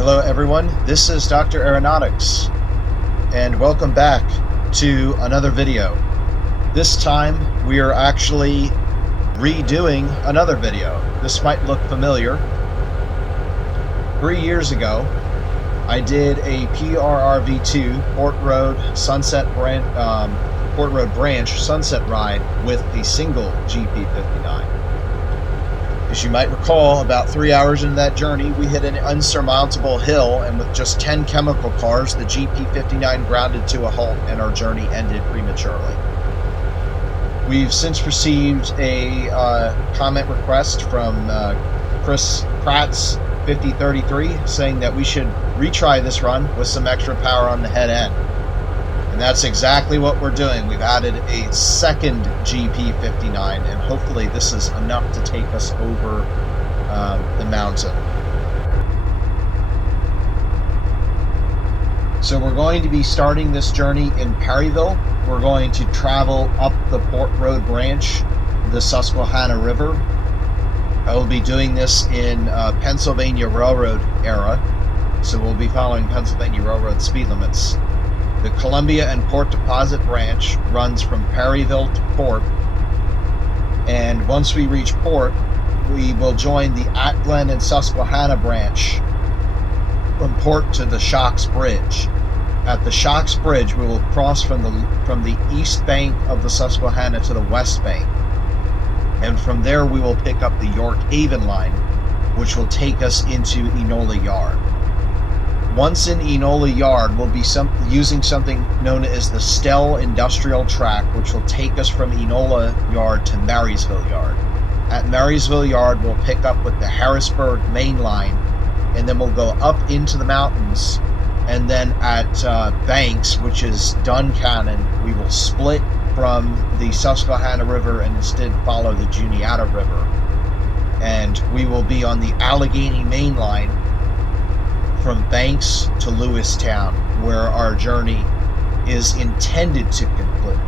Hello everyone, this is Dr. Aeronautics, and welcome back to another video. This time we are actually redoing another video. This might look familiar. 3 years ago, I did a PRRV2 Port Road Branch Sunset Ride with a single GP-59. As you might recall, about 3 hours into that journey, we hit an unsurmountable hill, and with just 10 chemical cars, the GP-59 grounded to a halt and our journey ended prematurely. We've since received a comment request from Chris Pratt's 5033 saying that we should retry this run with some extra power on the head end. And that's exactly what we're doing. We've added a second GP-59, and hopefully this is enough to take us over the mountain. So we're going to be starting this journey in Perryville. We're going to travel up the Port Road branch, the Susquehanna River. I will be doing this in Pennsylvania Railroad era, so we'll be following Pennsylvania Railroad speed limits. The Columbia and Port Deposit branch runs from Perryville to Port, and once we reach Port, we will join the Atglen and Susquehanna branch from Port to the Shocks Bridge. At the Shocks Bridge, we will cross from the east bank of the Susquehanna to the west bank, and from there we will pick up the York Haven line, which will take us into Enola Yard. Once in Enola Yard, we'll be using something known as the Stell Industrial Track, which will take us from Enola Yard to Marysville Yard. At Marysville Yard, we'll pick up with the Harrisburg Mainline, and then we'll go up into the mountains, and then at Banks, which is Duncannon, we will split from the Susquehanna River and instead follow the Juniata River. And we will be on the Allegheny Mainline from Banks to Lewistown, where our journey is intended to conclude.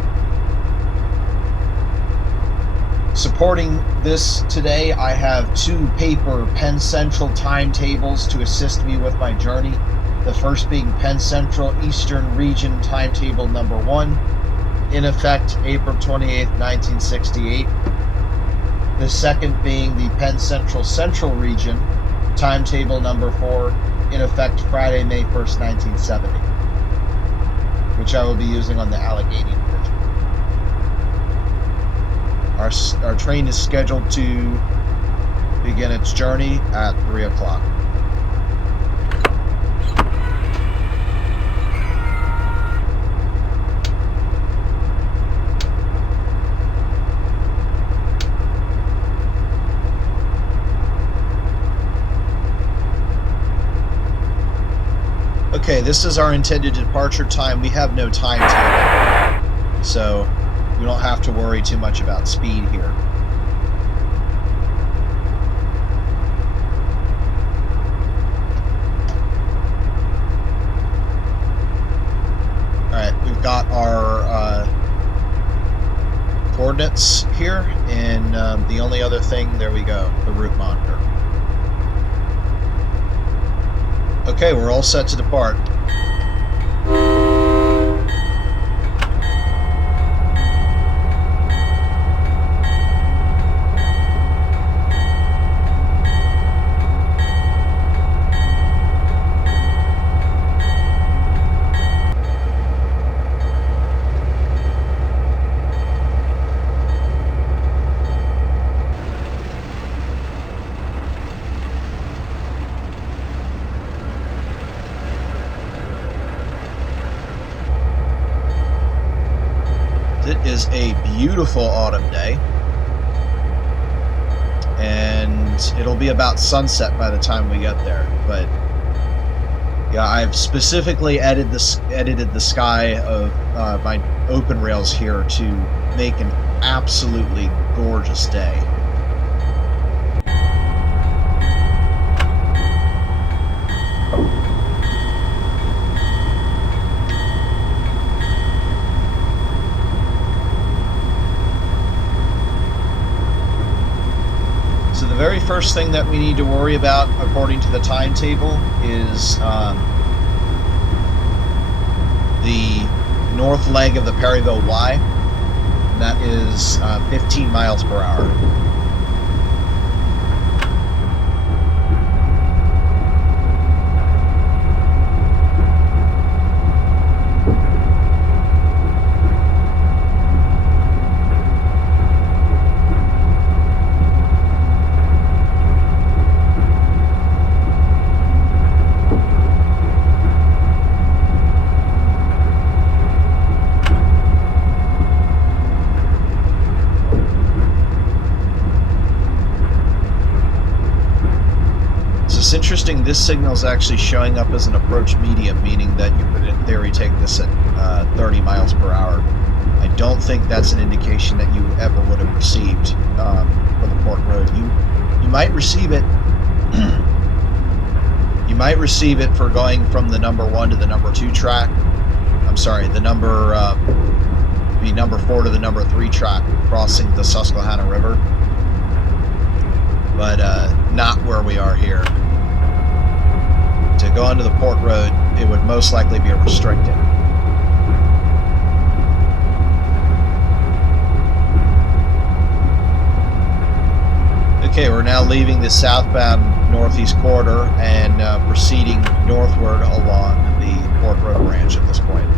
Supporting this today, I have 2 paper Penn Central timetables to assist me with my journey. The first being Penn Central Eastern Region Timetable Number 1, in effect April 28, 1968. The second being the Penn Central Central Region Timetable Number 4, in effect Friday, May 1st, 1970, which I will be using on the Allegheny Division. Our train is scheduled to begin its journey at 3 o'clock. Okay, this is our intended departure time. We have no timetable, so we don't have to worry too much about speed here. Alright, we've got our coordinates here, and the only other thing, there we go, the route monitor. Okay, we're all set to depart. It is a beautiful autumn day, and it'll be about sunset by the time we get there. But yeah, I've specifically edited the sky of my OpenRails here to make an absolutely gorgeous day. first thing that we need to worry about, according to the timetable, is the north leg of the Perryville Y, and that is 15 miles per hour. It's interesting, this signal is actually showing up as an approach medium, meaning that you could, in theory, take this at 30 miles per hour. I don't think that's an indication that you ever would have received for the Port Road. You might receive it. You might receive it for going from the number 1 to the number 2 track. I'm sorry, the number 4 to the number 3 track, crossing the Susquehanna River, but not where we are here. To go onto the Port Road, it would most likely be restricted. Okay, we're now leaving the southbound northeast corridor and proceeding northward along the Port Road branch at this point.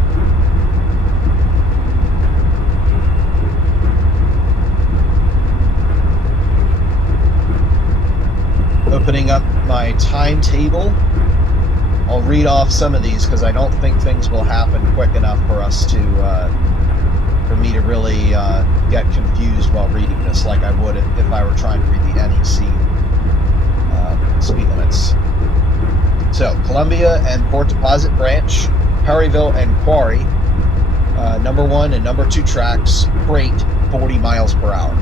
Opening up my timetable. I'll read off some of these because I don't think things will happen quick enough for us to, for me to really get confused while reading this, like I would if I were trying to read the NEC speed limits. So, Columbia and Port Deposit Branch, Perryville and Quarry, number 1 and number 2 tracks, freight 40 miles per hour.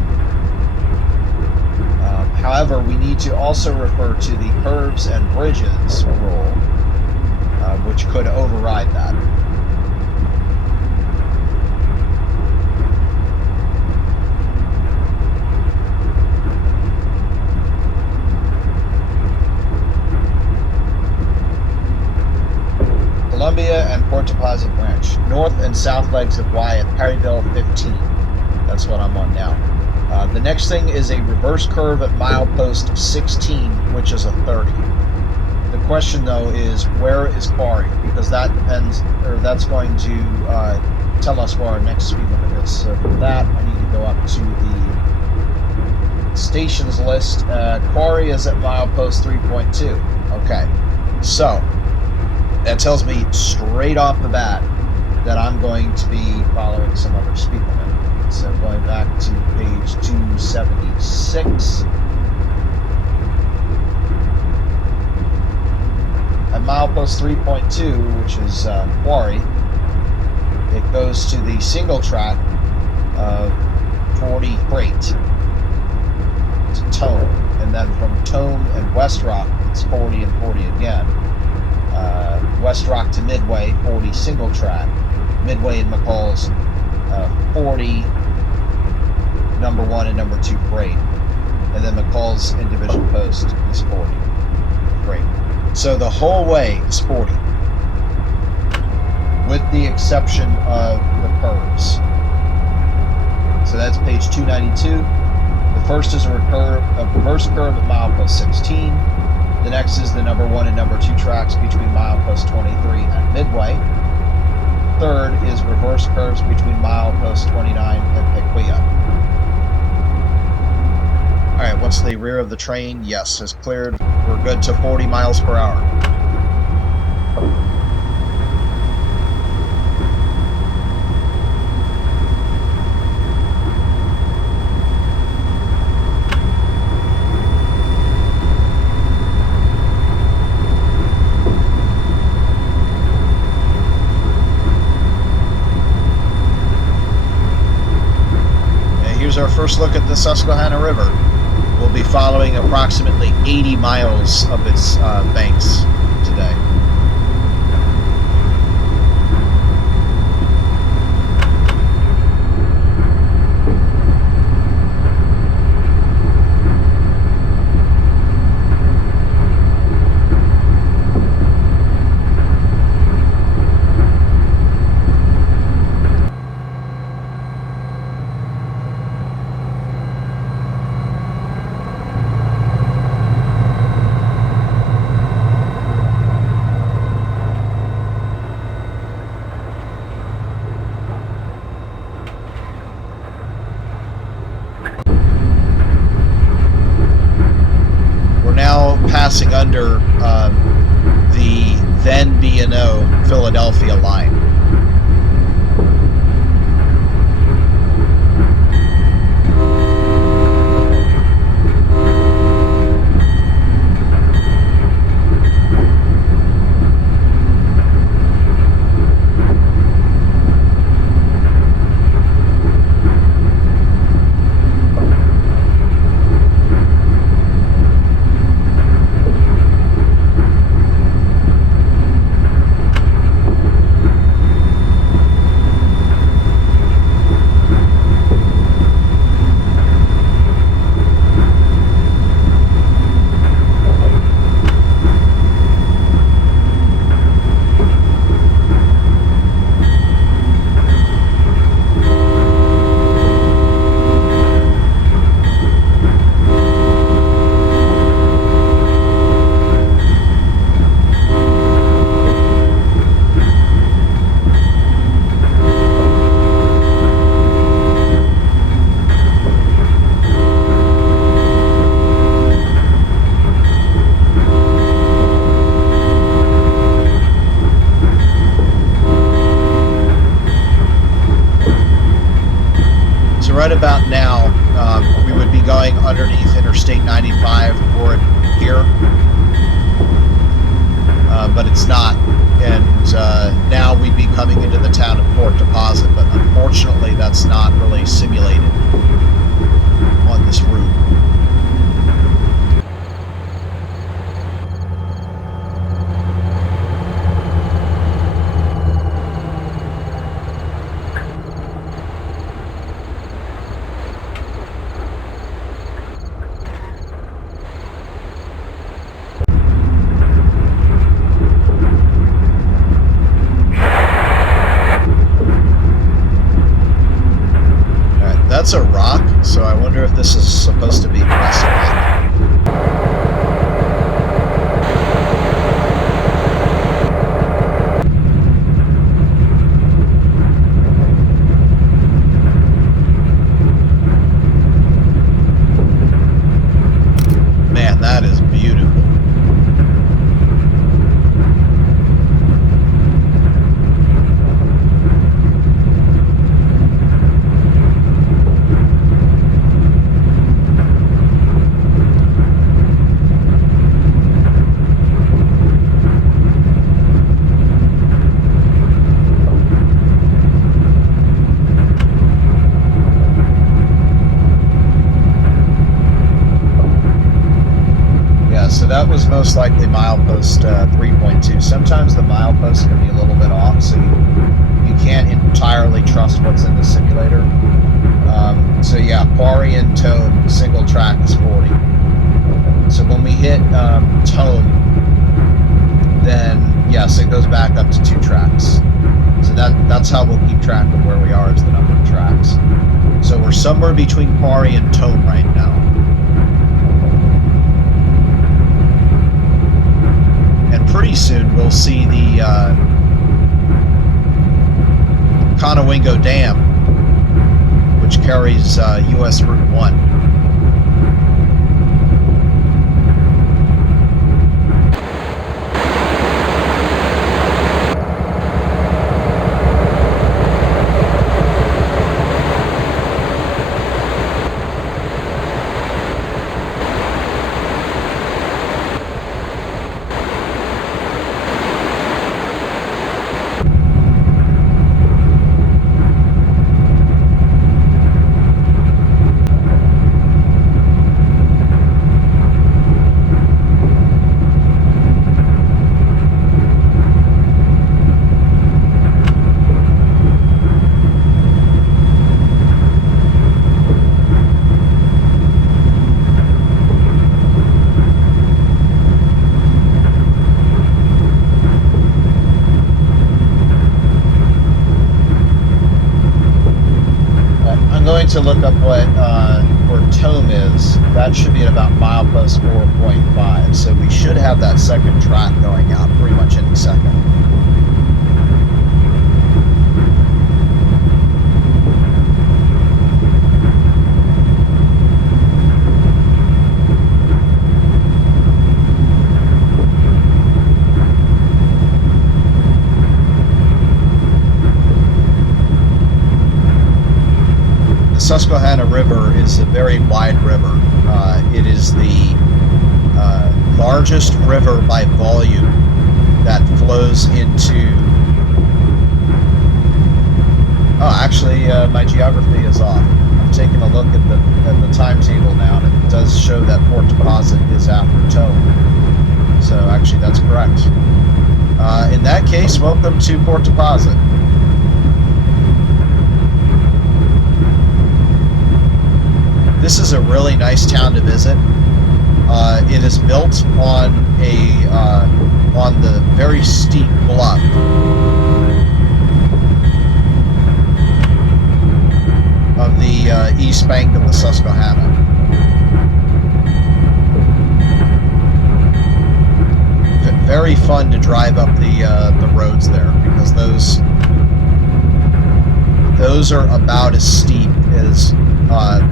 However, we need to also refer to the curves and bridges rule, which could override that. Columbia and Port Deposit Branch, north and south legs of Y at Perryville 15. That's what I'm on now. The next thing is a reverse curve at milepost 16, which is a 30. The question, though, is where is Quarry? Because that depends, or that's going to tell us where our next speed limit is. So for that, I need to go up to the stations list. Quarry is at milepost 3.2. Okay, so that tells me straight off the bat that I'm going to be following some other speed limit. So going back to page 276. At milepost 3.2, which is Quarry, it goes to the single track of 40 freight to Tome. And then from Tome and West Rock, it's 40 and 40 again. West Rock to Midway, 40 single track. Midway and McCall's 40 number 1 and number 2 freight, and then McCall's in Division Post is 40 freight. So the whole way is 40, with the exception of the curves. So that's page 292. The first is a reverse curve at milepost 16. The next is the number 1 and number 2 tracks between milepost 23 and Midway. Third is reverse curves between milepost 29 and Piquia. Alright, once the rear of the train, yes, is cleared, we're good to 40 miles per hour. Here's our first look at the Susquehanna River. We'll be following approximately 80 miles of its banks today. Philadelphia line. Right about now, we would be going underneath Interstate 95 or here, but it's not. And now we'd be coming into the town of Port Deposit, but unfortunately that's not really simulated on this route. That's a rock, so I wonder if this is supposed to be less rock. Man, that is beautiful. So that was most likely milepost 3.2. Sometimes the milepost can be a little bit off, so you can't entirely trust what's in the simulator. So yeah, Quarry and Tone, single track is 40. So when we hit Tone, then yes, it goes back up to 2 tracks. So that's how we'll keep track of where we are as the number of tracks. So we're somewhere between Quarry and Tone right now. Pretty soon we'll see the Conowingo Dam, which carries US Route 1. To look up what where Tome is. That should be at about milepost 4.5. So we should have that second track going out pretty much any second. Susquehanna River is a very wide river. It is the largest river by volume that flows into... Oh, actually, my geography is off. I'm taking a look at the timetable now, and it does show that Port Deposit is after Tome. So actually, that's correct. In that case, welcome to Port Deposit. This is a really nice town to visit. It is built on the very steep bluff of the east bank of the Susquehanna. Very fun to drive up the roads there, because those are about as steep as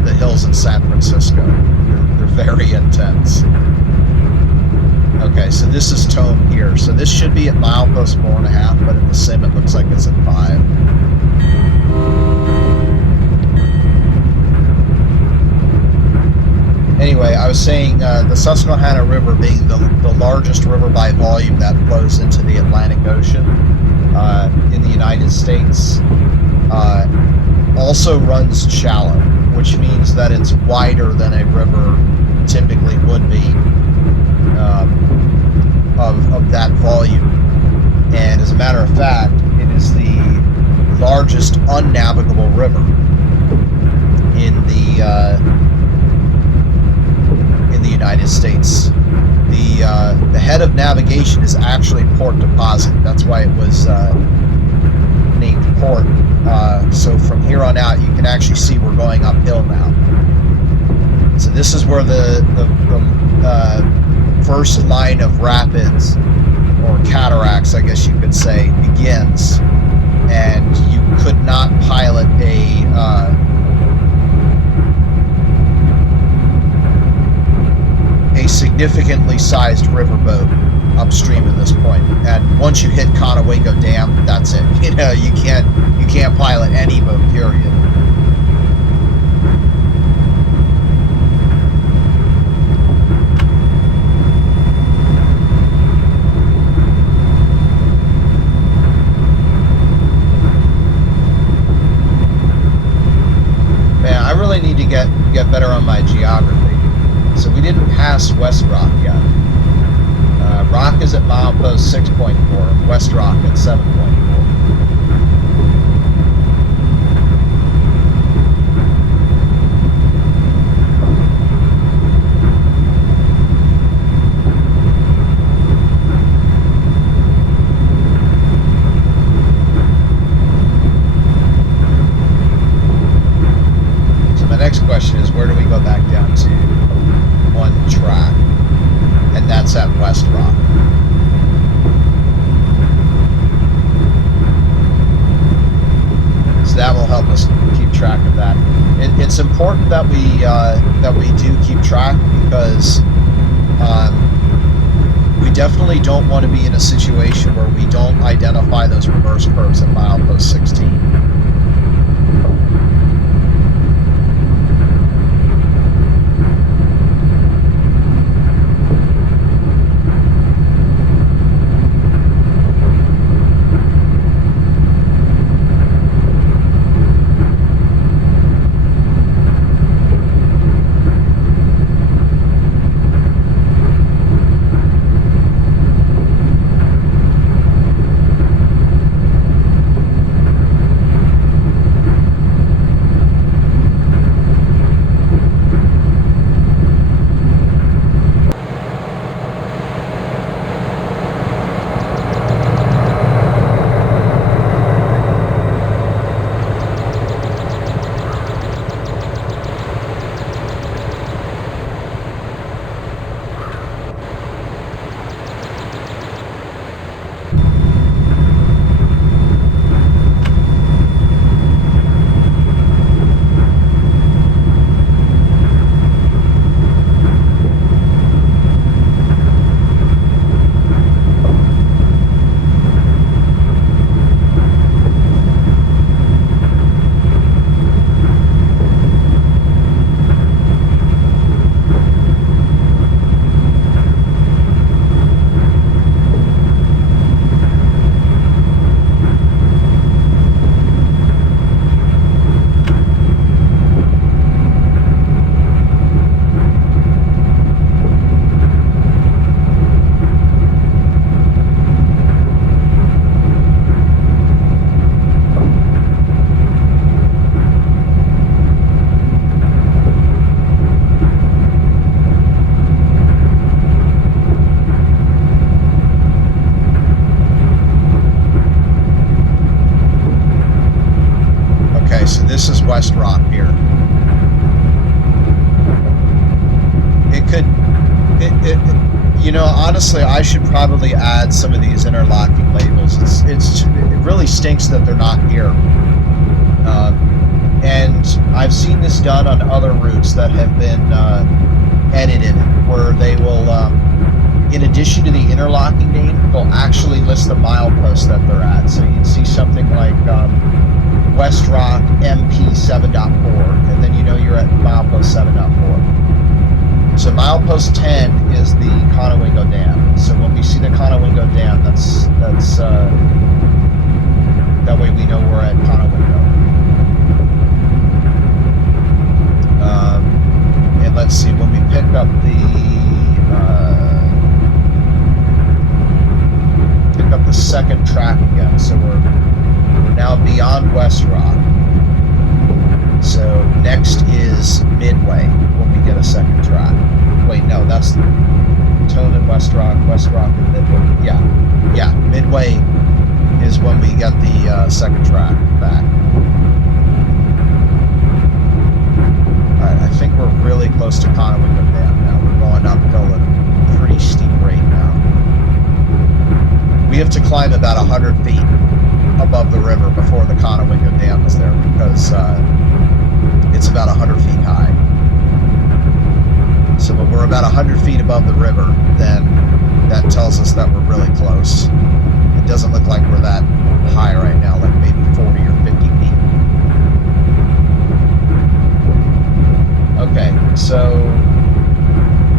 the hills in San Francisco. They're very intense. Okay, so this is Tome here. So this should be at milepost 4.5, but in the sim it looks like it's at 5. Anyway, I was saying the Susquehanna River, being the largest river by volume that flows into the Atlantic Ocean in the United States, also runs shallow, which means that it's wider than a river typically would be of that volume. And as a matter of fact, it is the largest unnavigable river in the United States. The head of navigation is actually Port Deposit. That's why it was named Port. So from here on out, you can actually see we're going uphill now. So this is where the first line of rapids, or cataracts, I guess you could say, begins. And you could not pilot a significantly sized riverboat upstream at this point. And once you hit Conewago Dam, that's it. You know, you can't pilot any boat, period. Man, I really need to get better on my geography. So we didn't pass West Rock yet. Rock is at milepost 6.4, West Rock at 7.4. So my next question is, where do we go back down to one track? And that's at West Rock. So that will help us keep track of that. It's important that we do keep track, because we definitely don't want to be in a situation where we don't identify those reverse curves at milepost 16. West Rock here. It could, you know, honestly, I should probably add some of these interlocking labels. It really stinks that they're not here. And I've seen this done on other routes that have been edited, where they will, in addition to the interlocking name, they'll actually list the milepost that they're at. So you'd see something like West Rock MP 7.4, and then you know you're at milepost 7.4. So milepost 10 is the Conowingo Dam. So when we see the Conowingo Dam, that's that way we know we're at Conowingo. And let's see, when we pick up the second track again, so we're now beyond West Rock. So next is Midway when we get a second track. Wait, no, that's Tone and West Rock and Midway. Yeah, Midway is when we get the second track back. Alright, I think we're really close to Conowingo Dam now. We're going uphill at a pretty steep rate now. We have to climb about 100 feet above the river before the Conowingo Dam is there, because it's about 100 feet high. So when we're about 100 feet above the river, then that tells us that we're really close. It doesn't look like we're that high right now, like maybe 40 or 50 feet. Okay, so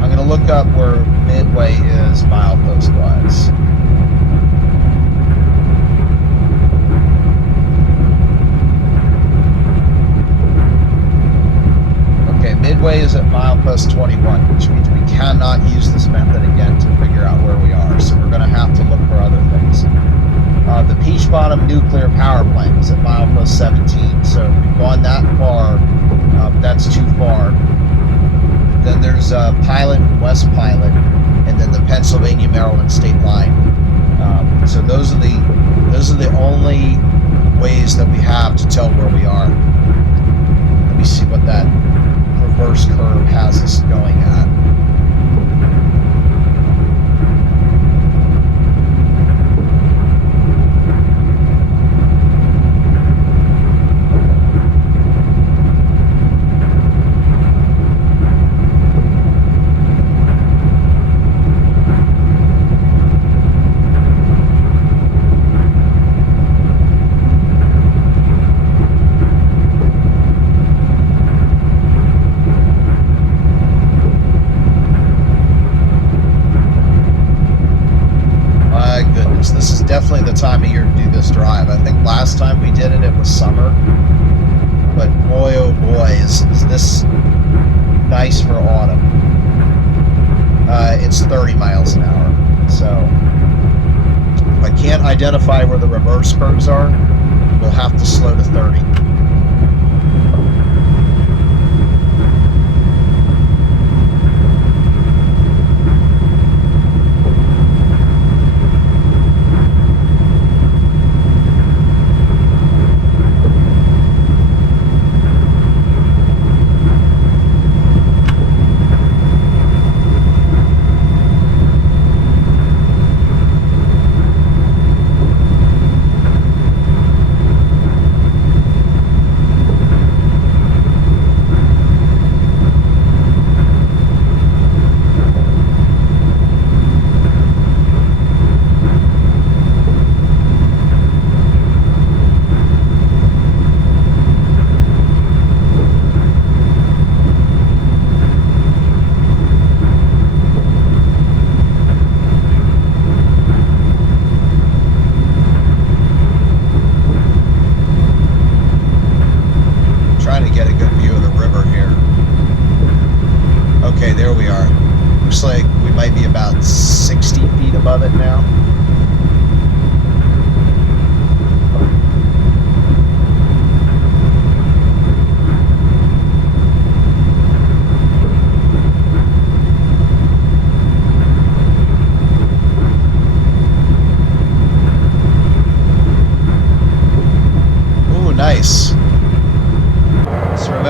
I'm going to look up where Midway is milepost-wise. Midway is at milepost 21, which means we cannot use this method again to figure out where we are, so we're going to have to look for other things. The Peach Bottom Nuclear Power Plant is at milepost 17, so if we've gone that far, that's too far. Then there's Pilot and West Pilot, and then the Pennsylvania Maryland state line. So those are the only ways that we have to tell where we are. Let me see what that reverse curve has us going at. Definitely the time of year to do this drive. I think last time we did it, it was summer. But boy, oh boy, is this nice for autumn. It's 30 miles an hour. So if I can't identify where the reverse curves are, we'll have to slow to 30.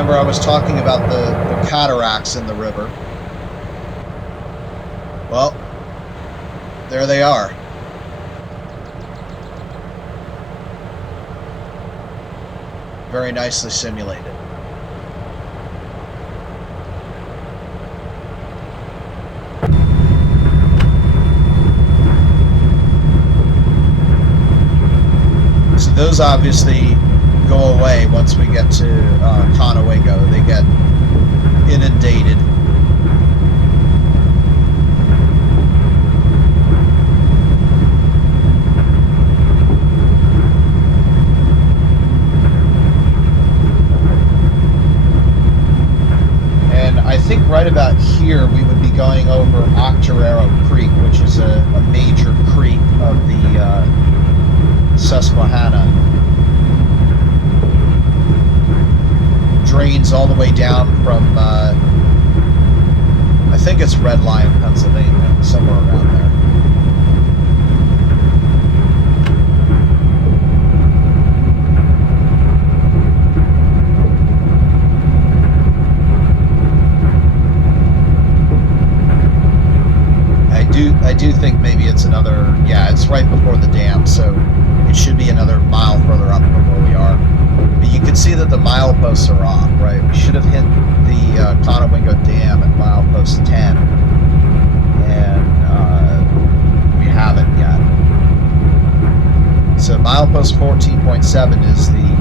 Remember I was talking about the cataracts in the river. Well, there they are. Very nicely simulated. So those obviously go away once we get to Conewago. They get inundated. And I think right about here we would be going over Octoraro Creek, which is a major creek of the Susquehanna. Drains all the way down from, I think it's Red Lion, Pennsylvania, somewhere around there. I do think maybe it's another, yeah, it's right before the dam, so it should be another mile further up from where we are. But you can see that the mileposts are off, right? We should have hit the Conewago Dam at milepost 10, and we haven't yet. So milepost 14.7 is the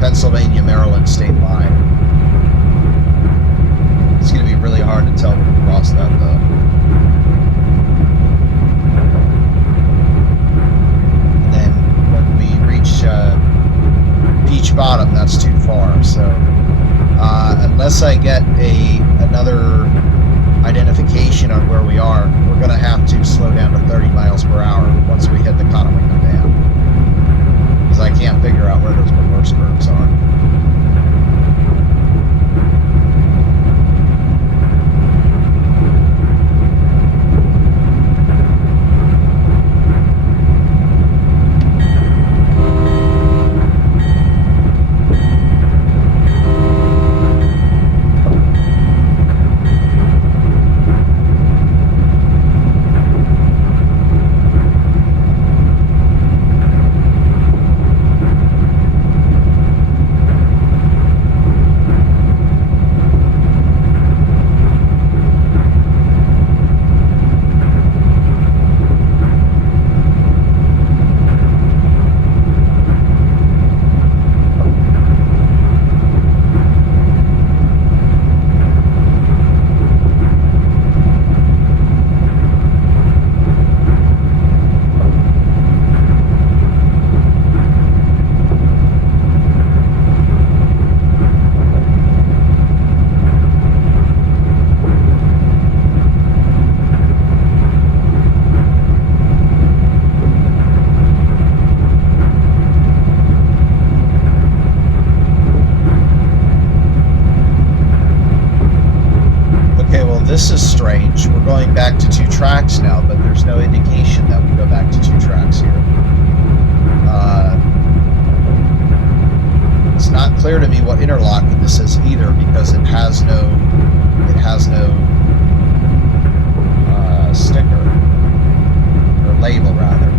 Pennsylvania Maryland state line. It's going to be really hard to tell when we cross that, though. Peach Bottom, that's too far. So unless I get another identification on where we are, we're going to have to slow down to 30 miles per hour once we hit the Conewago Dam, because I can't figure out where those reverse curves are. This is strange. We're going back to 2 tracks now, but there's no indication that we go back to 2 tracks here. It's not clear to me what interlocking this is either, because it has no sticker, or label rather.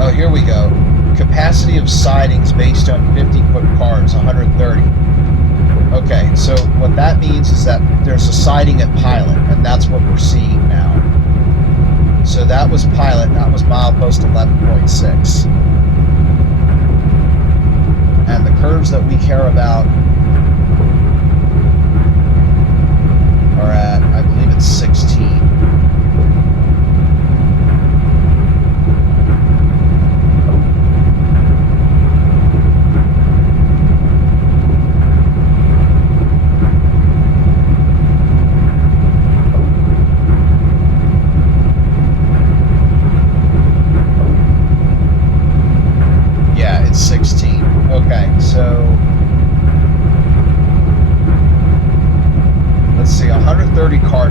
Oh, here we go. Capacity of sidings based on 50-foot cars, 130. Okay, so what that means is that there's a siding at Pilot, and that's what we're seeing now. So that was Pilot, that was milepost 11.6. And the curves that we care about are at, I believe it's 16.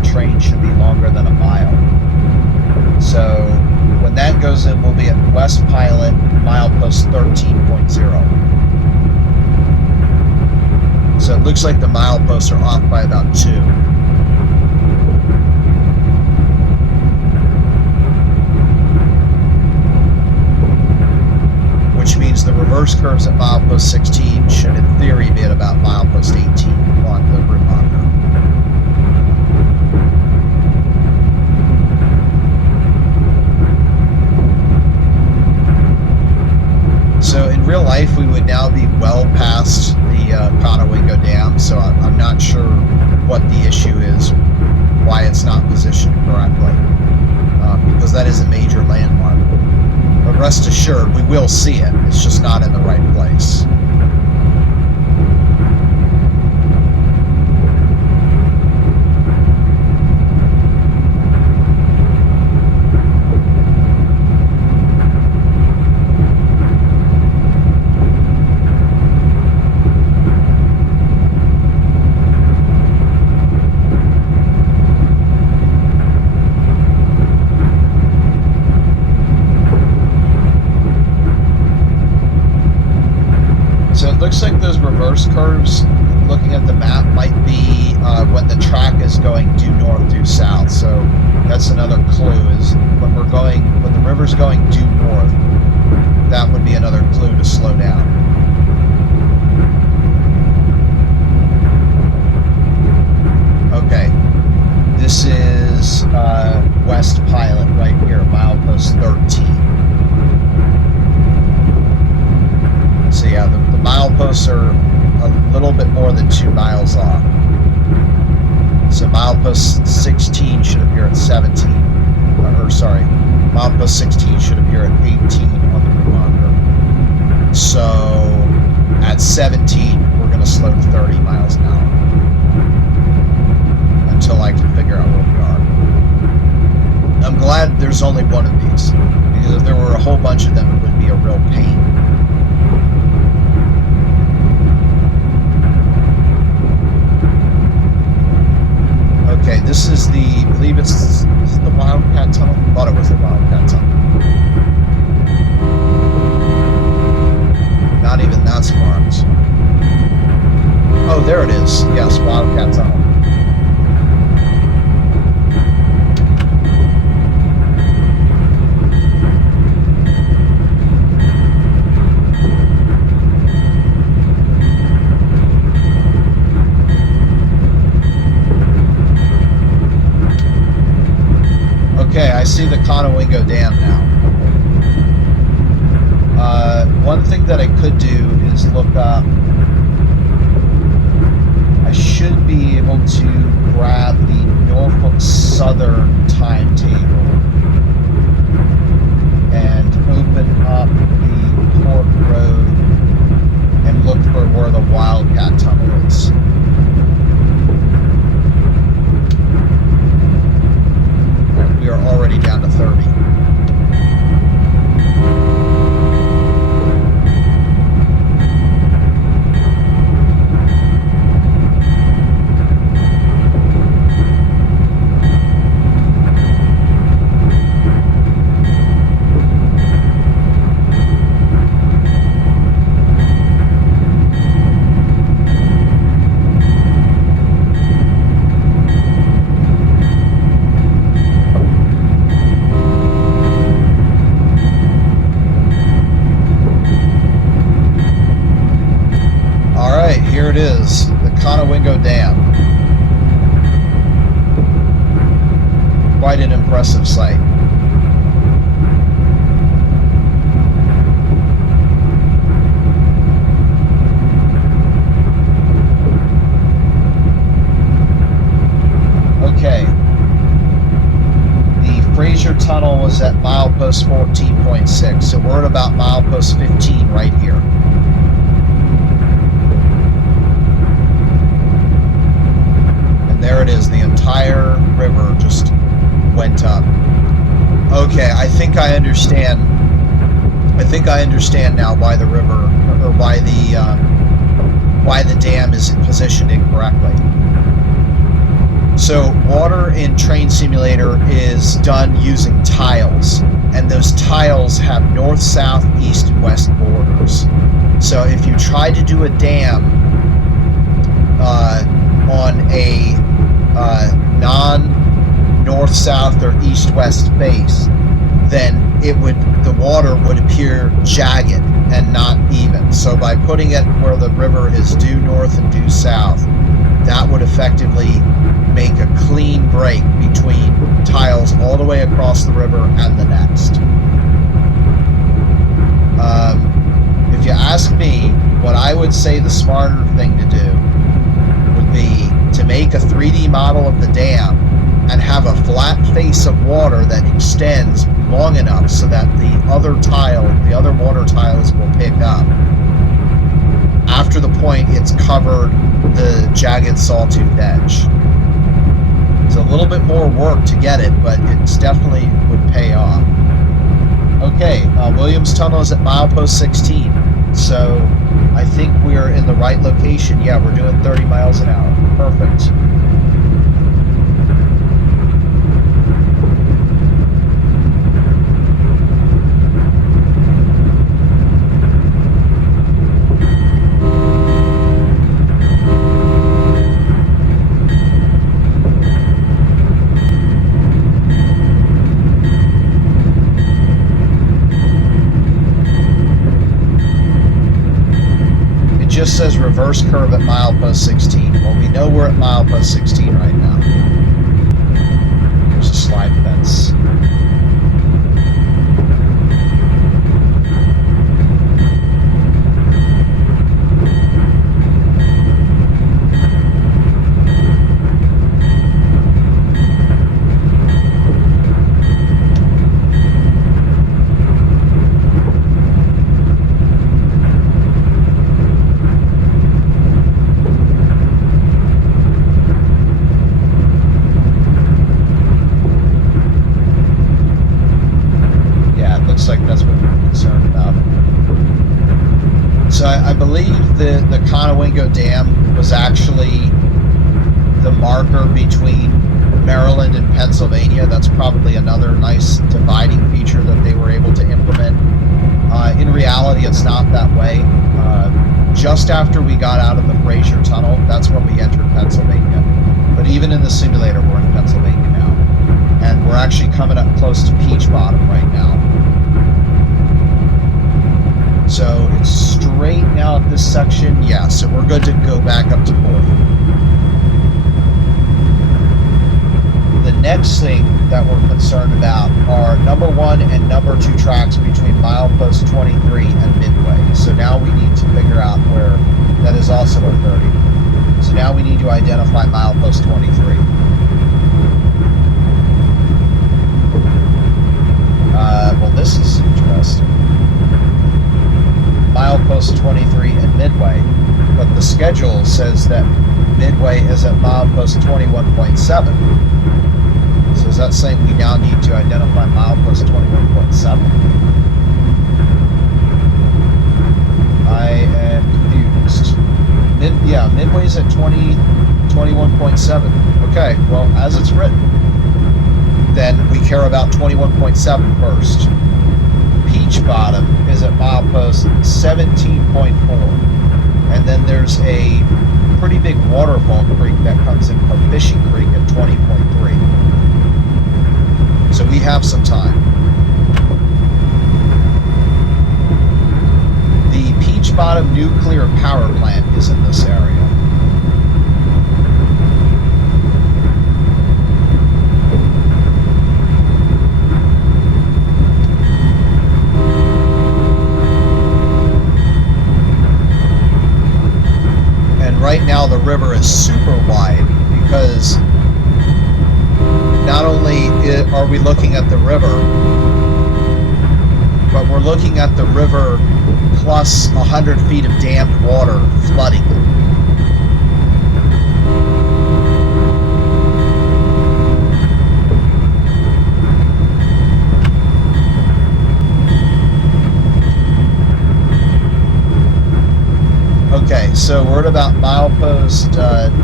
Train should be longer than a mile. So when that goes in, we'll be at West Pilot, milepost milepost 13.0. So it looks like the mileposts are off by about 2. Which means the reverse curves at milepost 16 should in theory be at about milepost 18 on the route monitor. So in real life, we would now be well past the Conowingo Dam, so I'm not sure what the issue is, why it's not positioned correctly, because that is a major landmark. But rest assured, we will see it, it's just not in the right place. Looks like those reverse curves, looking at the map, might be when the track is going due north, due south. So that's another clue, is when the river's going due north, that would be another clue to slow down. Okay, this is West Pilot right here, milepost 13. So yeah, the mileposts are a little bit more than 2 miles off. So milepost 16 should appear at 17. Milepost 16 should appear at 18 on the route monitor. So at 17, we're going to slow to 30 miles an hour until I can figure out where we are. I'm glad there's only one of these, because if there were a whole bunch of them, it would be a real pain. Okay, this is I believe it's the Wildcat Tunnel? I thought it was the Wildcat Tunnel. Not even that's marked. Oh, there it is. Yes, Wildcat Tunnel. Okay, I see the Conowingo Dam now. One thing that I could do is look up. I should be able to grab the Norfolk Southern timetable and open up the Port Road and look for where the Wildcat Tunnel is. We are already down to 30. Here it is, the Conowingo Dam. Quite an impressive sight. Okay. The Fraser Tunnel was at milepost 14.6, so we're at about milepost 15 right here. There it is, the entire river just went up. Okay, I think I understand now why the river, or why the dam is positioned incorrectly. So water in Train Simulator is is done using tiles, and those tiles have north, south, east, and west borders. So if you try to do a dam on a non-north, south, or east-west base, then the water would appear jagged and not even. So by putting it where the river is due north and due south, that would effectively make a clean break between tiles all the way across the river and the next. If you ask me, what I would say the smarter thing to do would be to make a 3D model of the dam and have a flat face of water that extends long enough so that the other water tiles will pick up. After the point it's covered the jagged sawtooth edge. It's a little bit more work to get it, but it definitely would pay off. Okay, Williams Tunnel is at milepost 16, so I think we're in the right location. Yeah, we're doing 30 miles an hour. Perfect. Just says reverse curve at milepost 16. Well, we know we're at milepost 16 right now. There's a slide fence. The Conowingo Dam was actually the marker between Maryland and Pennsylvania. That's probably another nice dividing feature that they were able to implement. In reality, it's not that way. Just after we got out of the Fraser Tunnel, that's when we entered Pennsylvania. But even in the simulator, we're in Pennsylvania now. And we're actually coming up close to Peach Bottom right now. So it's straight now at this section. Yeah, so we're good to go back up to 4th. The next thing that we're concerned about are number 1 and number 2 tracks between milepost 23 and Midway. So now we need to figure out where that is also a 30. So now we need to identify milepost 23. Well, this is interesting. Milepost 23 and Midway, but the schedule says that Midway is at milepost 21.7. So is that saying we now need to identify milepost 21.7? I am confused. Midway's at 21.7. Okay, well, as it's written, then we care about 21.7 first. Peach Bottom is at milepost 17.4, and then there's a pretty big waterfall creek that comes in from Fishing Creek at 20.3. So we have some time. The Peach Bottom Nuclear Power Plant is in this area. Right now the river is super wide because not only are we looking at the river, but we're looking at the river plus 100 feet of dammed water flooding it. Okay, So we're at about milepost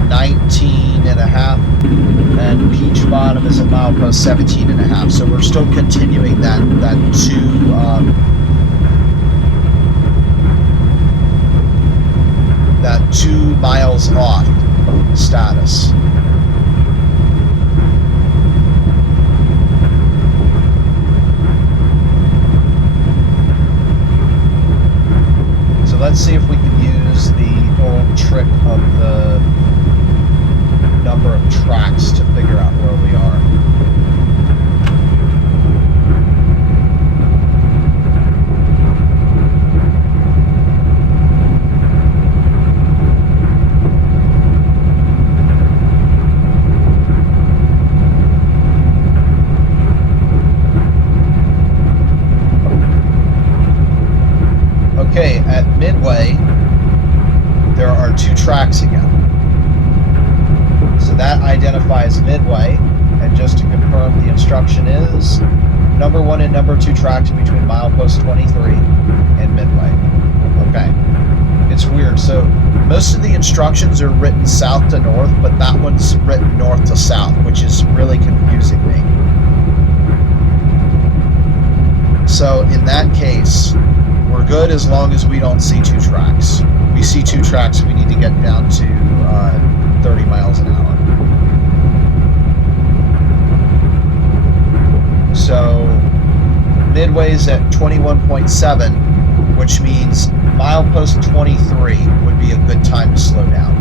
19 and a half, and Peach Bottom is at milepost 17 and a half. So we're still continuing that 2 miles off status. So let's see if we can use the old trick of the number of tracks to figure out where we are. Okay, at Midway, there are 2 tracks again. So that identifies Midway, and just to confirm, the instruction is number 1 and number 2 tracks between milepost 23 and Midway. Okay. It's weird. So most of the instructions are written south to north, but that one's written north to south, which is really confusing me. So in that case, we're good as long as we don't see 2 tracks. If we see 2 tracks, we need to get down to 30 miles an hour. So Midway's at 21.7, which means milepost 23 would be a good time to slow down.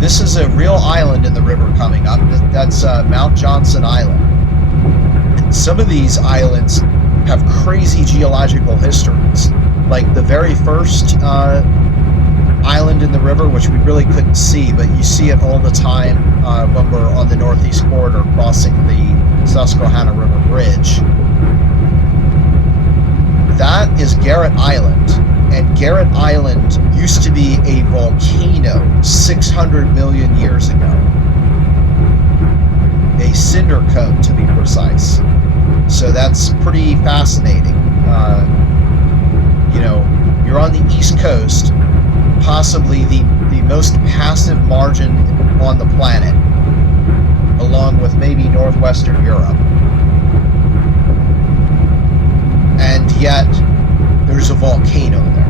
This is a real island in the river coming up. That's Mount Johnson Island. And some of these islands have crazy geological histories. Like the very first island in the river, which we really couldn't see, but you see it all the time when we're on the northeast corridor crossing the Susquehanna River Bridge. That is Garrett Island. And Garrett Island used to be a volcano 600 million years ago. A cinder cone, to be precise. So that's pretty fascinating. You know, you're on the East Coast, possibly the most passive margin on the planet, along with maybe northwestern Europe. And yet, there's a volcano there.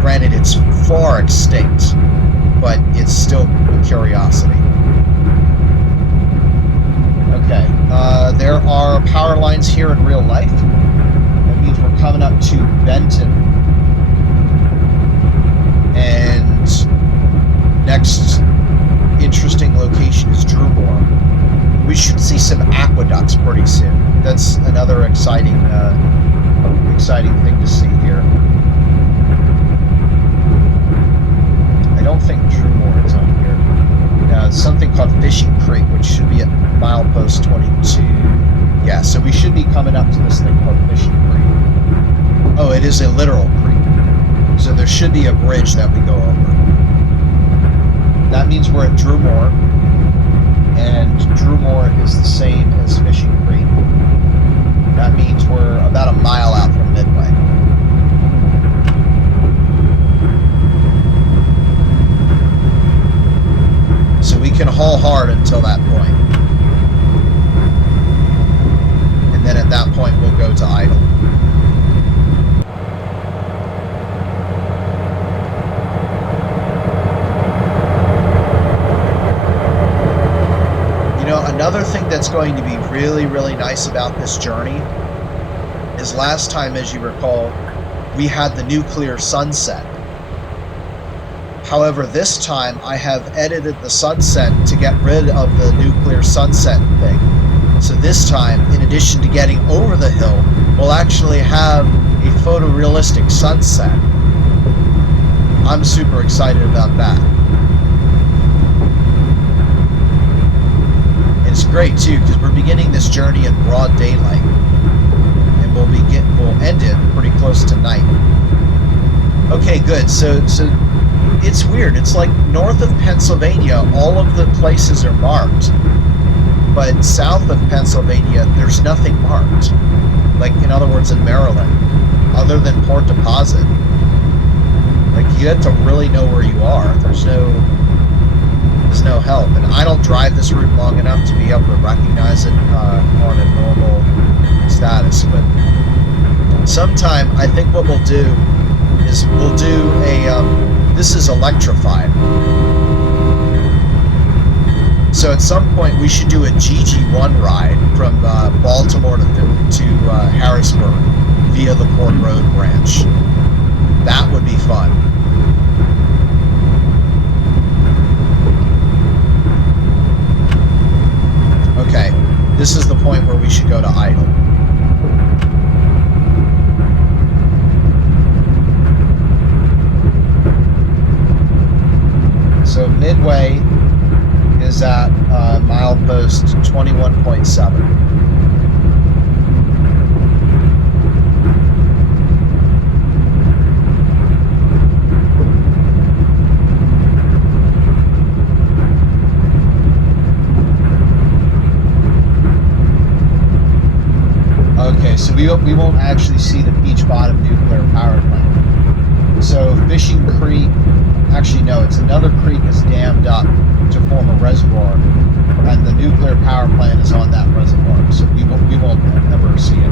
Granted, it's far extinct, but it's still a curiosity. Okay, there are power lines here in real life. That means we're coming up to Benton. And next interesting location is Drumore. We should see some aqueducts pretty soon. That's another exciting thing to see here. I don't think Drumore is on here. It's something called Fishing Creek, which should be at milepost 22. Yeah, so we should be coming up to this thing called Fishing Creek. Oh, it is a literal creek. So there should be a bridge that we go over. That means we're at Drumore, and Drumore is the same as Fishing Creek. That means we're about a mile out from Midway. So we can haul hard until that point. And then at that point we'll go to idle. You know, another thing that's going to be really, really nice about this journey is last time, as you recall, we had the nuclear sunset. However, this time I have edited the sunset to get rid of the nuclear sunset thing. So this time, in addition to getting over the hill, we'll actually have a photorealistic sunset. I'm super excited about that. And it's great too, because we're beginning this journey in broad daylight. And we'll end it pretty close to night. Okay, good. So it's weird. It's like north of Pennsylvania, all of the places are marked. But south of Pennsylvania, there's nothing marked. Like, in other words, in Maryland, other than Port Deposit. Like, you have to really know where you are. There's no help. And I don't drive this route long enough to be able to recognize it on a normal status. But sometime, I think what we'll do is we'll do a, this is electrified. So at some point we should do a GG1 ride from Baltimore to Harrisburg via the Port Road branch. That would be fun. Okay, this is the point where we should go to idle. So Midway is at milepost 21.7. Okay, so we won't actually see the Peach Bottom nuclear power plant. So Fishing Creek, actually no, it's another creek is dammed up to form a reservoir, and the nuclear power plant is on that reservoir, so we won't ever see it.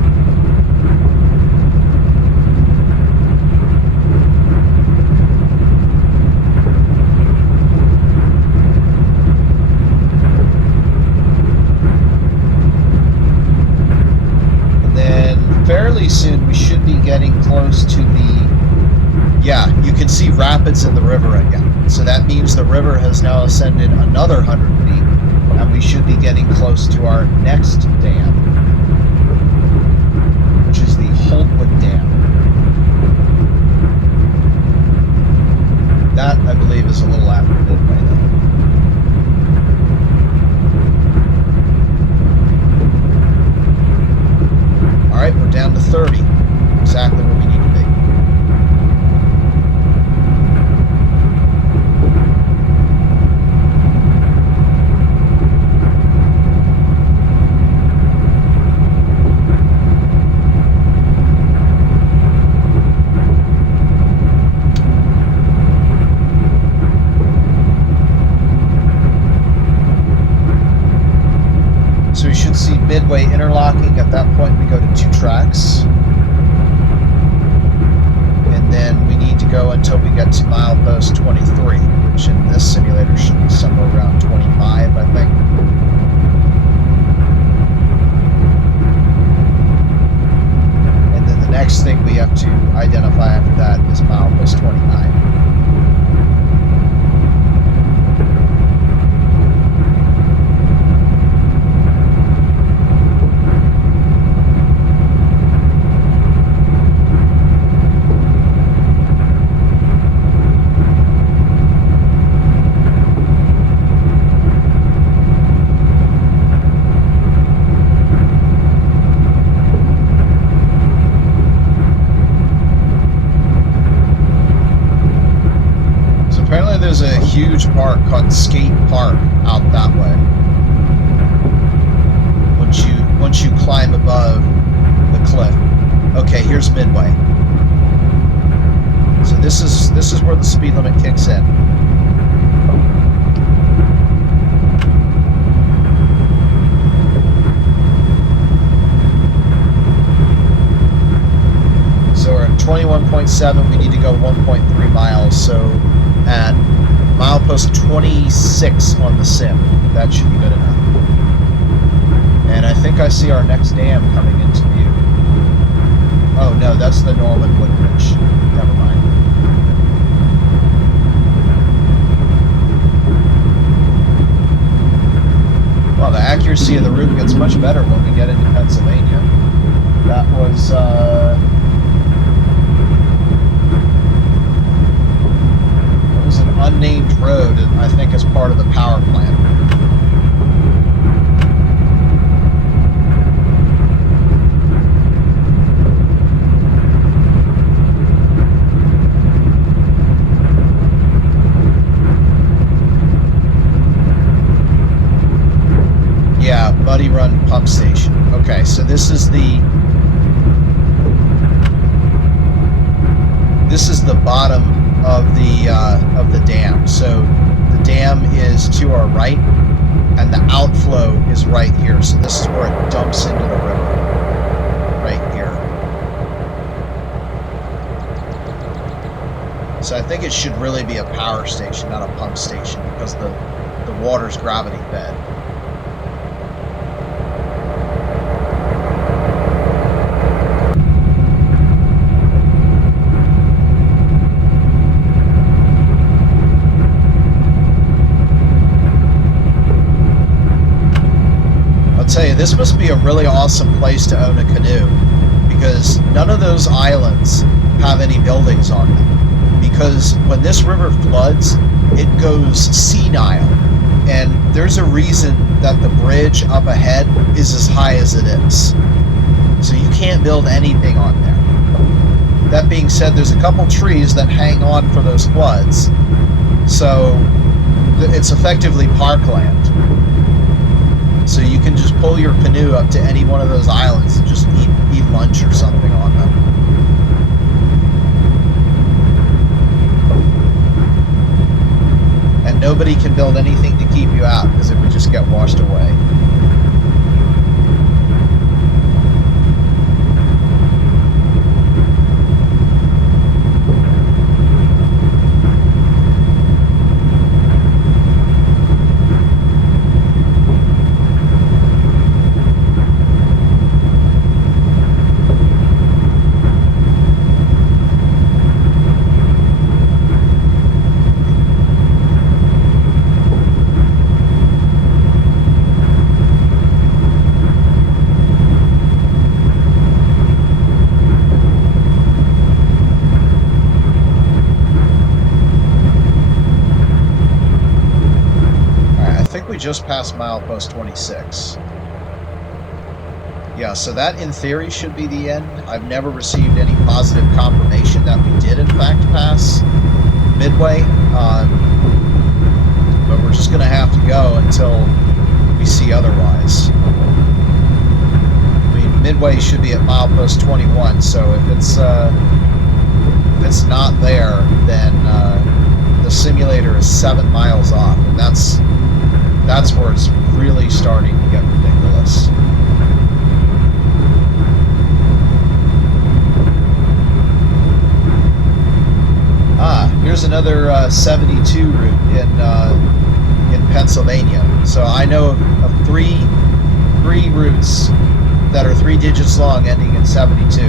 And then fairly soon we should be getting close to the, yeah, you can see rapids in the river again. So that means the river has now ascended another 100 feet, and we should be getting close to our next dam, which is the Holtwood Dam. That, I believe, is a little after Midway, though. All right, we're down to 30, exactly where we need to be. So we should see Midway interlocking. At that point, we go to 2 tracks. And then we need to go until we get to milepost 23, which in this simulator should be somewhere around 25, I think. And then the next thing we have to identify after that is milepost 29. There's a huge park called Skate Park out that way. Once you climb above the cliff. Okay, here's Midway. So this is where the speed limit kicks in. So we're at 21.7. We need to go 1.3 miles. So at milepost 26 on the sim, that should be good enough. And I think I see our next dam coming into view. Oh no, that's the Norman Woodbridge. Never mind. Well, the accuracy of the route gets much better when we get into Pennsylvania. That was an unnamed road, I think, as part of the power plant. Yeah, Okay, so this is the bottom of the dam. So the dam is to our right, and the outflow is right here. So this is where it dumps into the river, right here. So I think it should really be a power station, not a pump station, because the water's gravity fed. Tell you, this must be a really awesome place to own a canoe, because none of those islands have any buildings on them, because when this river floods, it goes senile, and there's a reason that the bridge up ahead is as high as it is, so you can't build anything on there. That being said, there's a couple trees that hang on for those floods, so it's effectively parkland. So you can just pull your canoe up to any one of those islands and just eat lunch or something on them. And nobody can build anything to keep you out, because it would just get washed away. Just past milepost 26. Yeah, so that in theory should be the end. I've never received any positive confirmation that we did in fact pass Midway, but we're just going to have to go until we see otherwise. I mean, Midway should be at milepost 21, so if it's not there, then the simulator is 7 miles off, and that's where it's really starting to get ridiculous. Here's another 72 route in Pennsylvania. So I know of three routes that are 3 digits long, ending in 72.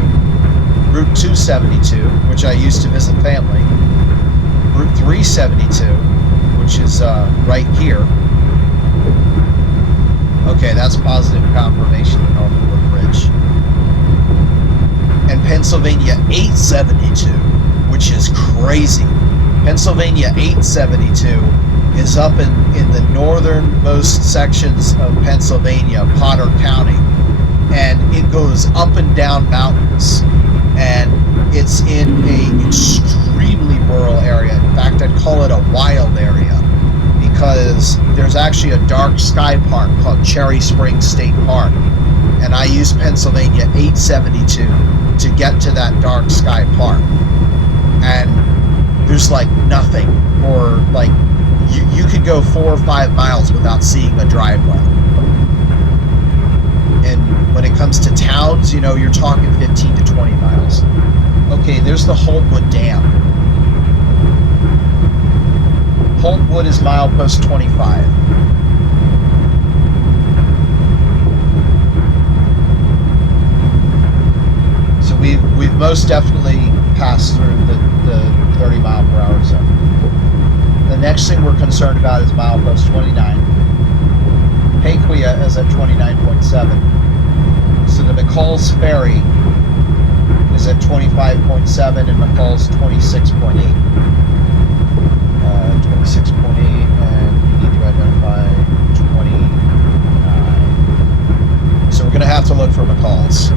Route 272, which I used to visit family. Route 372, which is right here. Okay, that's positive confirmation of the Norfolk Bridge. And Pennsylvania 872, which is crazy. Pennsylvania 872 is up in the northernmost sections of Pennsylvania, Potter County, and it goes up and down mountains, and it's in an extremely rural area. In fact, I'd call it a wild area, because there's actually a dark sky park called Cherry Springs State Park, and I use Pennsylvania 872 to get to that dark sky park, and there's like nothing, or like you could go 4 or 5 miles without seeing a driveway. And when it comes to towns, you know, you're talking 15 to 20 miles. Okay, there's the Holtwood Dam. Holtwood is milepost 25. So we've most definitely passed through the 30 mile per hour zone. The next thing we're concerned about is milepost 29. Paquia is at 29.7. So the McCall's Ferry is at 25.7 and McCall's 26.8. 26.8, and we need to identify 29. So we're going to have to look for McCall's.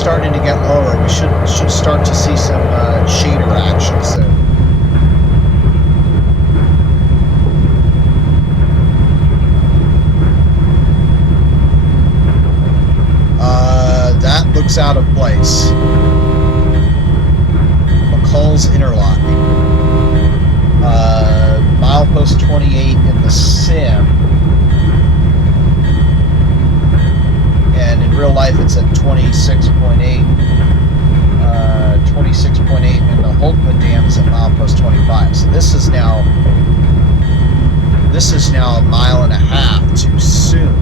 starting to get lower. We should start to see some shader action soon. That looks out of place. McCall's interlocking. Milepost 28 in the sim. And in real life it's at 26.8. 26.8, and the Holtwood Dam is at milepost 25. So this is now a mile and a half too soon.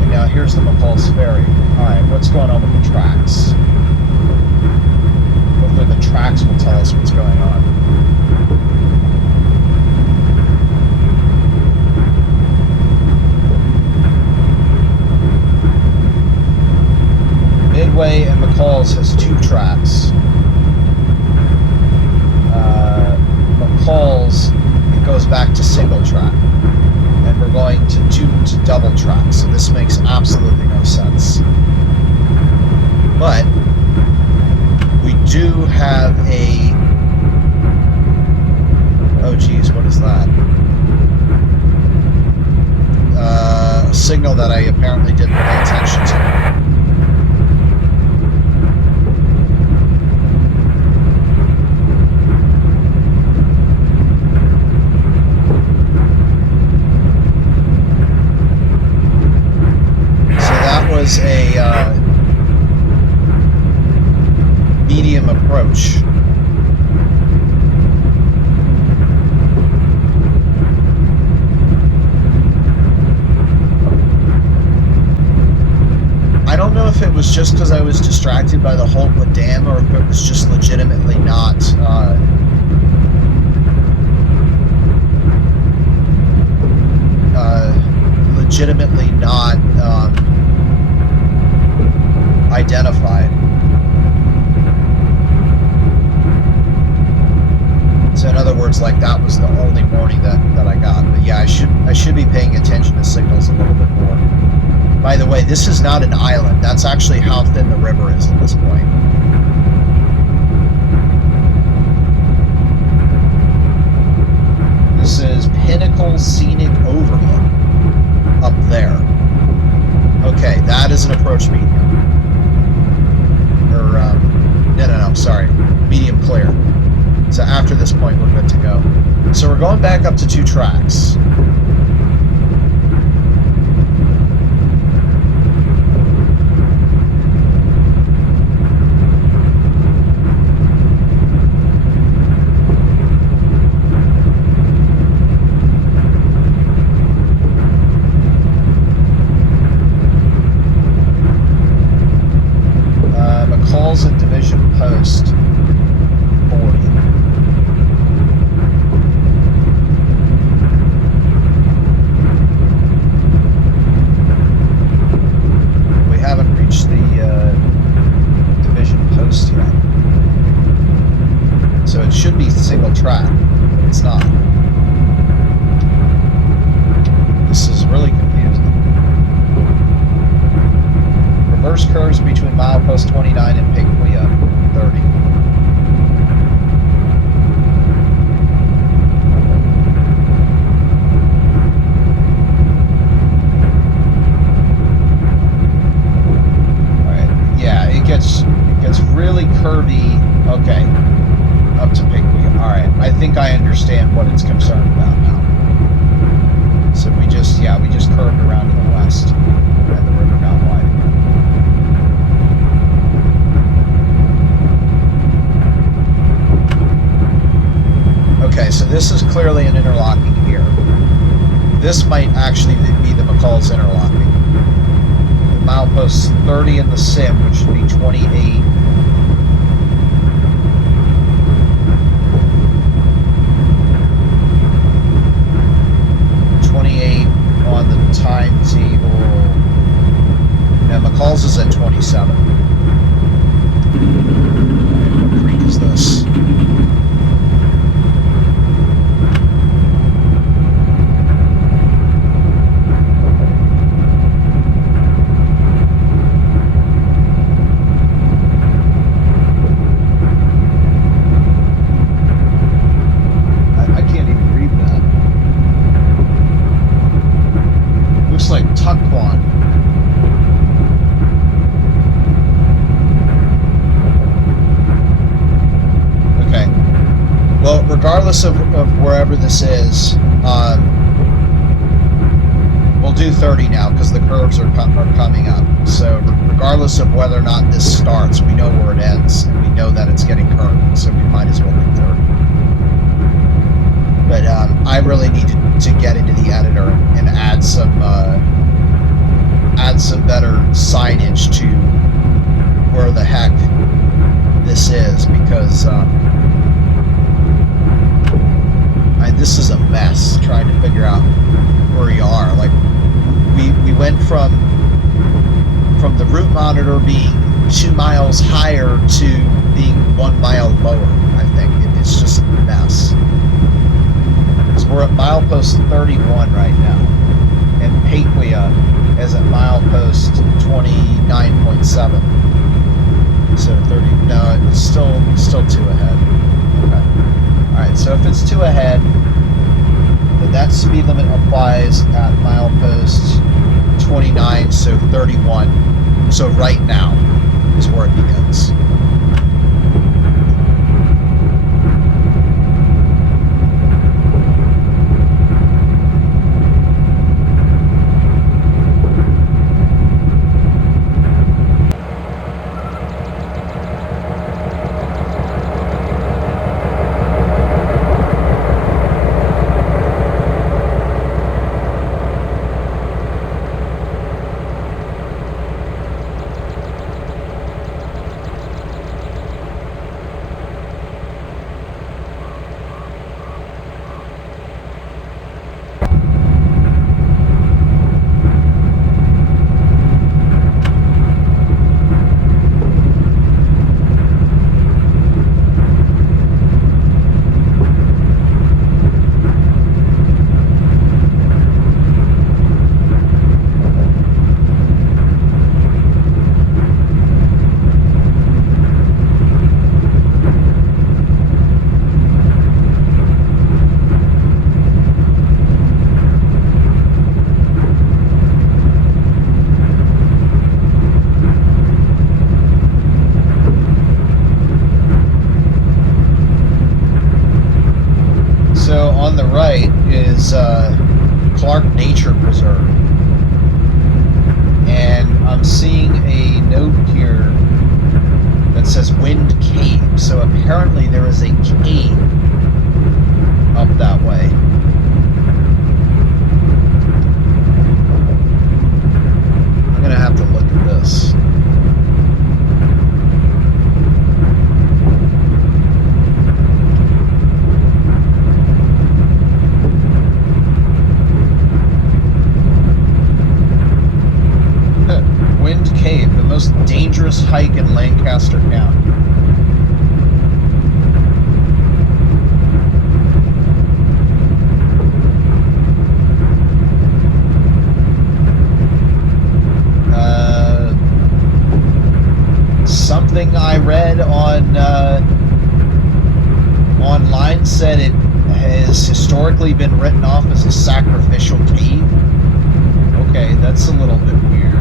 And now here's the McCall's Ferry. Alright, what's going on with the tracks? Hopefully the tracks will tell us what's going on. Midway and McCall's has 2 tracks. McCall's, it goes back to single track. And we're going to double track, so this makes absolutely no sense. But we do have a... Oh geez, what is that? A signal that I apparently didn't pay attention to. Was a medium approach. I don't know if it was just because I was distracted by the Holtwood Dam or if it was just legitimately not identified. So in other words, like that was the only warning that I got. But yeah, I should be paying attention to signals a little bit more. By the way, this is not an island. That's actually how thin the river is at this point. This is Pinnacle Scenic Overlook up there. Okay, that is an approach medium. Or, no, sorry. Medium clear. So after this point, we're good to go. So we're going back up to 2 tracks. McCall's at Division Post 40. We haven't reached the Division Post yet. So it should be single track, but it's not. This is really confusing. Reverse curves between milepost 29 and Piquia 30. Alright, yeah, it gets really curvy. Okay, up to Piquia. Alright, I think I understand what it's concerned about now. So we just curved around to the west, and the river got wide again. Okay, so this is clearly an interlocking here. This might actually be the McCall's interlocking. The milepost 30 in the sim, which should be 28. On the timetable. Now McCall's is at 27. What creek is this? regardless of wherever this is, we'll do 30 now because the curves are coming up. So regardless of whether or not this starts, we know where it ends, and we know that it's getting curved, so we might as well do 30. But I really need to get into the editor and add some better signage to where the heck this is, because this is a mess trying to figure out where you are. Like we went from the route monitor being 2 miles higher to being 1 mile lower. I think it's just a mess. So we're at milepost 31 right now, and Paquia is at milepost 29.7. So 30. No, it's still 2 ahead. Okay. All right. So if it's 2 ahead, then that speed limit applies at milepost 29. So 31. So right now is where it begins. Clark Nature Preserve, and I'm seeing a note here that says Wind Cave. So apparently there is a cave up that way. I'm gonna have to look at this. Dangerous hike in Lancaster County. Something I read on online said it has historically been written off as a sacrificial cave. Okay, that's a little bit weird.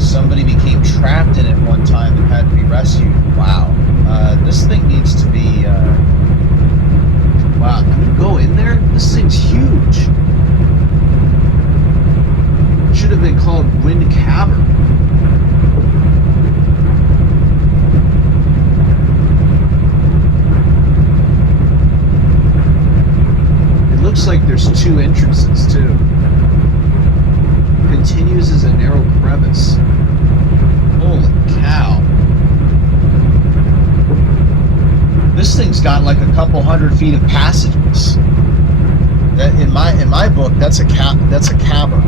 Somebody became trapped in it one time and had to be rescued. Wow. This thing needs to be... Wow, can you go in there? This thing's huge. Should have been called Wind Cavern. It looks like there's 2 entrances, too. Continues as a narrow crevice. Holy cow. This thing's got like a couple 100 feet of passages. That in my book, that's a cavern.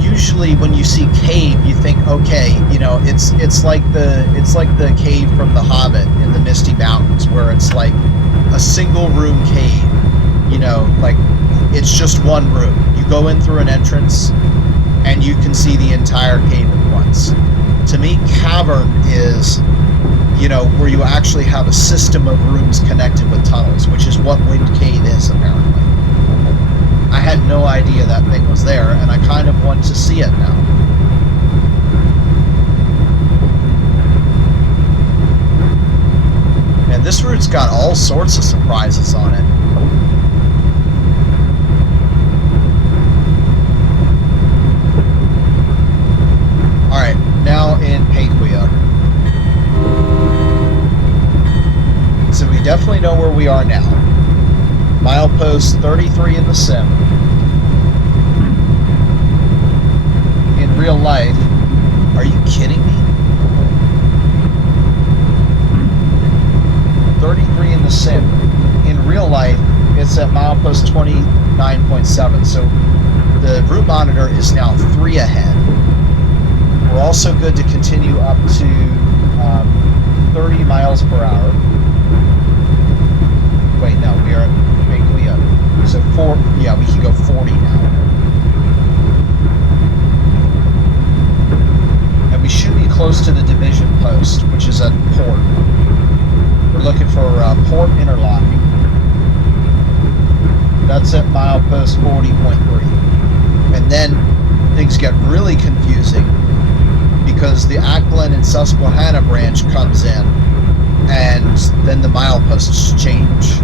Usually when you see cave, you think, okay, you know, it's like the cave from The Hobbit in the Misty Mountains, where it's like a single room cave, you know, like it's just one room. You go in through an entrance and you can see the entire cave at once. To me, cavern is, you know, where you actually have a system of rooms connected with tunnels, which is what Wind Cave is, apparently. I had no idea that thing was there, and I kind of want to see it now. And this route's got all sorts of surprises on it. Alright, now in Paquia. So we definitely know where we are now. Milepost 33 in the sim. In real life, are you kidding me? 33 in the sim. In real life, it's at milepost 29.7. So the route monitor is now 3 ahead. We're also good to continue up to 30 miles per hour. Wait, no, we are at Paquia. So yeah, we can go 40 now. And we should be close to the division post, which is at port. We're looking for port interlocking. That's at milepost 40.3. And then things get really confusing because the Atglen and Susquehanna branch comes in, and then the mileposts change.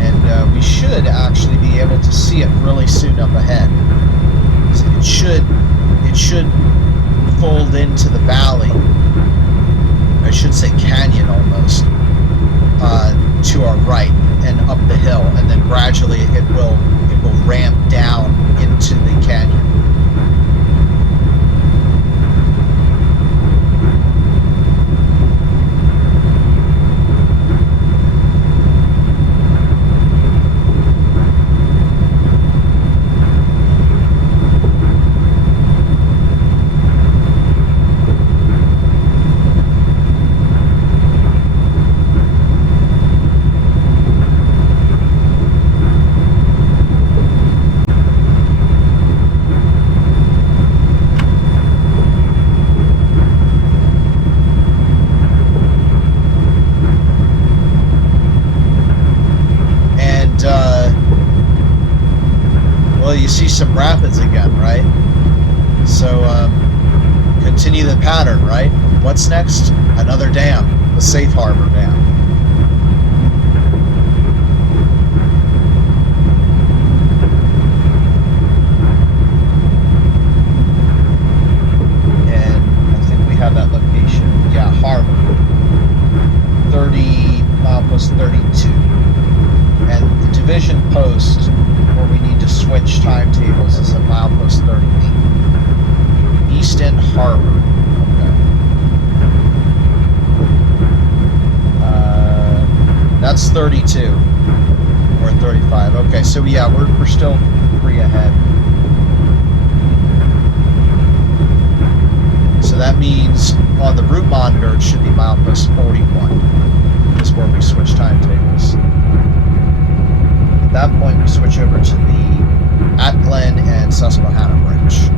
And we should actually be able to see it really soon up ahead. It should fold into the valley. I should say canyon almost, to our right and up the hill, and then gradually it will ramp down into the canyon. You see some rapids again, right? So continue the pattern, right? What's next? Another dam, the Safe Harbor Dam. And I think we have that location. Yeah, Harbor. 30 milepost 32. And the division post where we need to switch timetables is at milepost 38. East End Harbor. Okay. That's 32. We're at 35. Okay, so yeah, we're still 3 ahead. So that means on the route monitor it should be milepost 41. Is where we switch timetables. At that point, we switch over to the Atglen and Susquehanna branch.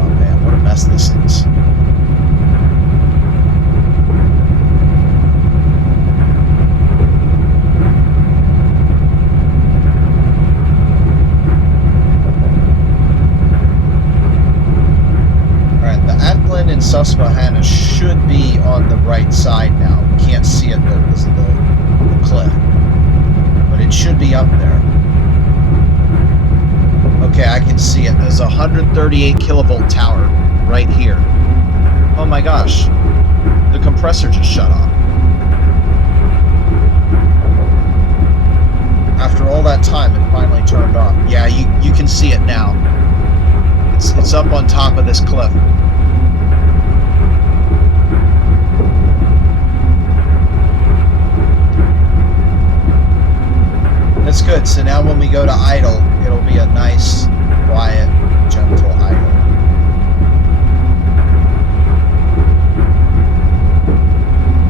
Oh man, what a mess this is. Susquehanna should be on the right side now. We can't see it though because of the cliff, but it should be up there. Okay, I can see it. There's a 138 kilovolt tower right here. Oh my gosh, the compressor just shut off. After all that time, it finally turned off. Yeah, you can see it now. It's up on top of this cliff. Good, so now when we go to idle, it'll be a nice, quiet, gentle idle.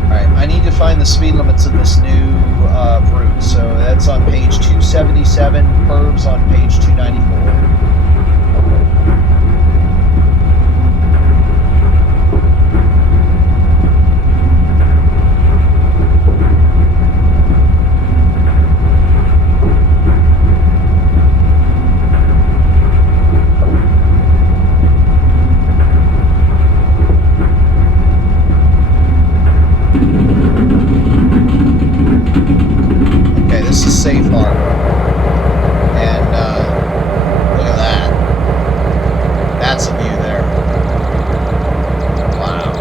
Alright, I need to find the speed limits of this new route, so that's on page 277, PRRV's on page 294. This is safe harbor, and look at that. That's a view there. Wow.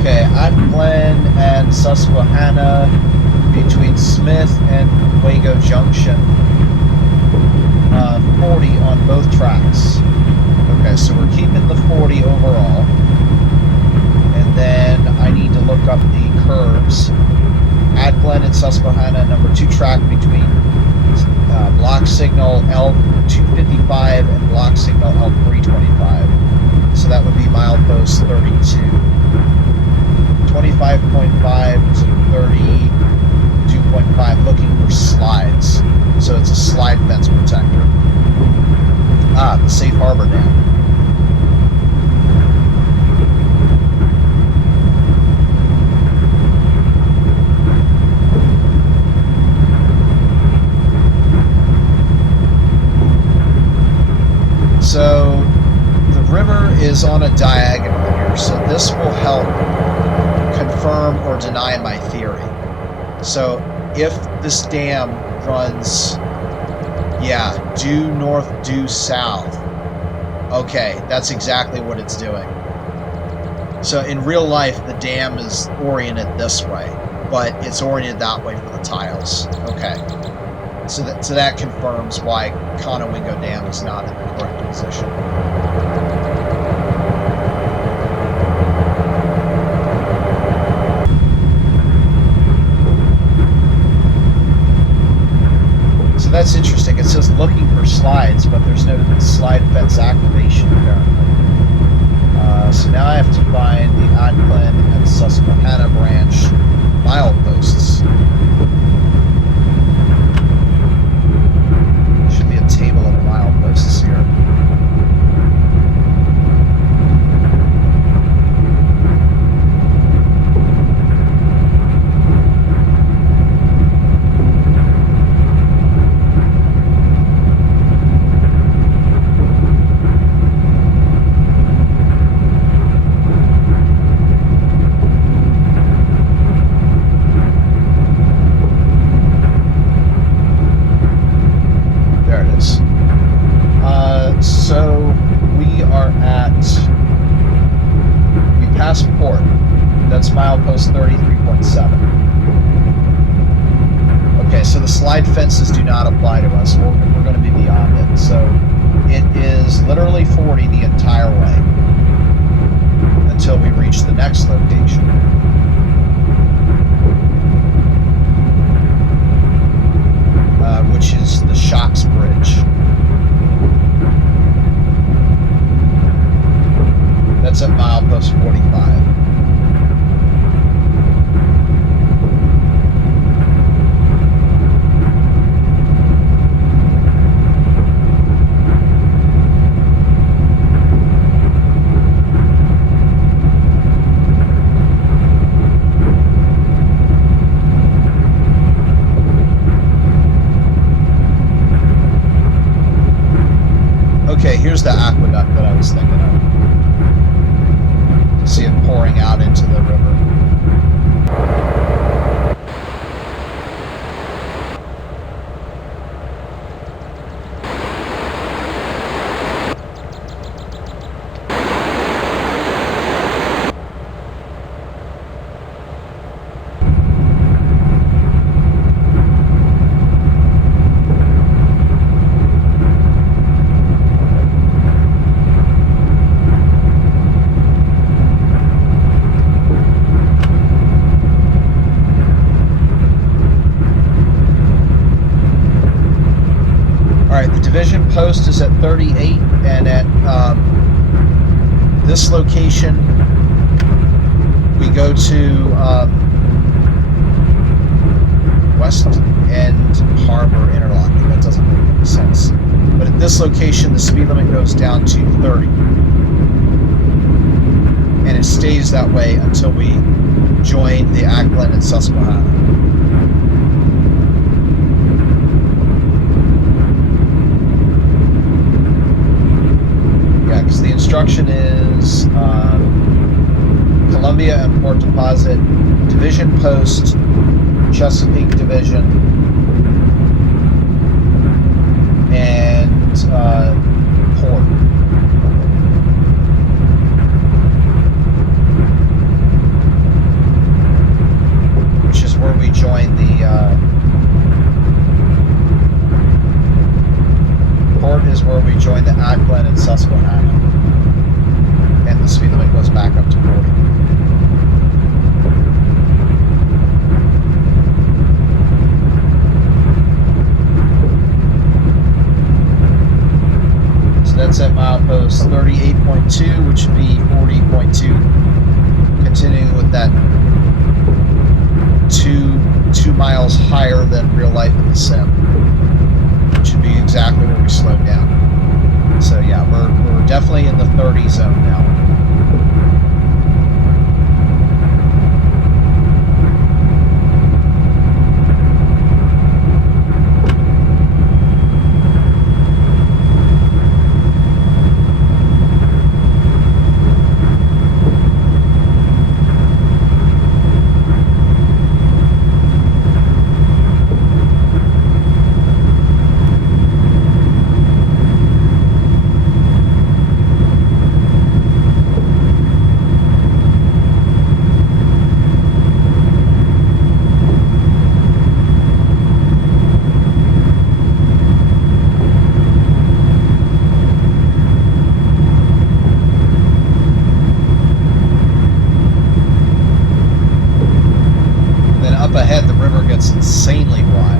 Okay, Atglen and Susquehanna between Smith and Wago Junction. 40 on both tracks. Okay, so we're keeping the 40 overall. And then I need to look up the curves. Atglen and Susquehanna, number 2 track between block signal L255 and block signal L325. So that would be milepost 32. 25.5 to 32.5, looking for slides. So it's a slide fence protector. Ah, the safe harbor dam. So the river is on a diagonal here, so this will help confirm or deny my theory. So if this dam runs, yeah, due north, due south, okay, that's exactly what it's doing. So in real life, the dam is oriented this way, but it's oriented that way for the tiles. Okay, so that confirms why Conowingo Dam is not in the correct position. So that's interesting. It says looking for slides, but there's no slide fence activation apparently. So now I have to find the Atglen and Susquehanna branch mileposts. Should be a table of mileposts here. Milepost 33.7. Okay, so the slide fences do not apply to us. We're going to be beyond it. So it is literally 40 the entire way until we reach the next location. Which is the Shocks Bridge. That's at milepost 45. Okay, here's the aqueduct that I was thinking of. See it pouring out into the river. right, the division post is at 38, and at this location, we go to West End Harbor interlocking. That doesn't make any sense. But at this location, the speed limit goes down to 30. And it stays that way until we join the Atglen and Susquehanna. Yeah, because the instruction is Columbia and Port Deposit, Division Post, Chesapeake Division, and Port. Which is where we join the Port is where we join the Atglen and Susquehanna, and the speed limit goes back up to 40. That's at milepost 38.2, which would be 40.2. Continuing with that two miles higher than real life in the sim, which would be exactly where we slowed down. So yeah, we're definitely in the 30 zone now. It's insanely wide.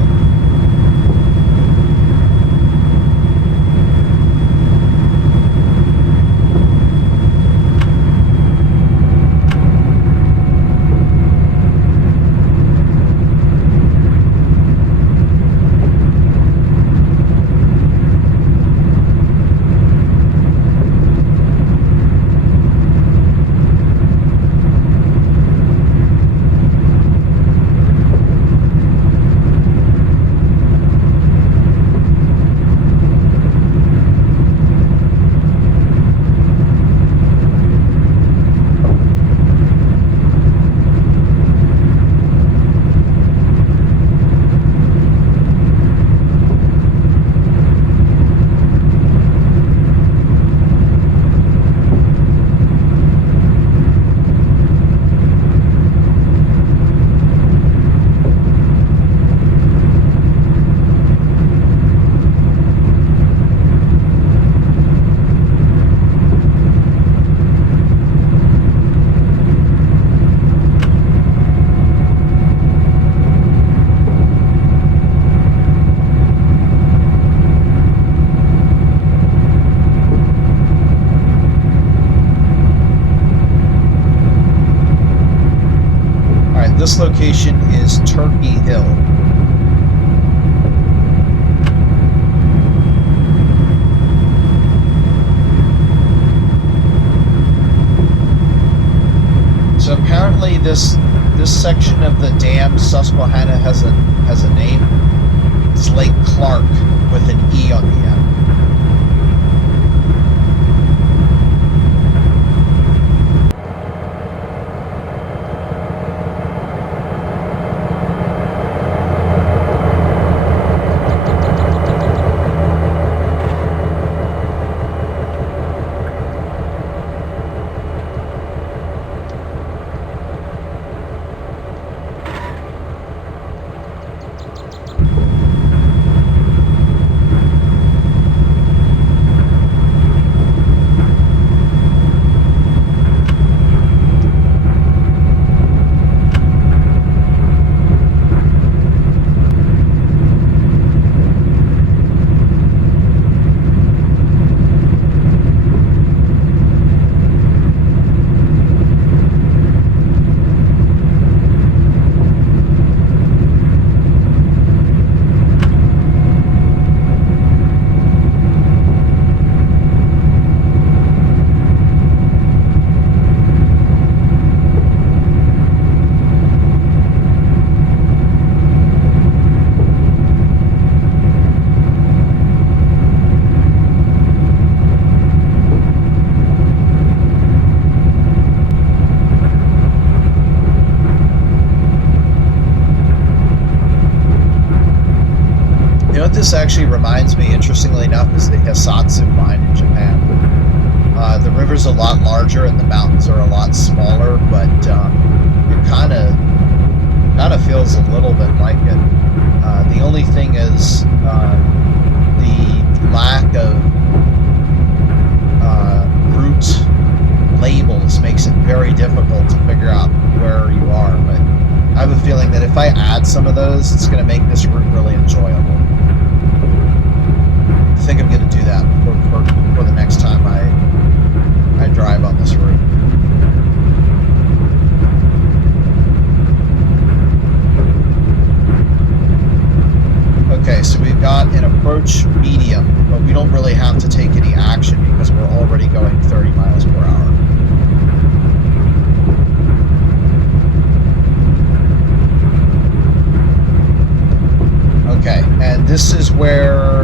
This location is Turkey Hill. So apparently this section of the dam, Susquehanna, has a name. It's Lake Clark with an E on the end. You know what this actually reminds me, interestingly enough, is the Hisatsu line in Japan. The river's a lot larger and the mountains are a lot smaller, but it kind of feels a little bit like it. The only thing is the lack of route labels makes it very difficult to figure out where you are, but I have a feeling that if I add some of those, it's going to make this route really enjoyable. I think I'm going to do that for the next time I drive on this route. Okay, so we've got an approach medium, but we don't really have to take any action because we're already going 30 miles per hour. Okay, and this is where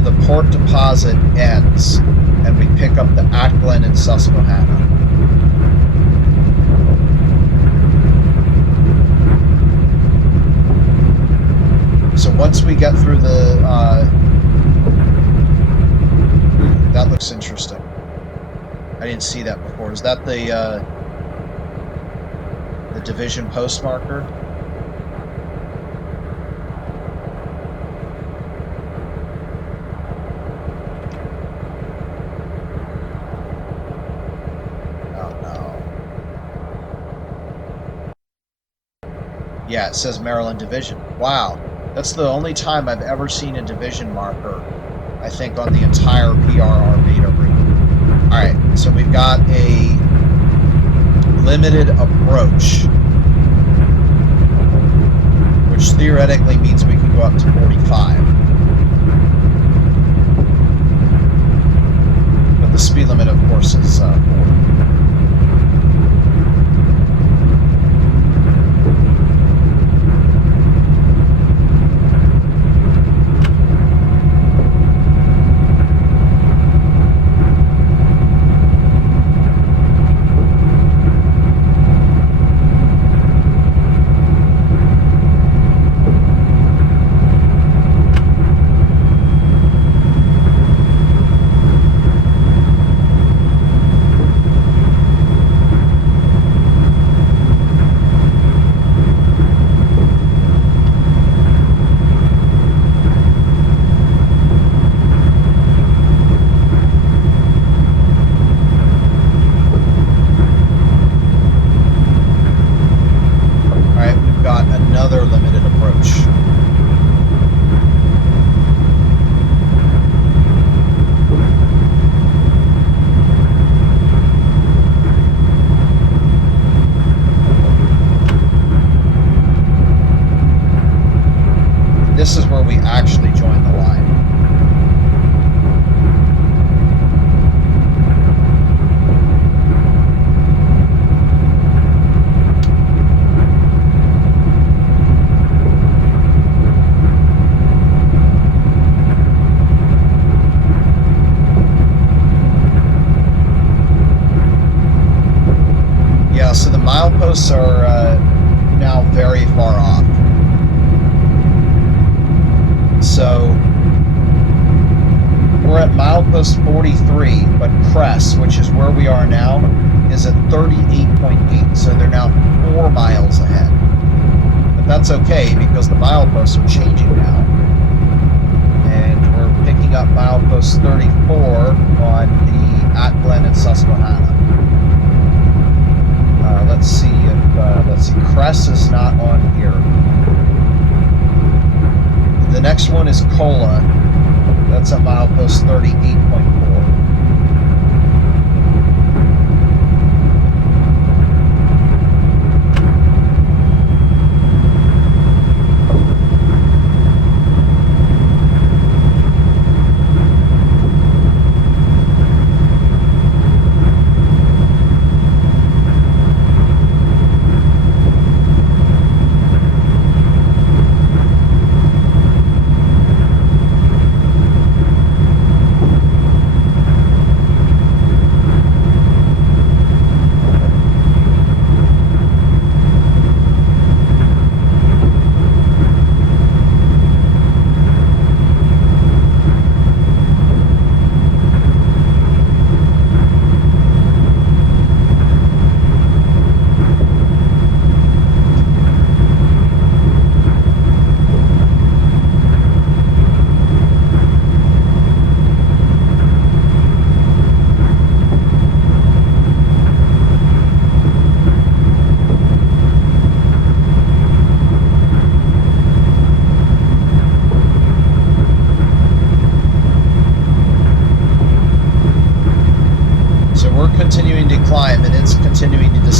the port deposit ends, and we pick up the Atglen and Susquehanna. So once we get through the, that looks interesting. I didn't see that before. Is that the division post marker? Yeah, it says Maryland Division. Wow. That's the only time I've ever seen a division marker, I think, on the entire PRRV2 route. Alright, so we've got a limited approach, which theoretically means we can go up to 45. But the speed limit, of course, is 40. This is where we actually join the line. Yeah, so the mileposts are now very far off. So we're at milepost 43, but Crest, which is where we are now, is at 38.8, so they're now 4 miles ahead. But that's okay because the mileposts are changing now. And we're picking up milepost 34 on the Atglen and Susquehanna. Let's see if Crest is not on here. The next one is Cola. That's at milepost 38.4.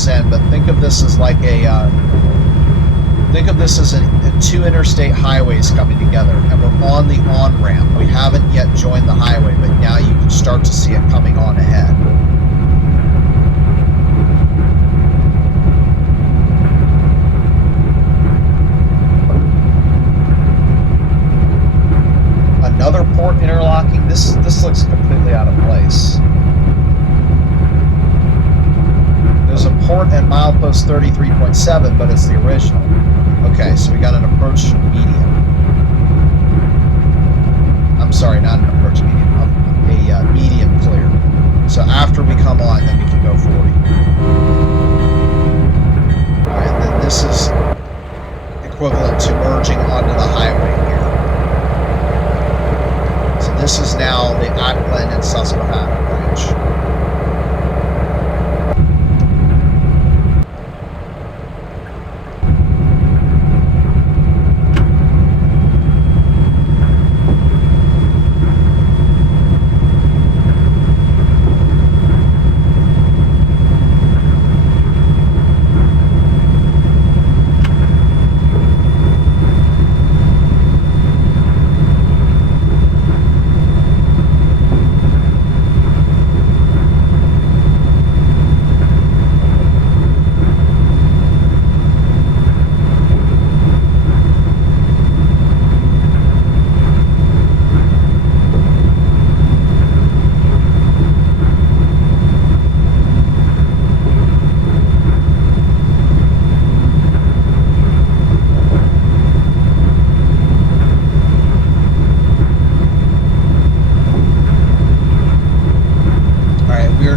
end, but think of this as like think of this as two interstate highways coming together, and we're on the on-ramp. We haven't yet joined the highway, but now you can start to see it coming on ahead. Another port interlocking. This looks completely out of place. There's a port at milepost 33.7, but it's the original. Okay, so we got an approach medium. I'm sorry, not an approach medium. A medium clear. So after we come on, then we can go 40. All right, then this is equivalent to merging onto the highway here. So this is now the Atglen and Susquehanna branch.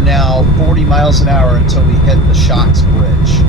Now 40 miles an hour until we hit the Shocks Bridge.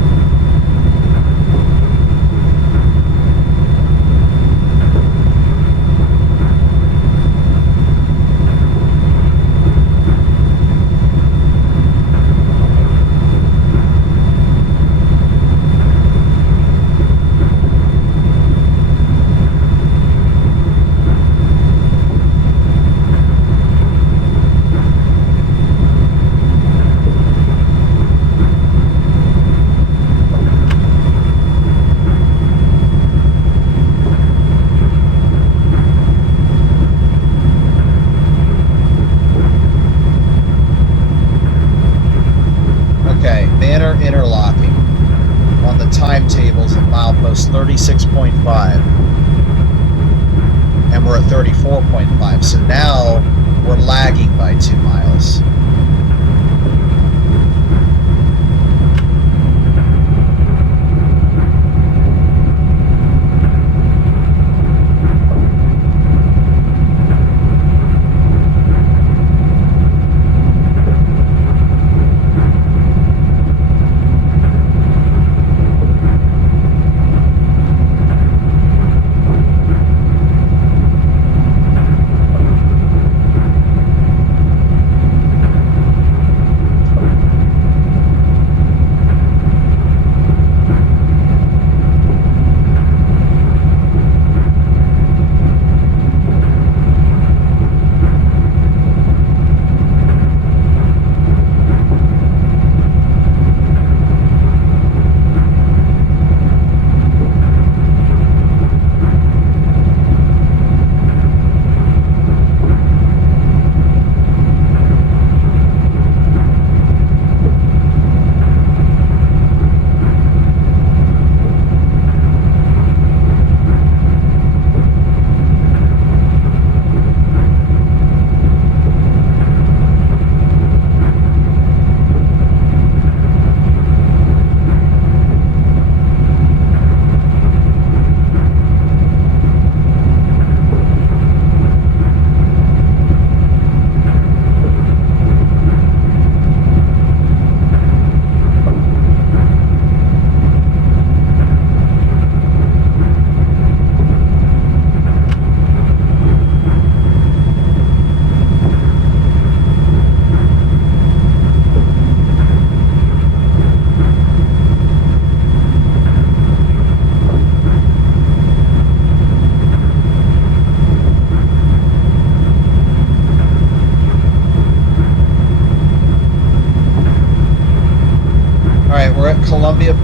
Interlocking on the timetables at milepost 36.5, and we're at 34.5, so now we're lagging by 2 miles.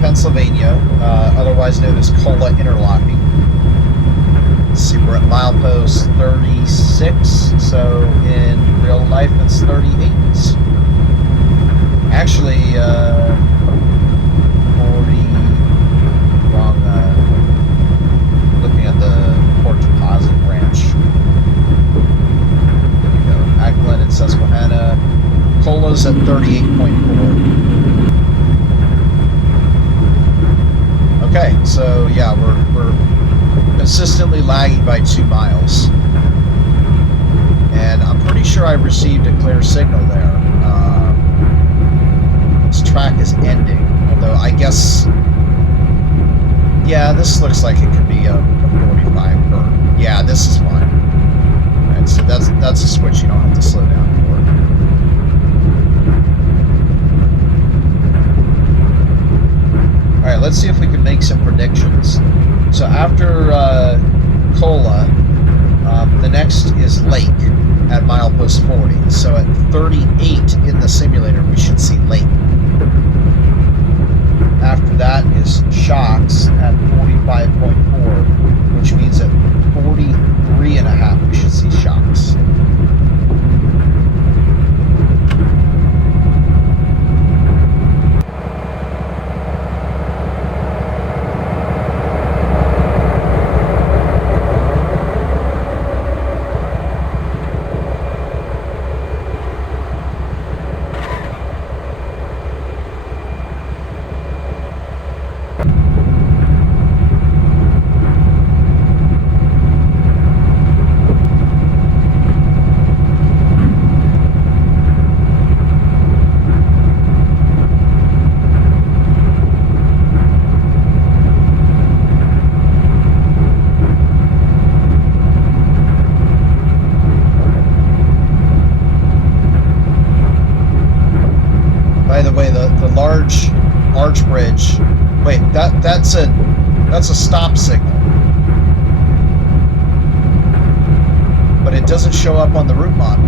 Pennsylvania, otherwise known as Kola Interlocking. Let's see, we're at milepost 36, so in real life it's 38. Actually, 40, wrong, looking at the port deposit branch. There we go, Atglen and Susquehanna. Cola's at 38.4. Okay, so yeah, we're consistently lagging by 2 miles. And I'm pretty sure I received a clear signal there. This track is ending, although I guess, yeah, this looks like it could be a 45 per. Yeah, this is fine. Alright, so that's a switch you don't have to slow down for. Alright, let's see if we can make some predictions. So after Kola, the next is Lake at milepost 40. So at 38 in the simulator, we should see Lake. After that is Shocks at 45.4, which means at 43.5 we should see Shocks. Arch bridge. Wait, that's a stop signal, but it doesn't show up on the route monitor.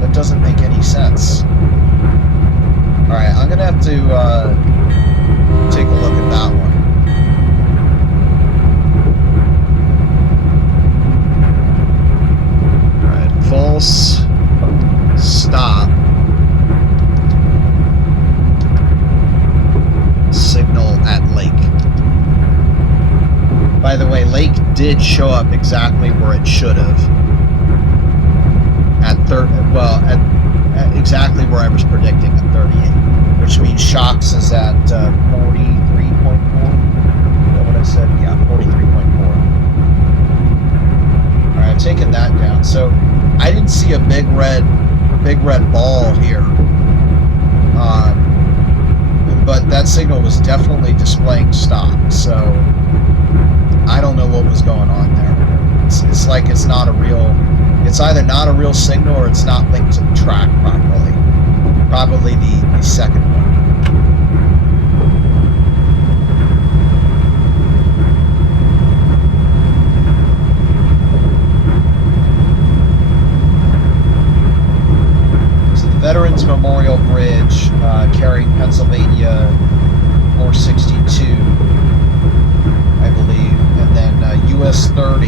That doesn't make any sense. All right, I'm gonna have to take a look at that one. All right, false stop. Signal at Lake. By the way, Lake did show up exactly where it should have. At exactly where I was predicting at 38, which means Shocks is at 43.4. Is that what I said? Yeah, 43.4. All right, I've taken that down. So I didn't see a big red ball here. But that signal was definitely displaying stop, so I don't know what was going on there. It's like it's not a real, it's either not a real signal or it's not linked to the track properly. Probably the second one. Veterans Memorial Bridge carrying Pennsylvania 462, I believe, and then US 30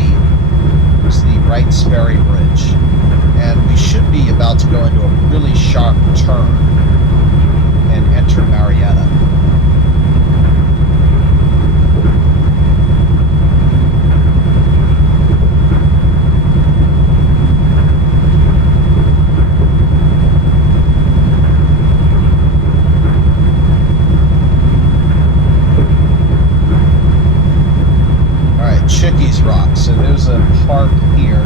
is the Wrights Ferry Bridge, and we should be about to go into a really sharp turn and enter Marietta. Chickies Rock. So there's a park here.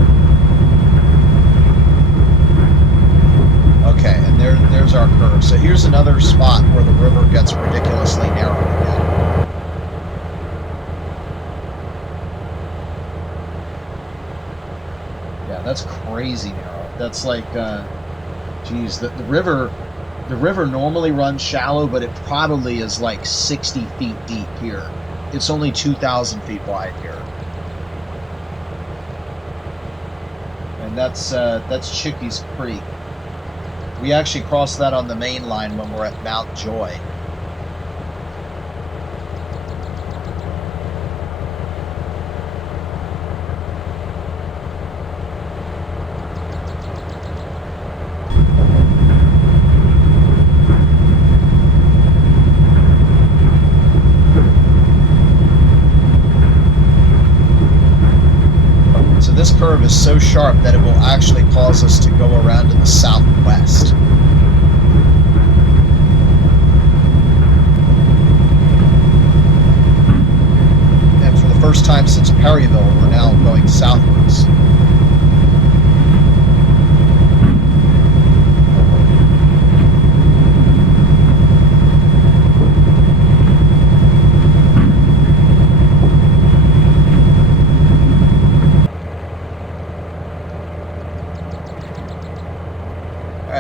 Okay, and there's our curve. So here's another spot where the river gets ridiculously narrow again. Yeah, that's crazy narrow. That's like, geez, the river normally runs shallow, but it probably is like 60 feet deep here. It's only 2,000 feet wide here. And that's Chickies Creek. We actually crossed that on the main line when we're at Mount Joy. is so sharp that it will actually cause us to go around to the southwest. And for the first time since Perryville, we're now going southwards.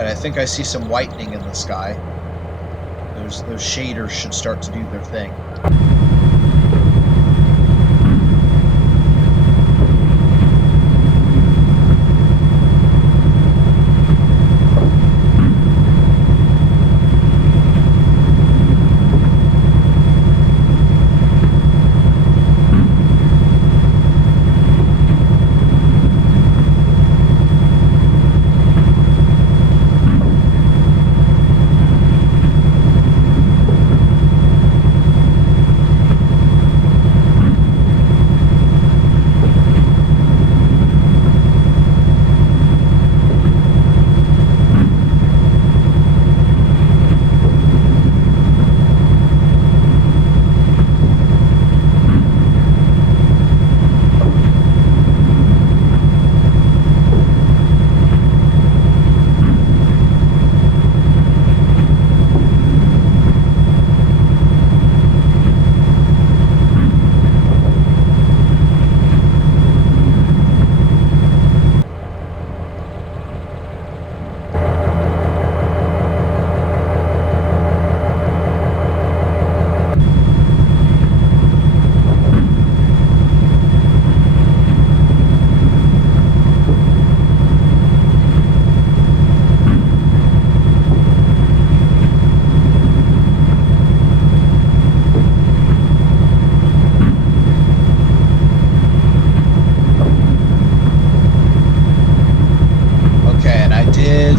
I think I see some whitening in the sky. Those shaders should start to do their thing.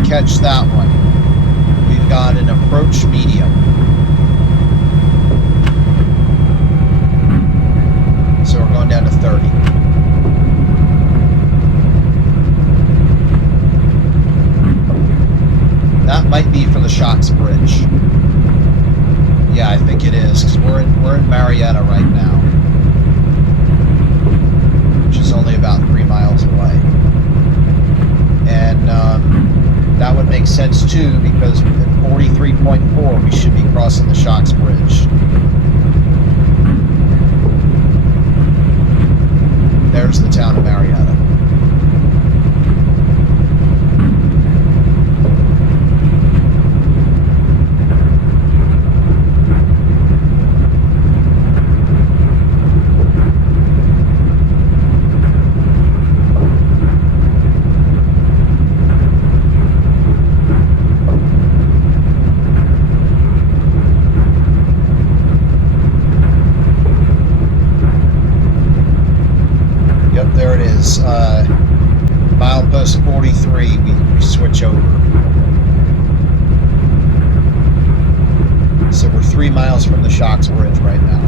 Catch that one. We've got an approach medium. So we're going down to 30. That might be for the Shocks Bridge. Yeah, I think it is, because we're in Marietta right now, which is only about 3 miles away. And that would make sense too, because at 43.4 we should be crossing the Shocks Bridge. There's the town of Marietta. Milepost 43, we switch over. So we're 3 miles from the Shocks Bridge right now.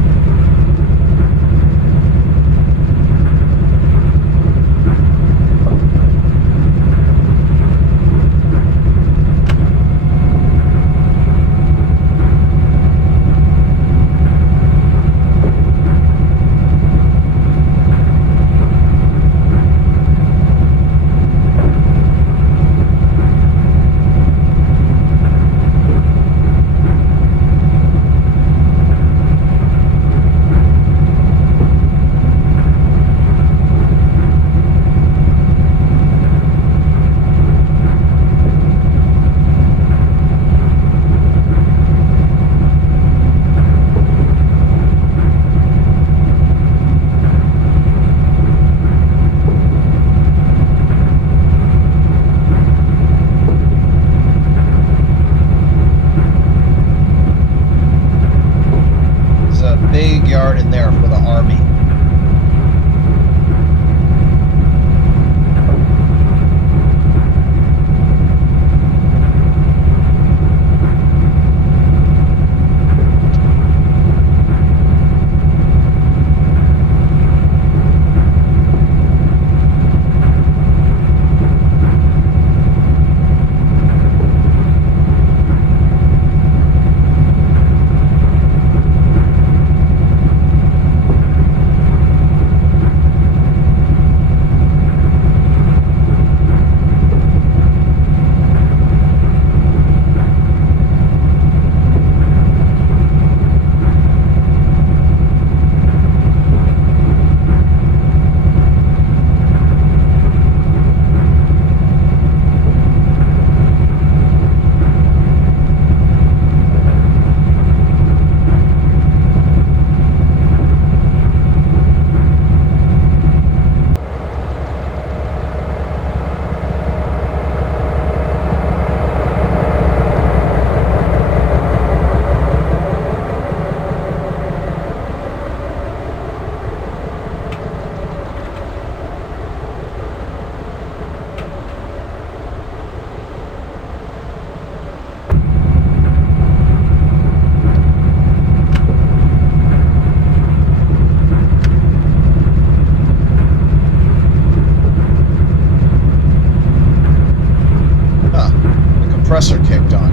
compressor kicked on.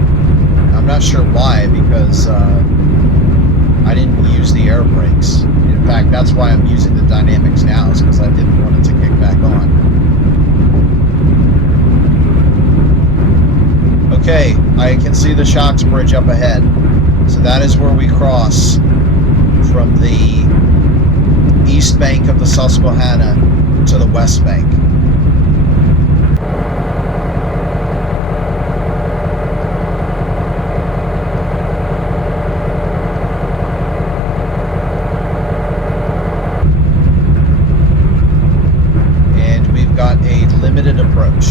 I'm not sure why, because I didn't use the air brakes. In fact, that's why I'm using the dynamics now, is because I didn't want it to kick back on. Okay, I can see the Shocks Bridge up ahead. So that is where we cross from the east bank of the Susquehanna to the west bank. And we've got a limited approach.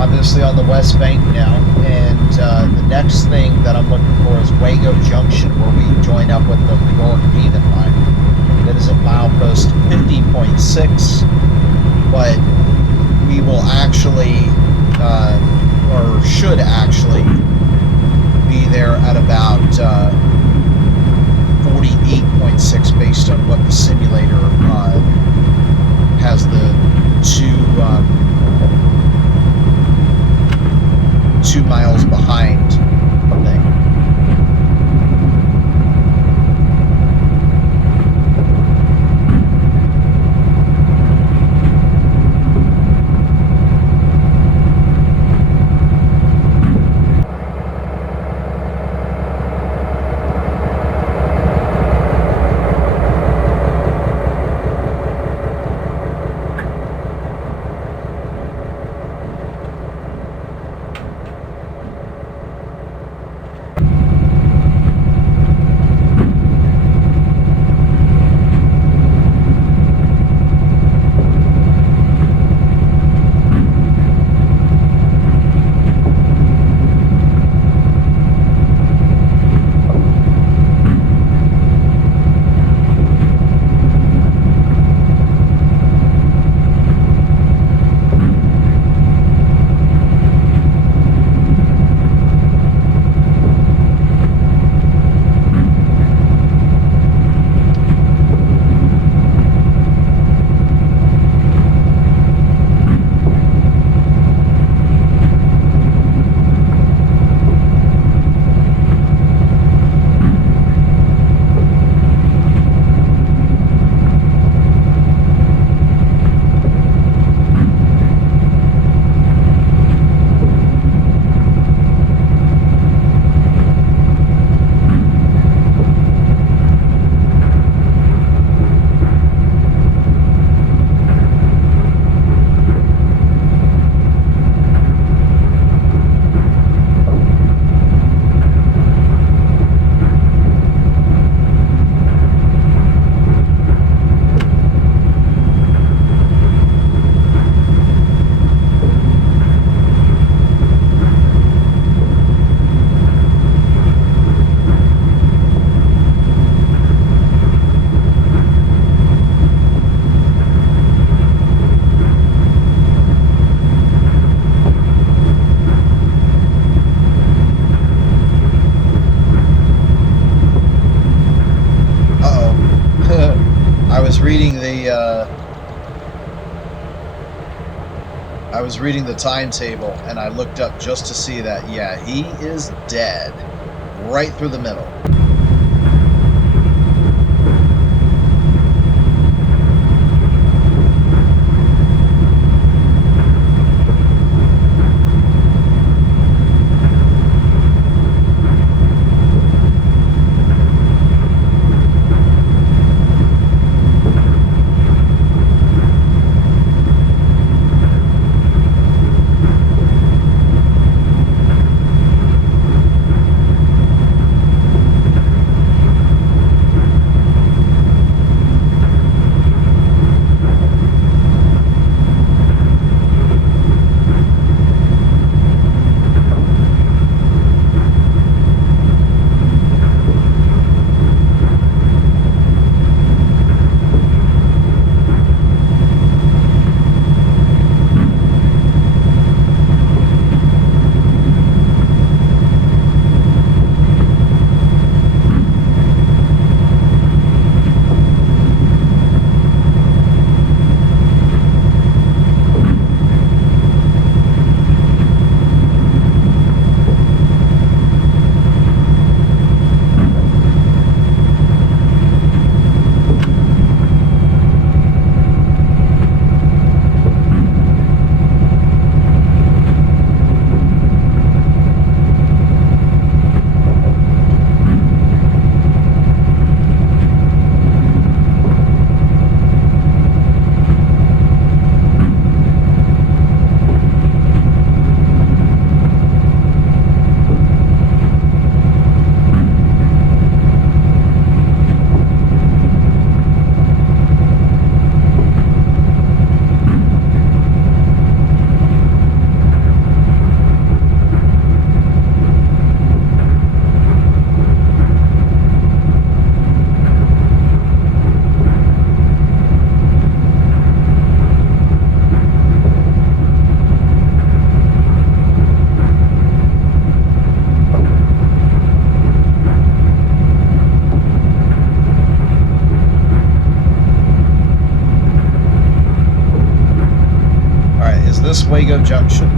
obviously on the West Bank now, and the next thing that I'm looking for is Wago Junction, where we join up with the New York Haven line. That is at milepost 50.6, but we will actually, or should actually, be there at about 48.6 based on what the simulator has the 2 miles behind thing. I was reading the timetable, and I looked up just to see that, yeah, he is dead. Right through the middle. Oswego Junction.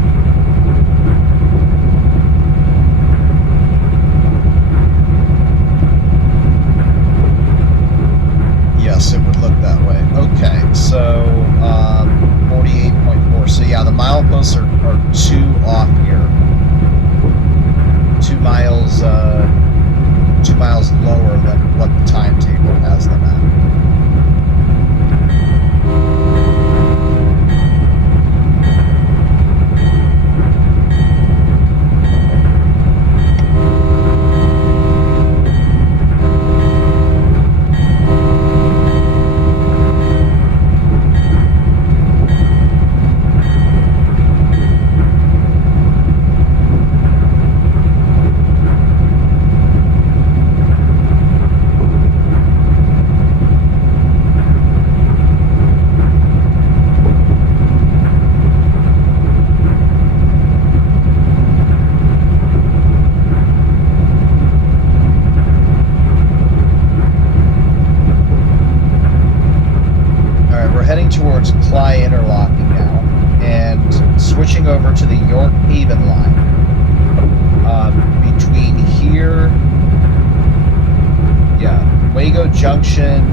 Yes, it would look that way. Okay, so 48.4. So yeah, the mileposts are 2 off here. 2 miles 2 miles lower than what the timetable has them at. Towards Cly interlocking now, and switching over to the York Haven line. Between here, yeah, Wago Junction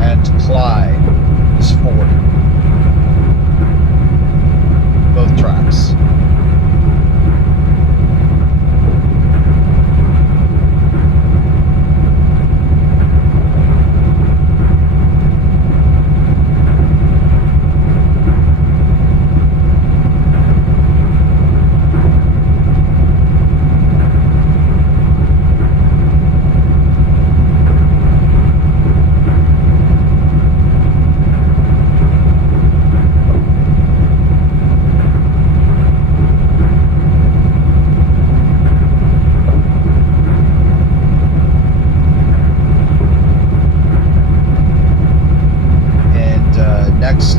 and Cly is 40. Both tracks.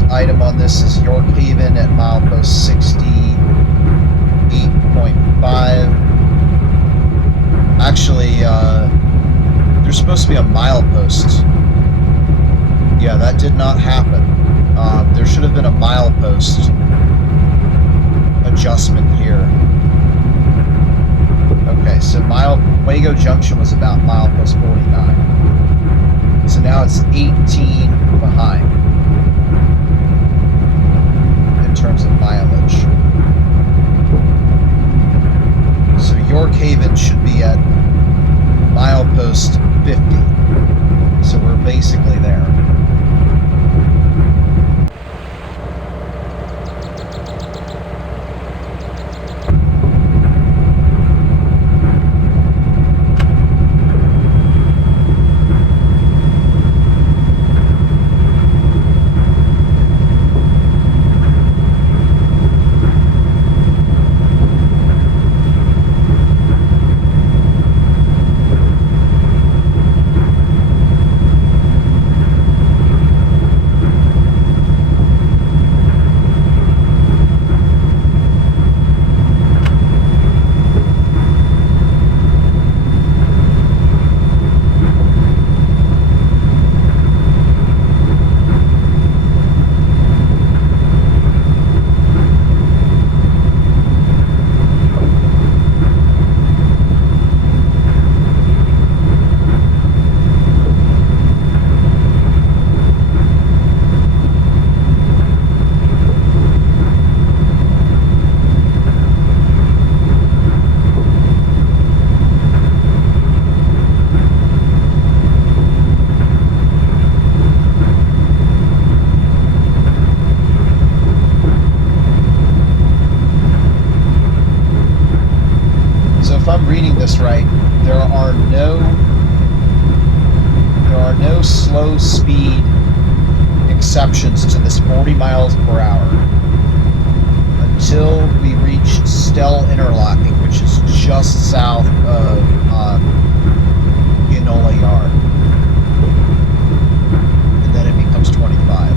Item on this is York Haven at milepost 68.5. Actually, there's supposed to be a milepost. Yeah, that did not happen. There should have been a milepost adjustment here. Okay, so Wago Junction was about milepost 49. So now it's 18 behind. In terms of mileage. So York Haven should be at milepost 50. So we're basically there. Right, there are no slow speed exceptions to this 40 miles per hour until we reach Stell interlocking, which is just south of Enola Yard, and then it becomes 25.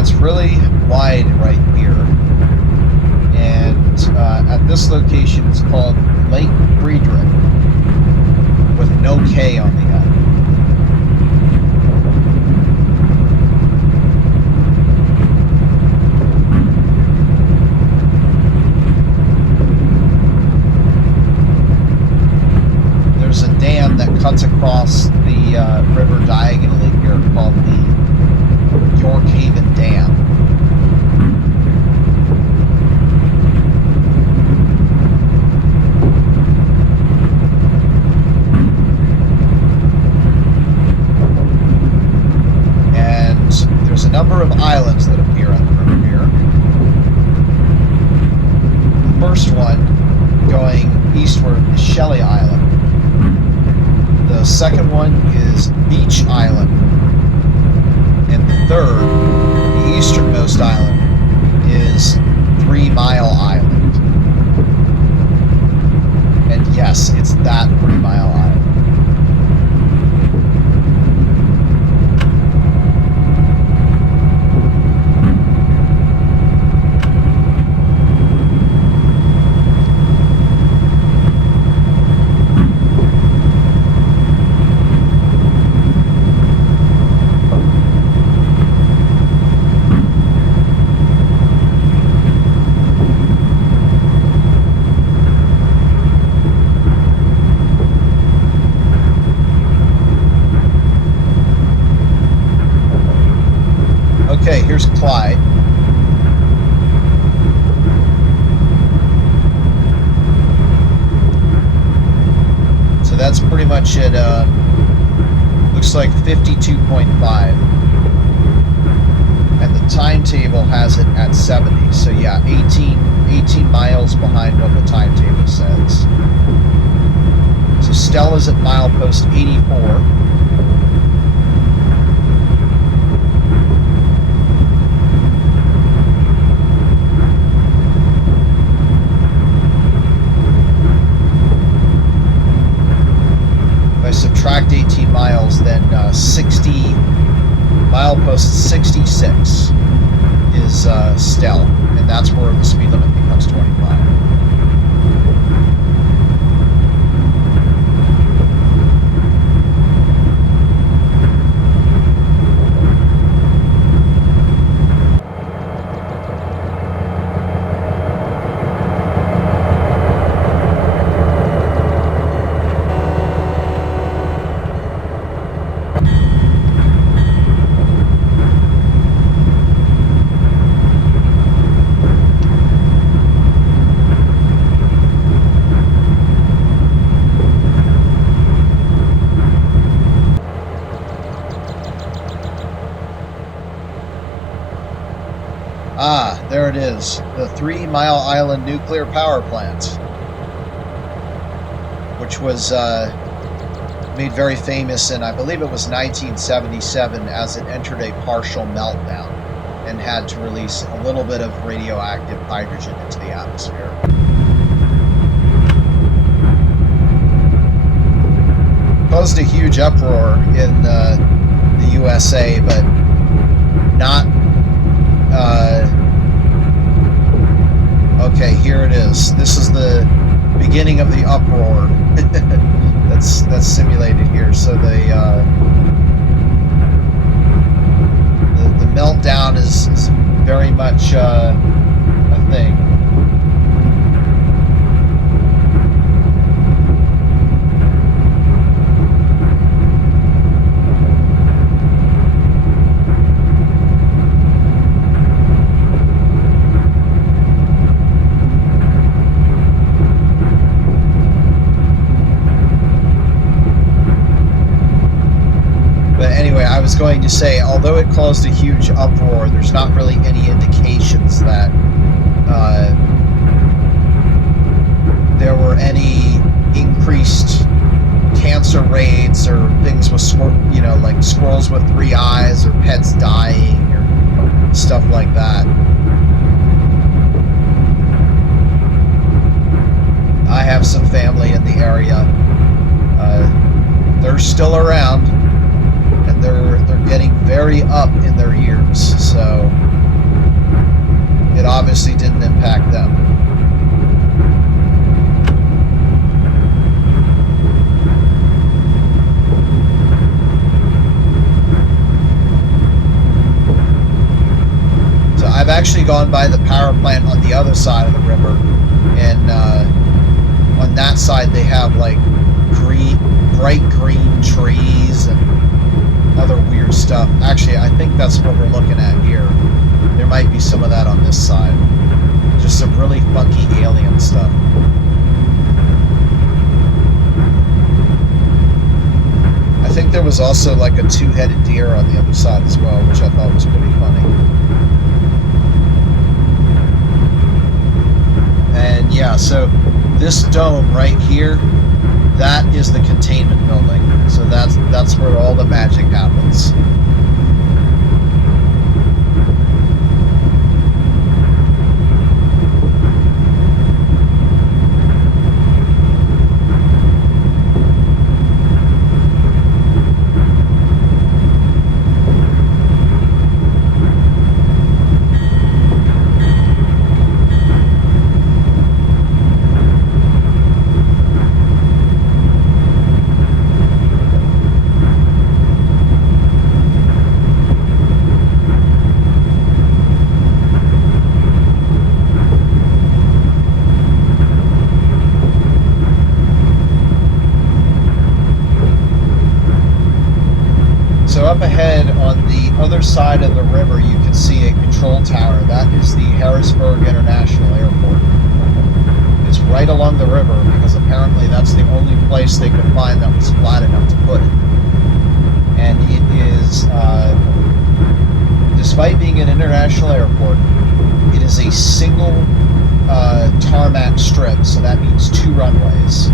gets really wide right here, and at this location it's called Lake Friedrich, with no K on the end. There's a dam that cuts across the river diagonally here called the York Haven Dam. And there's a number of islands that appear on the river here. The first one going eastward is Shelley Island. The second one is Beach Island. And the third, the easternmost island, is 3 Mile Island. And yes, it's that 3 Mile Island. Okay, here's Clyde. So that's pretty much it. Looks like 52.5. And the timetable has it at 70. So yeah, 18 miles behind what the timetable says. So Stell is at milepost 84. Subtract 18 miles, then 60, milepost 66 is Stell, and that's where the speed limit becomes 25. Ah, there it is, the 3 Mile Island nuclear power plant, which was made very famous in, I believe it was 1977, as it entered a partial meltdown and had to release a little bit of radioactive hydrogen into the atmosphere. Caused a huge uproar in the USA, but not... okay, here it is. This is the beginning of the uproar that's simulated here. So the meltdown is very much a thing. I was going to say, although it caused a huge uproar, there's not really any indications that there were any increased cancer rates or things with, like squirrels with 3 eyes or pets dying or stuff like that. I have some family in the area. They're still around. They're getting very up in their years, so it obviously didn't impact them. So I've actually gone by the power plant on the other side of the river, and on that side they have like bright green trees and other weird stuff. Actually, I think that's what we're looking at here. There might be some of that on this side. Just some really funky alien stuff. I think there was also like a two-headed deer on the other side as well, which I thought was pretty funny. And yeah, so this dome right here, that is the containment building. So that's where all the magic happens. Up ahead on the other side of the river, you can see a control tower. That is the Harrisburg International Airport. It's right along the river because apparently that's the only place they could find that was flat enough to put it. And it is, despite being an international airport, it is a single tarmac strip, so that means two runways.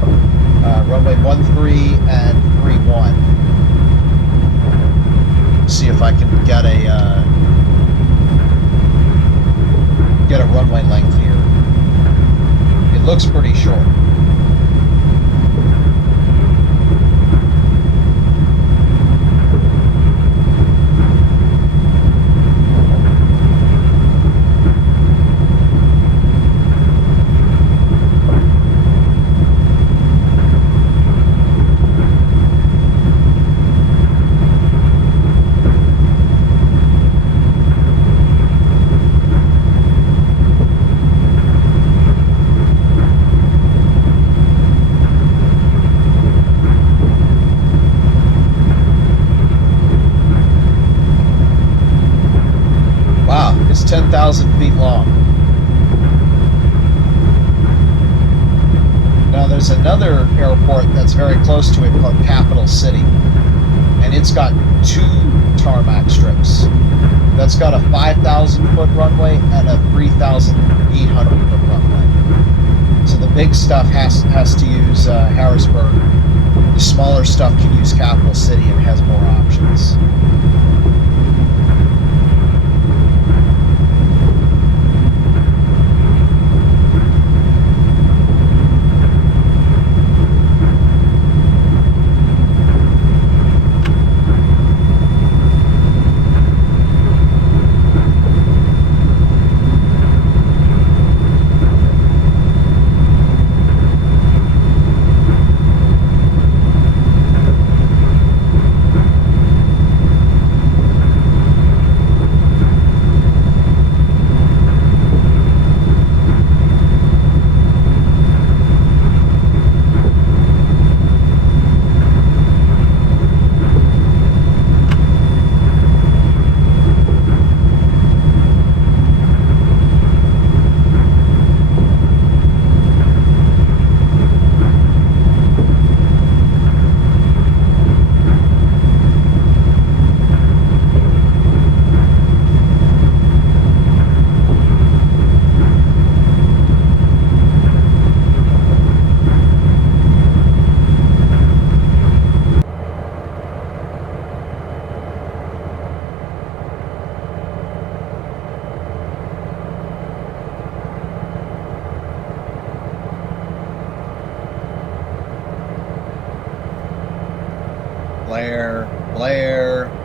Runway 13 and 31. See if I can get a runway length here. It looks pretty short. It's 10,000 feet long. Now there's another airport that's very close to it called Capital City, and it's got two tarmac strips. That's got a 5,000 foot runway and a 3,800 foot runway. So the big stuff has to use Harrisburg. The smaller stuff can use Capital City and has more options.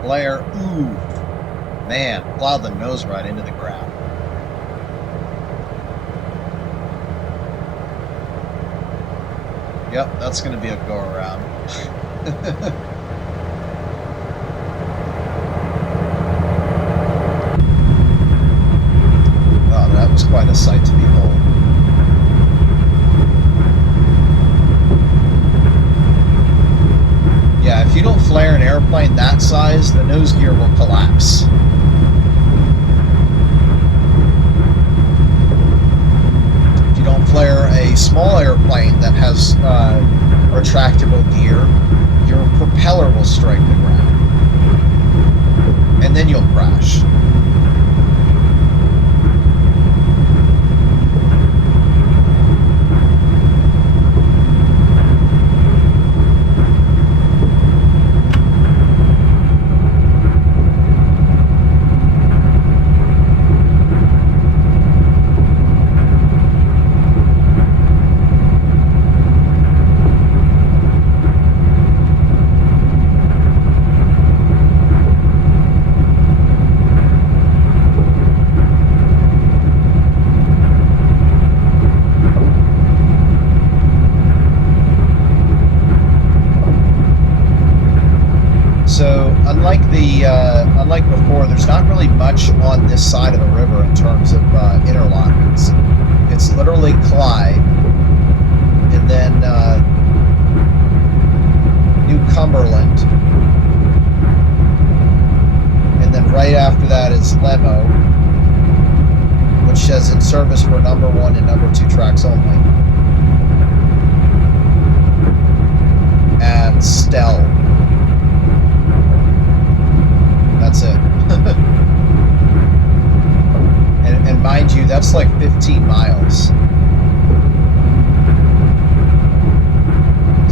Blare. Ooh, man, plowed the nose right into the ground. Yep, that's going to be a go around. Oh, that was quite a sight to behold. Yeah, if you don't flare an airplane that size, the nose gear will collapse. If you don't flare a small airplane that has retractable gear, your propeller will strike the ground. And then you'll crash. Unlike before, there's not really much on this side of the river in terms of interlockings. It's literally Clyde, and then New Cumberland, and then right after that is Lemo, which says in service for number 1 and number 2 tracks only, and Stell. That's it. and mind you, that's like 15 miles.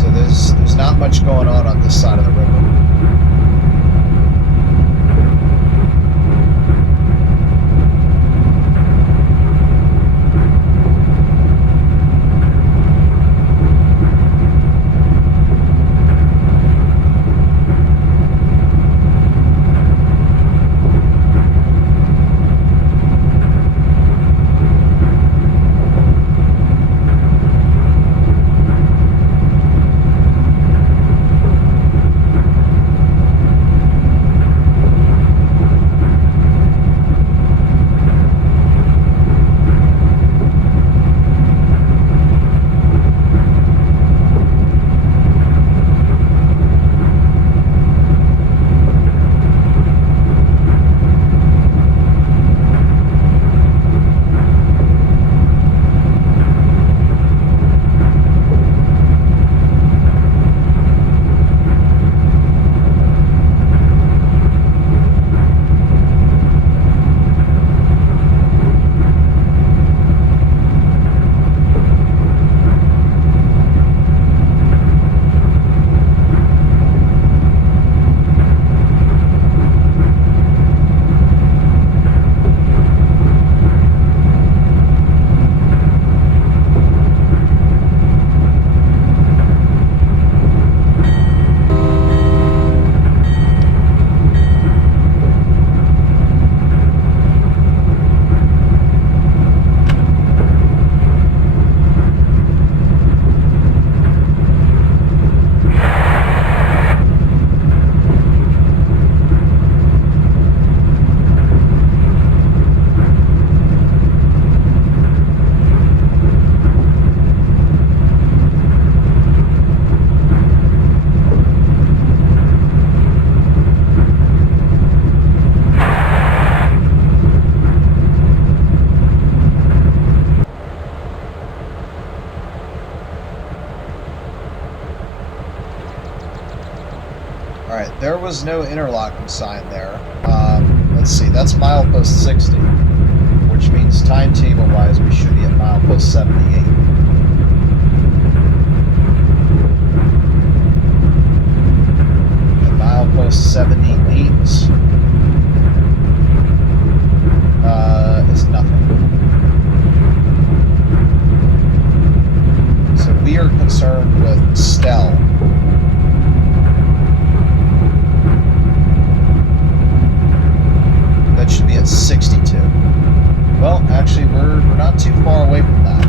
So there's not much going on this side of the river. There was no interlocking sign there. Let's see, that's milepost 60, which means timetable-wise we should be at milepost 78. And milepost 78 is nothing. So we are concerned with Stell. That should be at 62. Well, actually, we're not too far away from that.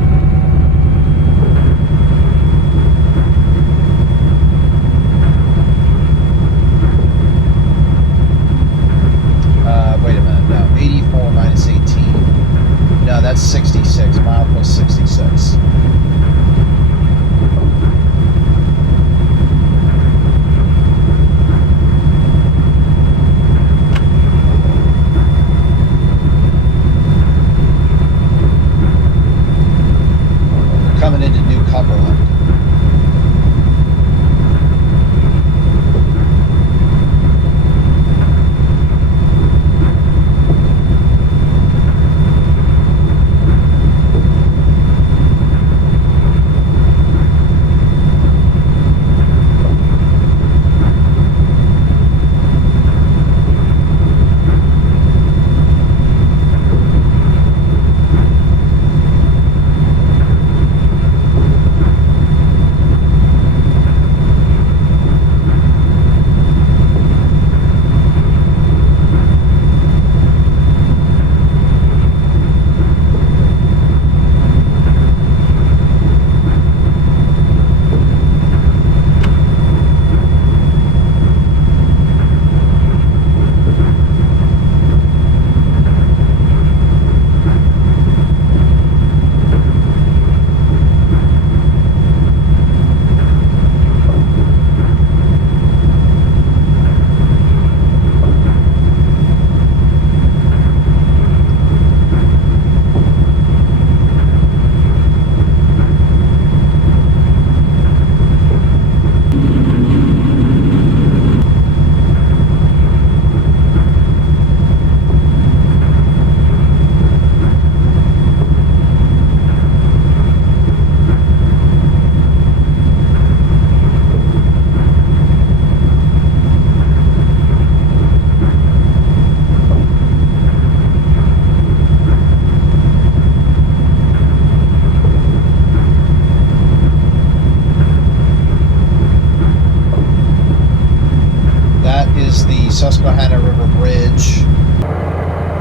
is the Susquehanna River Bridge,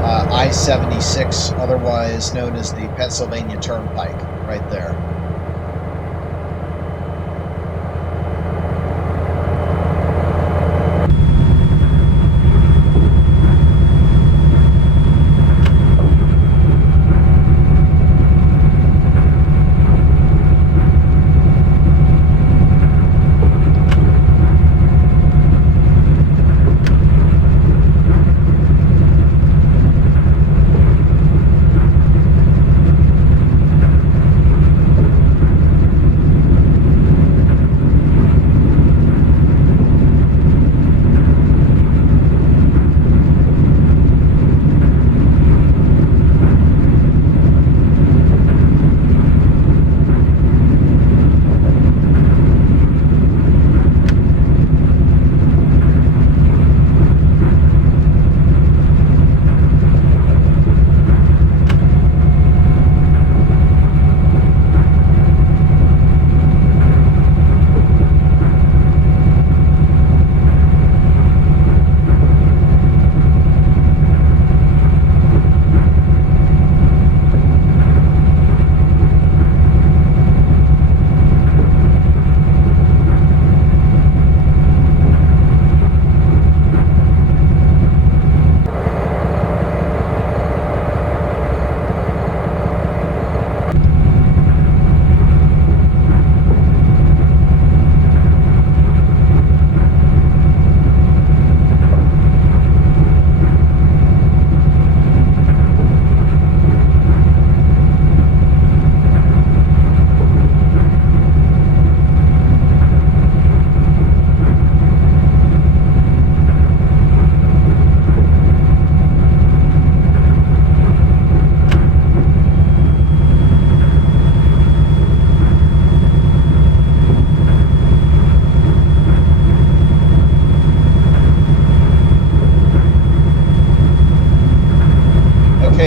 I-76, otherwise known as the Pennsylvania Turnpike, right there.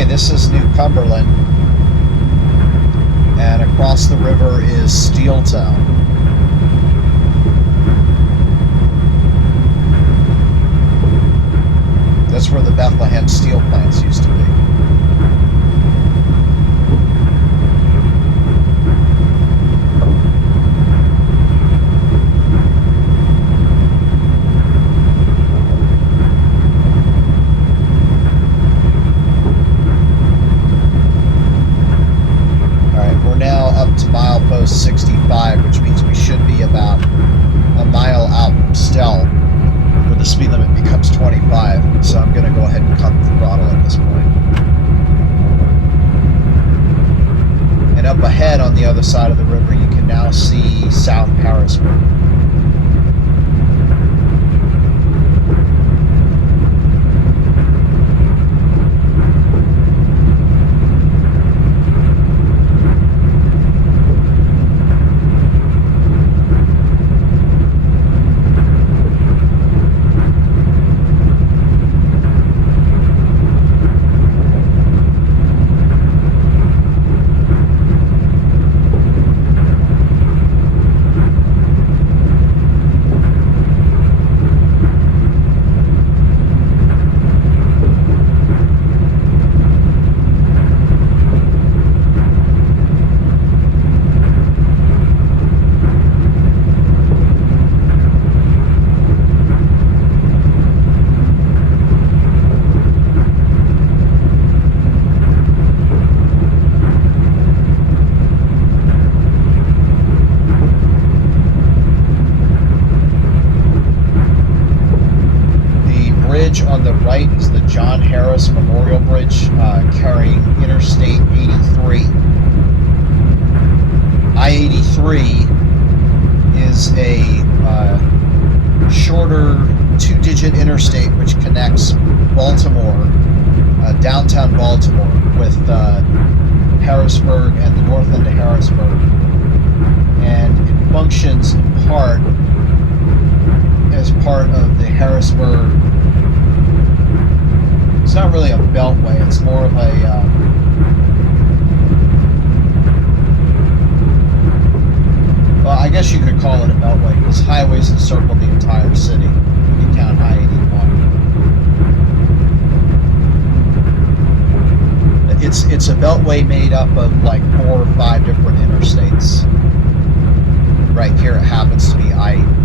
This is New Cumberland, and across the river is Steeltown. That's where the Bethlehem steel plants used to be. To milepost 65, which means we should be about a mile out from Stell, where the speed limit becomes 25. So I'm going to go ahead and cut the throttle at this point. And up ahead on the other side of the river, you can now see South Harrisburg. On the right is the John Harris Memorial Bridge carrying Interstate 83. I-83 is a shorter two-digit interstate which connects Baltimore, downtown Baltimore, with Harrisburg and the north end of Harrisburg. And it functions in part as part of the Harrisburg. It's not really a beltway, it's more of a well, I guess you could call it a beltway because highways encircle the entire city when you count I-81. beltway made up of like 4 or 5 different interstates. Right here it happens to be I-83.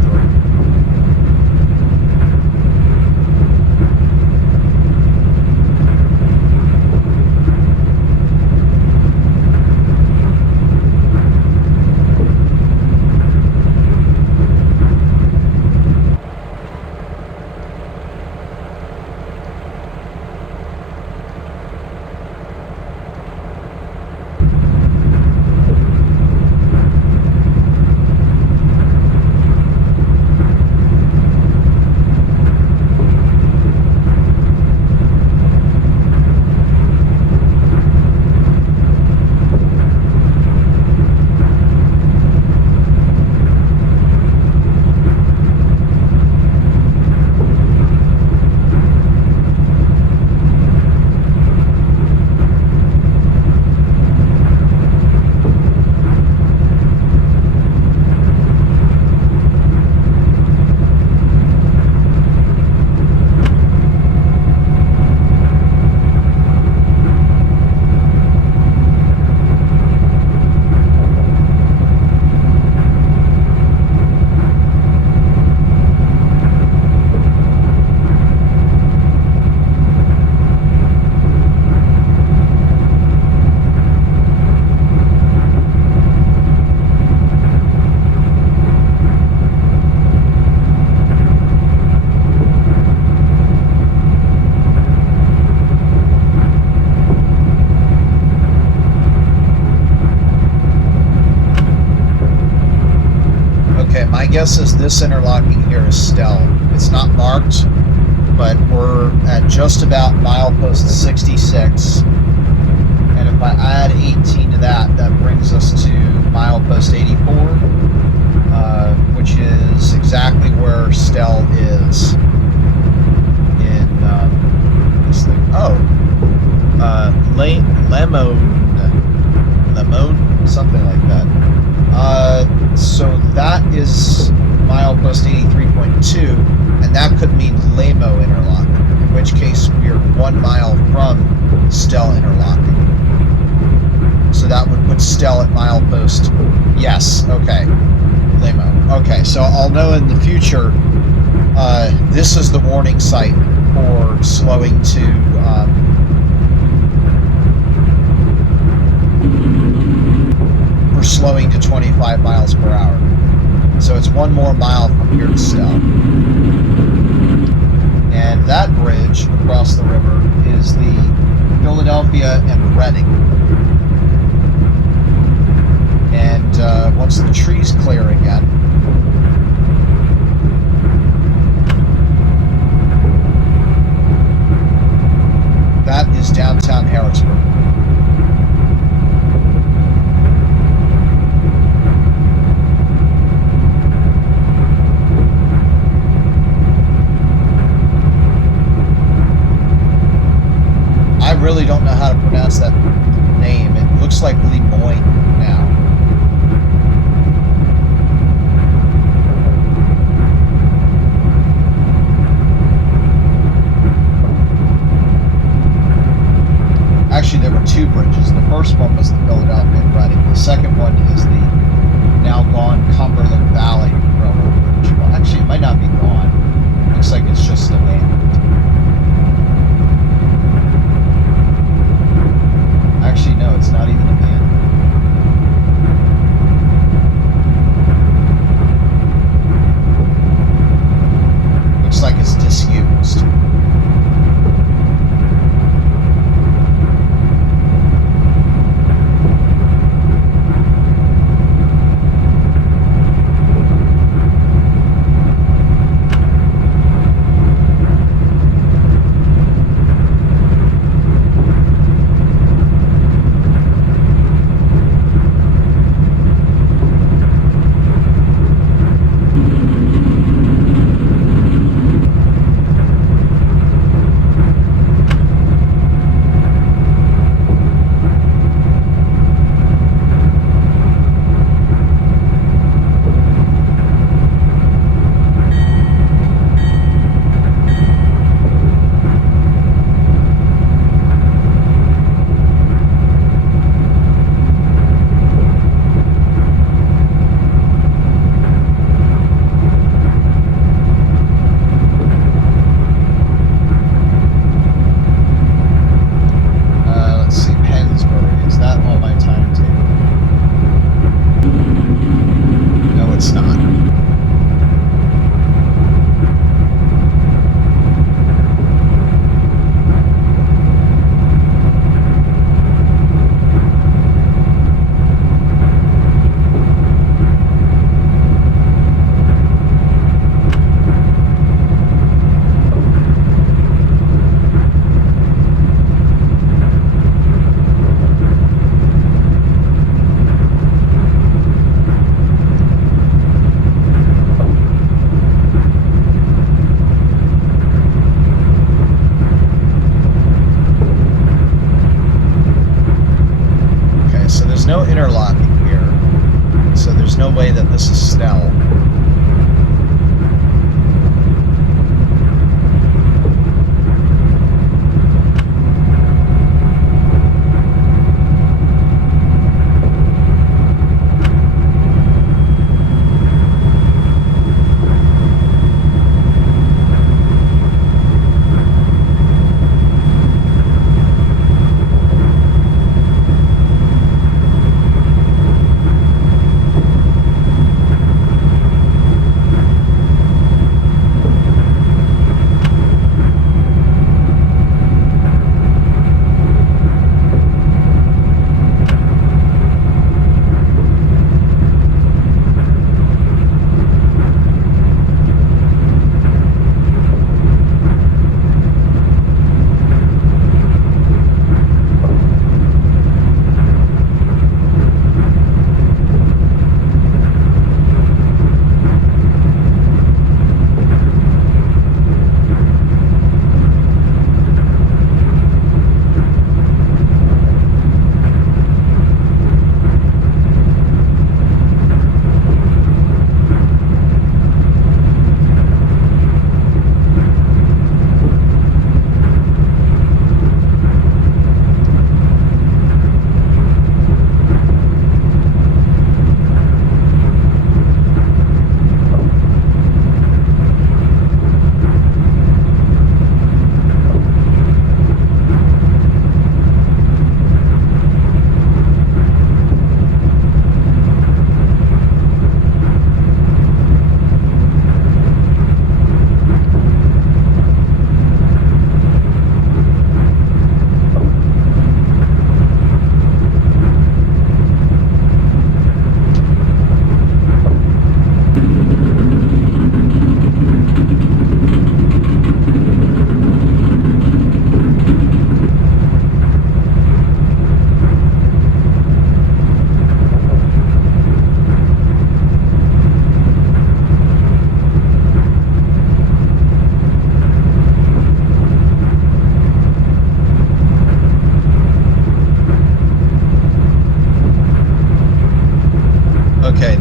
Guess is this interlocking here is Stell. It's not marked, but we're at just about milepost 66, and if I add 18 to that, that brings us to milepost 84, which is exactly where Stell is in this thing. Oh, Lemon, something like that. So that is milepost 83.2, and that could mean Lamo interlocking, in which case we are 1 mile from Stell interlocking. So that would put Stell at milepost, yes, okay, Lamo. Okay, so I'll know in the future, this is the warning site for slowing to, slowing to 25 miles per hour. So it's 1 more mile from here to Stell. And that bridge across the river is the Philadelphia and Reading. And once the trees clear again, that is downtown Harrisburg. I really don't know how to pronounce that name. It looks like Lemoyne now. Actually, there were 2 bridges. The first one was the Philadelphia and Reading. The second one is the now gone Cumberland Valley Railroad Bridge. Well, actually, it might not be gone. It looks like it's just abandoned. Actually, no, it's not even abandoned. Looks like it's disused.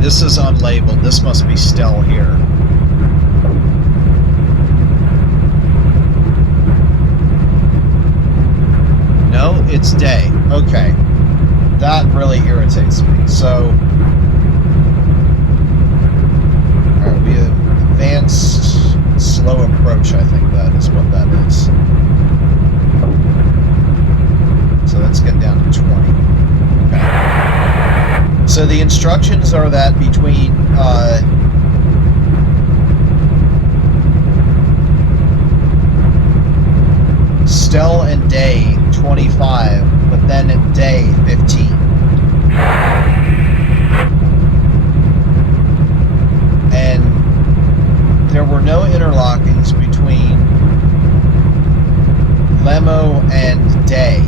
this is unlabeled. This must be Stell here. No, it's day. Okay. That really irritates me. So, alright, we have advanced slow approach, I think that is what that is. So let's get down to 20. Okay. So the instructions are that between Stell and day 25, but then at day 15. And there were no interlockings between Lemo and day,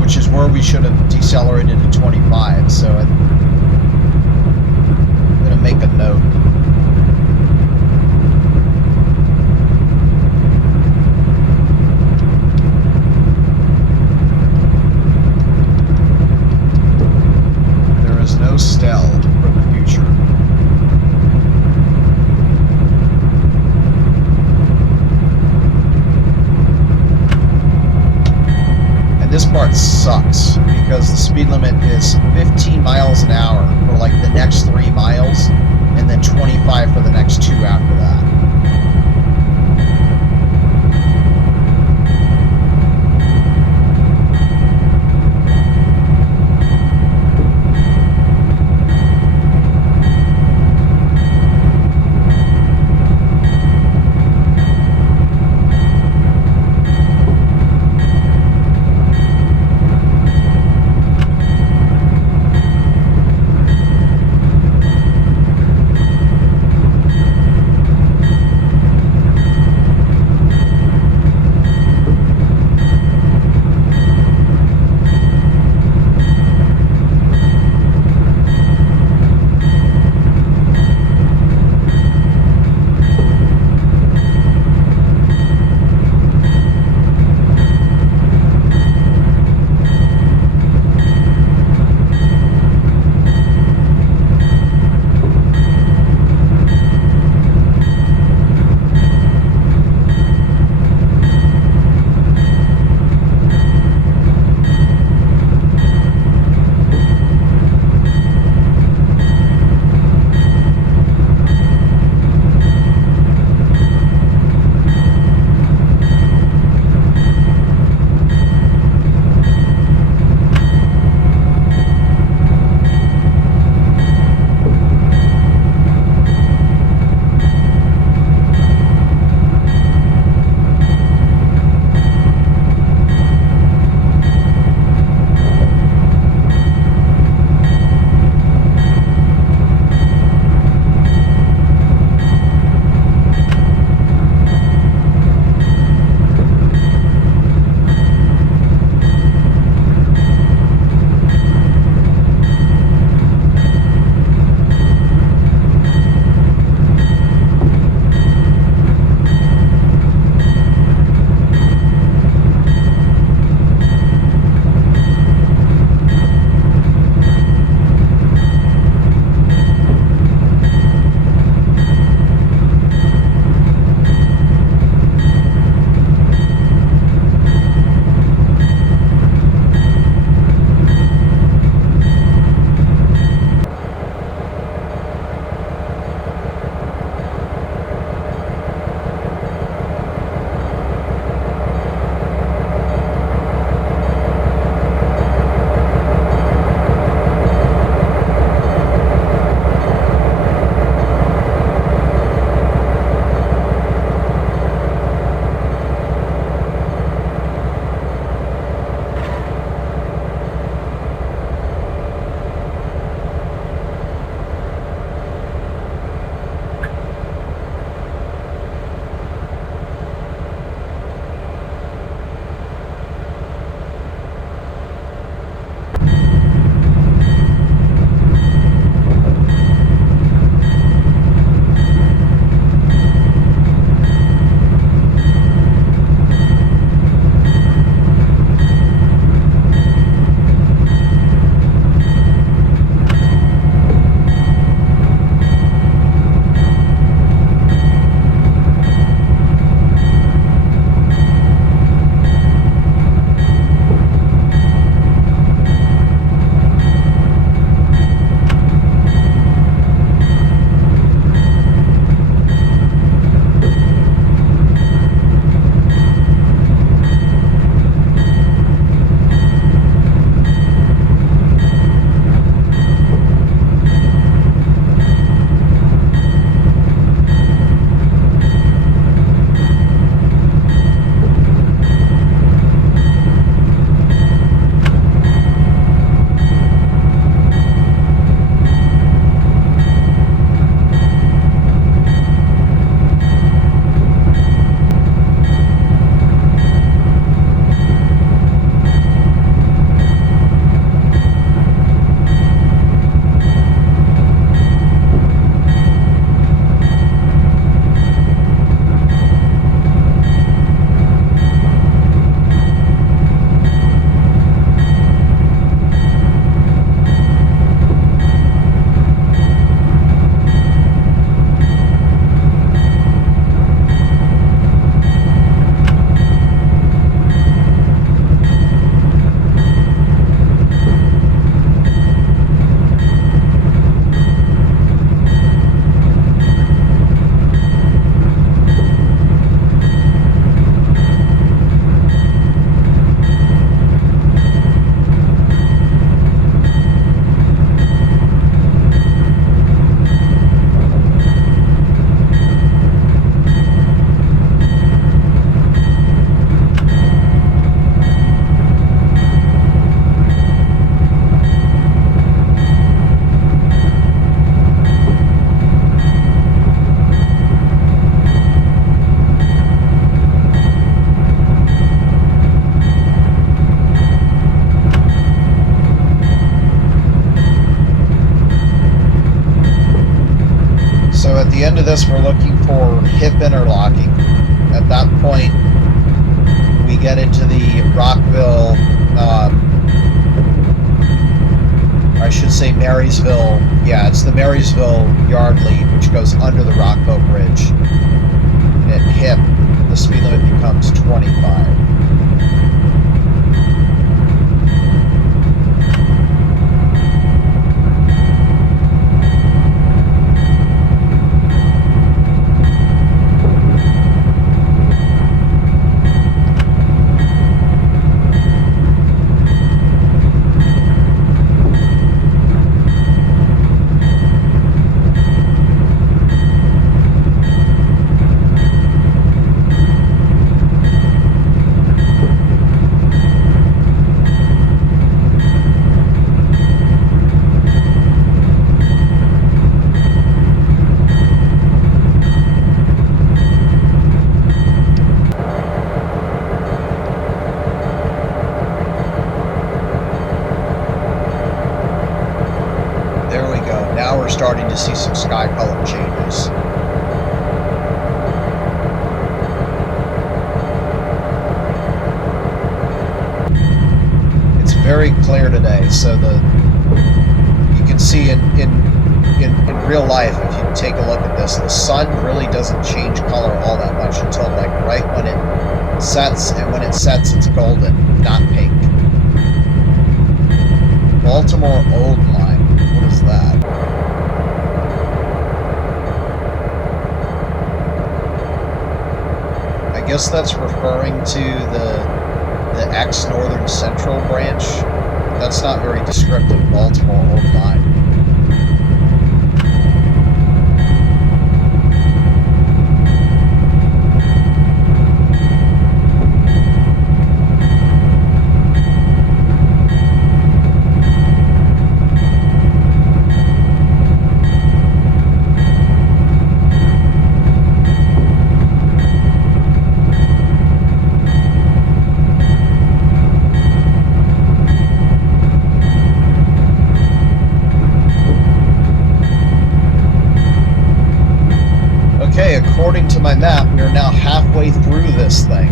which is where we should have decelerated to 25. So I'm going to make a note. No Stell for the future. And this part sucks because the speed limit is 15 miles an hour for like the next 3 miles and then 25 for the next 2 after that. end of this, we're looking for hip interlocking. At that point, we get into the Rockville, I should say Marysville. Yeah, it's the Marysville yard lead, which goes under the Rockville Bridge. And at hip, the speed limit becomes 25. Starting to see some sky color changes. It's very clear today, so you can see in real life, if you take a look at this, the sun really doesn't change color all that much until like right when it sets, and when it sets it's golden, not pink. Baltimore Old Line, what is that? I guess that's referring to the ex-Northern Central branch. That's not very descriptive. Baltimore Old Line. According to my map, we are now halfway through this thing.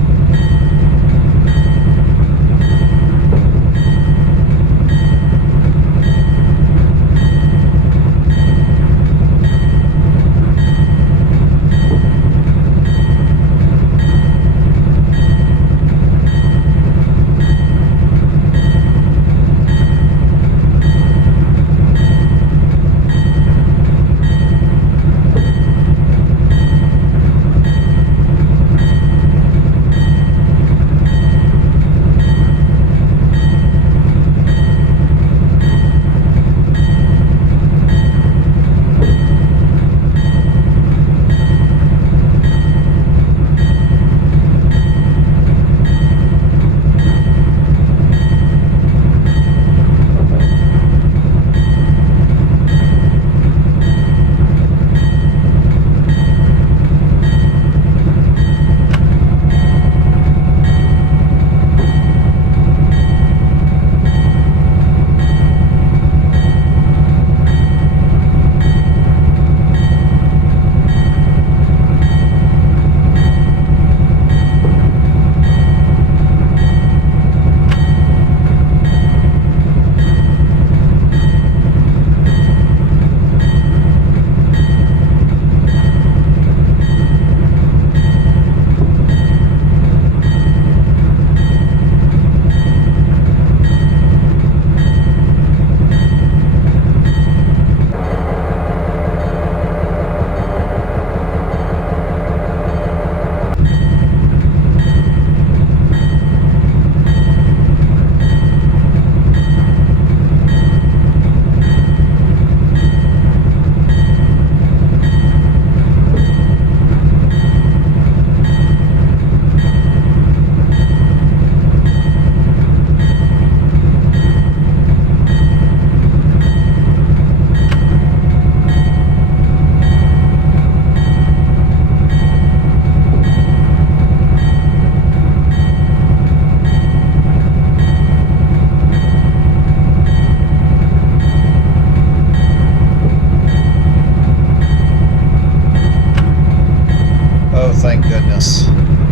Oh, thank goodness.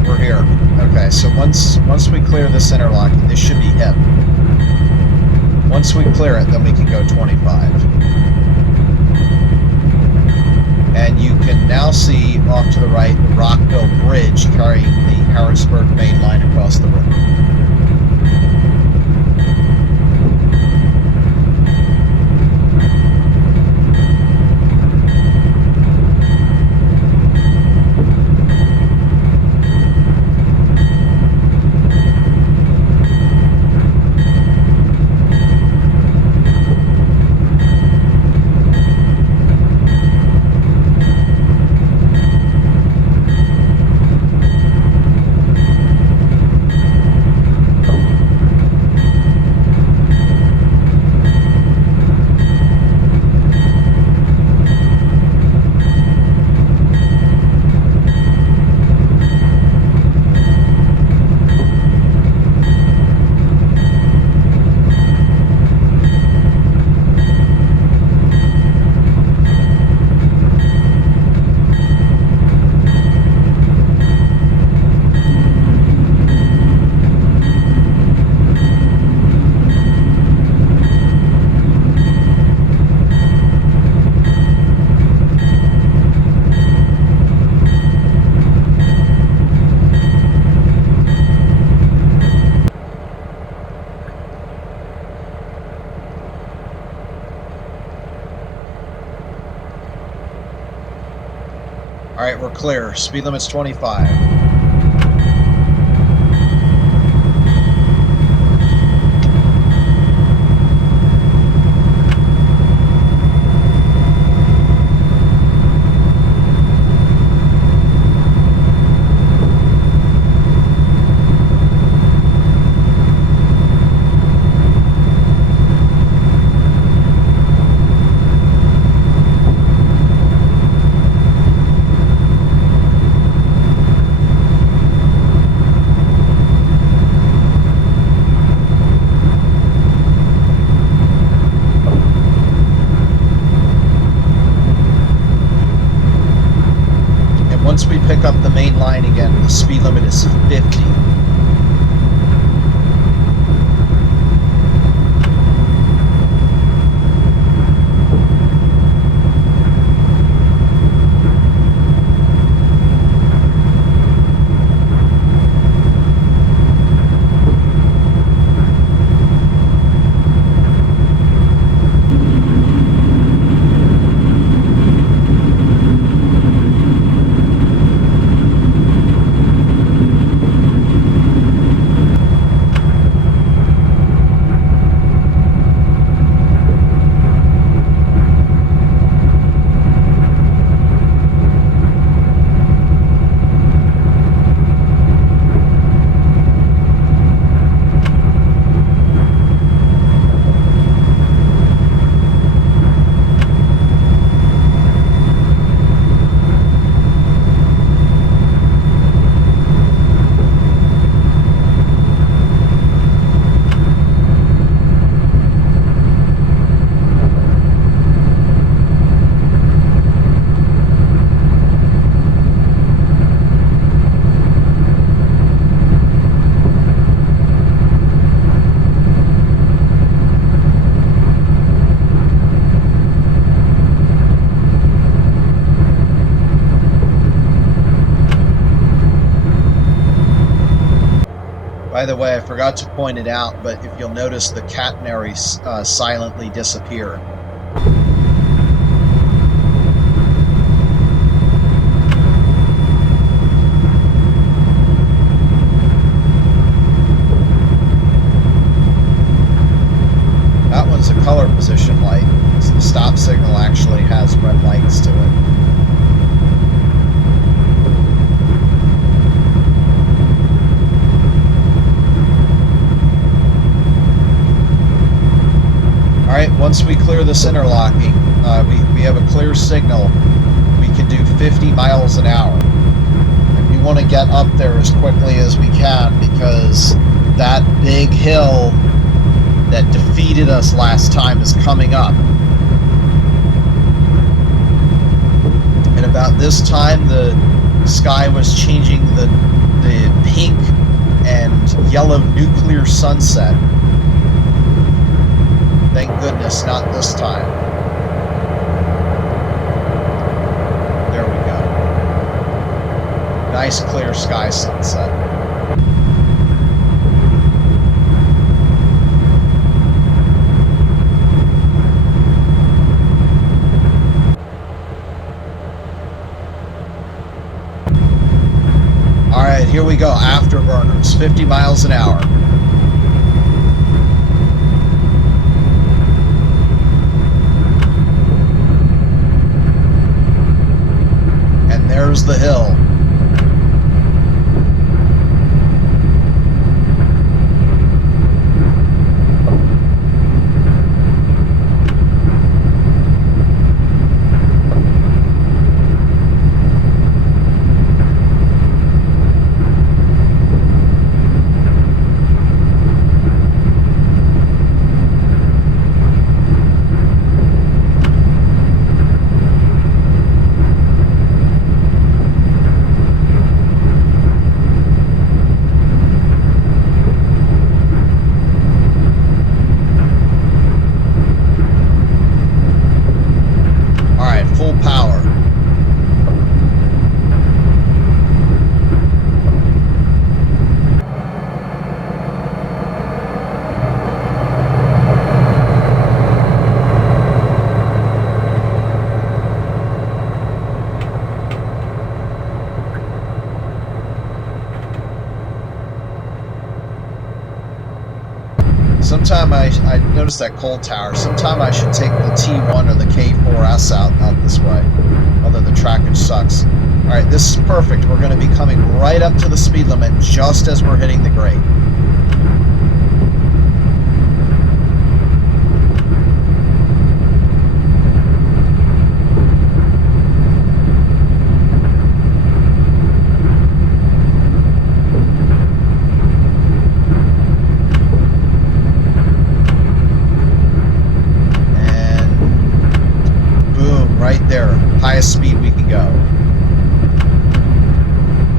We're here. Okay, so once we clear this interlocking, this should be hip. Once we clear it, then we can go 25. And you can now see off to the right the Rockville Bridge carrying the Harrisburg Mainline across the river. All right, we're clear. Speed limit's 25. Once we pick up the main line again, the speed limit is 50. By the way, I forgot to point it out, but if you'll notice, the catenaries silently disappear. That one's a color position light, so the stop signal actually has red lights to it. Alright, once we clear this interlocking, we have a clear signal. We can do 50 miles an hour. And we want to get up there as quickly as we can because that big hill that defeated us last time is coming up. And about this time, the sky was changing the pink and yellow nuclear sunset. Thank goodness, not this time. There we go. Nice clear sky sunset. All right, here we go. Afterburners, 50 miles an hour. And there's the hill. Sometime I noticed that coal tower. Sometime I should take the T1 or the K4S out this way. Although the trackage sucks. Alright, this is perfect. We're going to be coming right up to the speed limit just as we're hitting the grade. Highest speed we can go.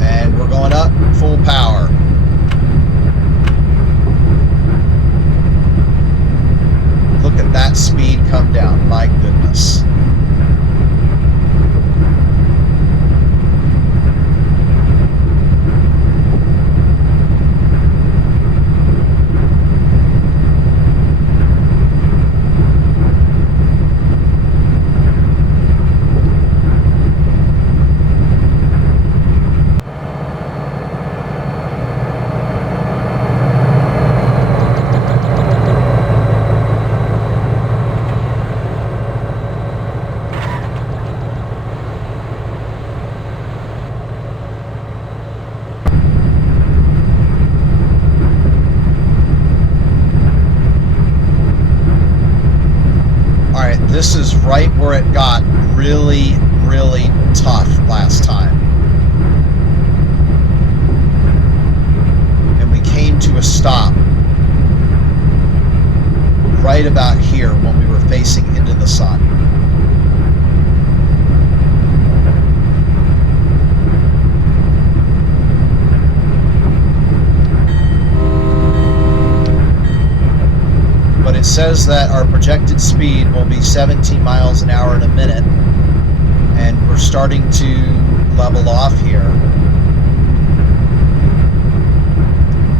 And we're going up full power. Look at that speed come down. My goodness. This is right where it got really, really tough last time. And we came to a stop right about here when we were facing into the sun. But it says that our projected speed will be 17 miles an hour in a minute, and we're starting to level off here.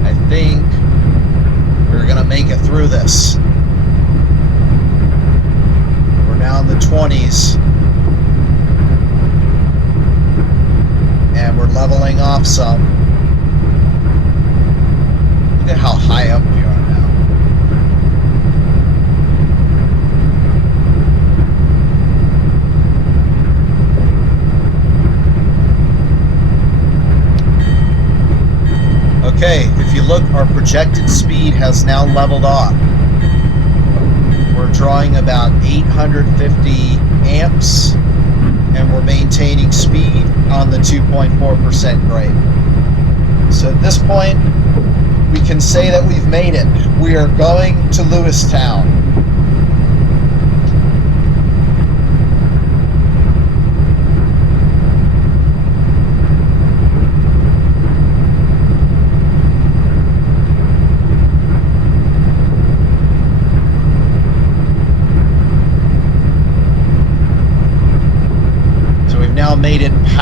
I think we're gonna make it through this. We're now in the 20s, and we're leveling off some. Look at how high up we are now. Okay, if you look, our projected speed has now leveled off. We're drawing about 850 amps, and we're maintaining speed on the 2.4% grade. So at this point, we can say that we've made it. We are going to Lewistown.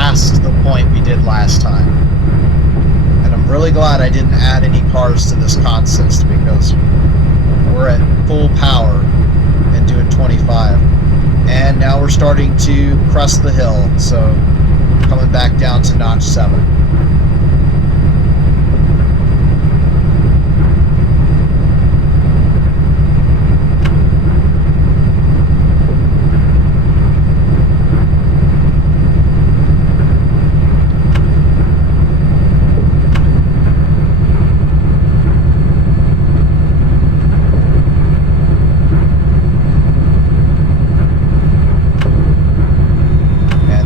past the point we did last time. And I'm really glad I didn't add any cars to this consist, because we're at full power and doing 25. And now we're starting to crest the hill, so coming back down to notch 7.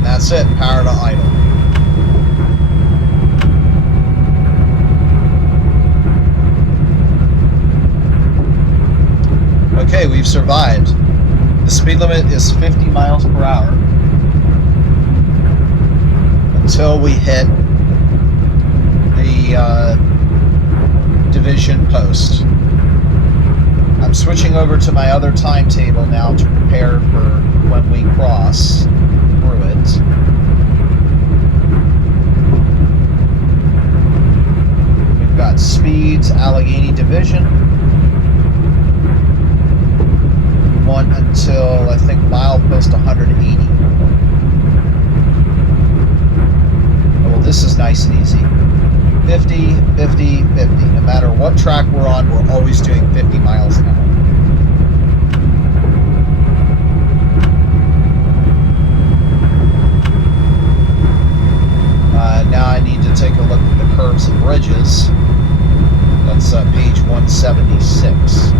That's it, power to idle. Okay, we've survived. The speed limit is 50 miles per hour until we hit the division post. I'm switching over to my other timetable now to prepare for when we cross through it. We've got speeds, Allegheny Division. We want until, I think, milepost 180. Oh, well, this is nice and easy. 50, 50, 50. No matter what track we're on, we're always doing 50 miles an hour. Now I need to take a look at the curves and bridges. That's page 176.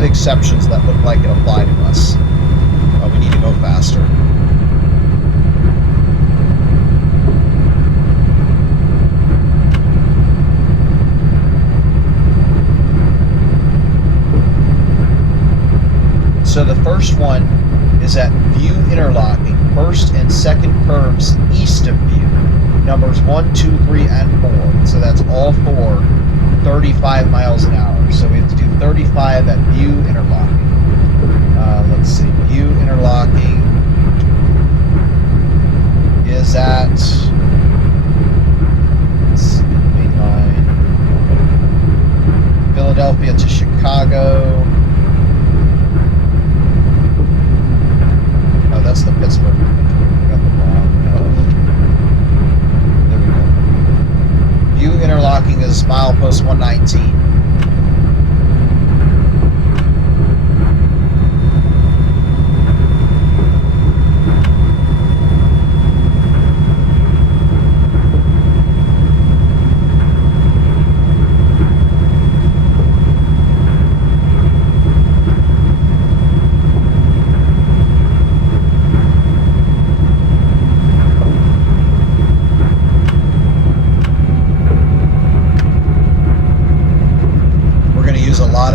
Exceptions that look like it apply to us. Oh, we need to go faster. So the first one is at View Interlocking, first and second curves east of View, numbers 1, 2, 3, and 4. So that's all 4, 35 miles an hour. So we have to do 35 at View Interlocking. Let's see, View Interlocking is at, let's see, Mainline, Philadelphia to Chicago. Oh, that's the Pittsburgh. I got the wrong. There we go. View Interlocking is milepost 119.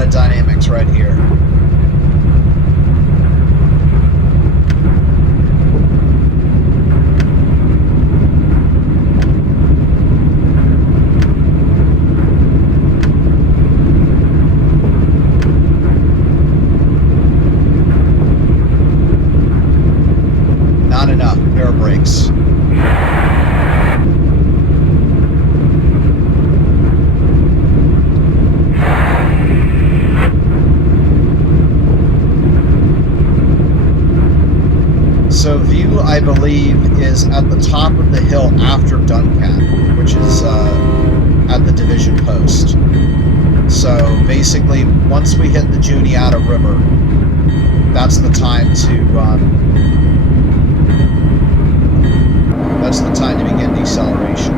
Dynamics right here. Not enough air brakes. 2, I believe, is at the top of the hill after Duncan, which is at the division post. So basically, once we hit the Juniata River, that's the time to begin deceleration.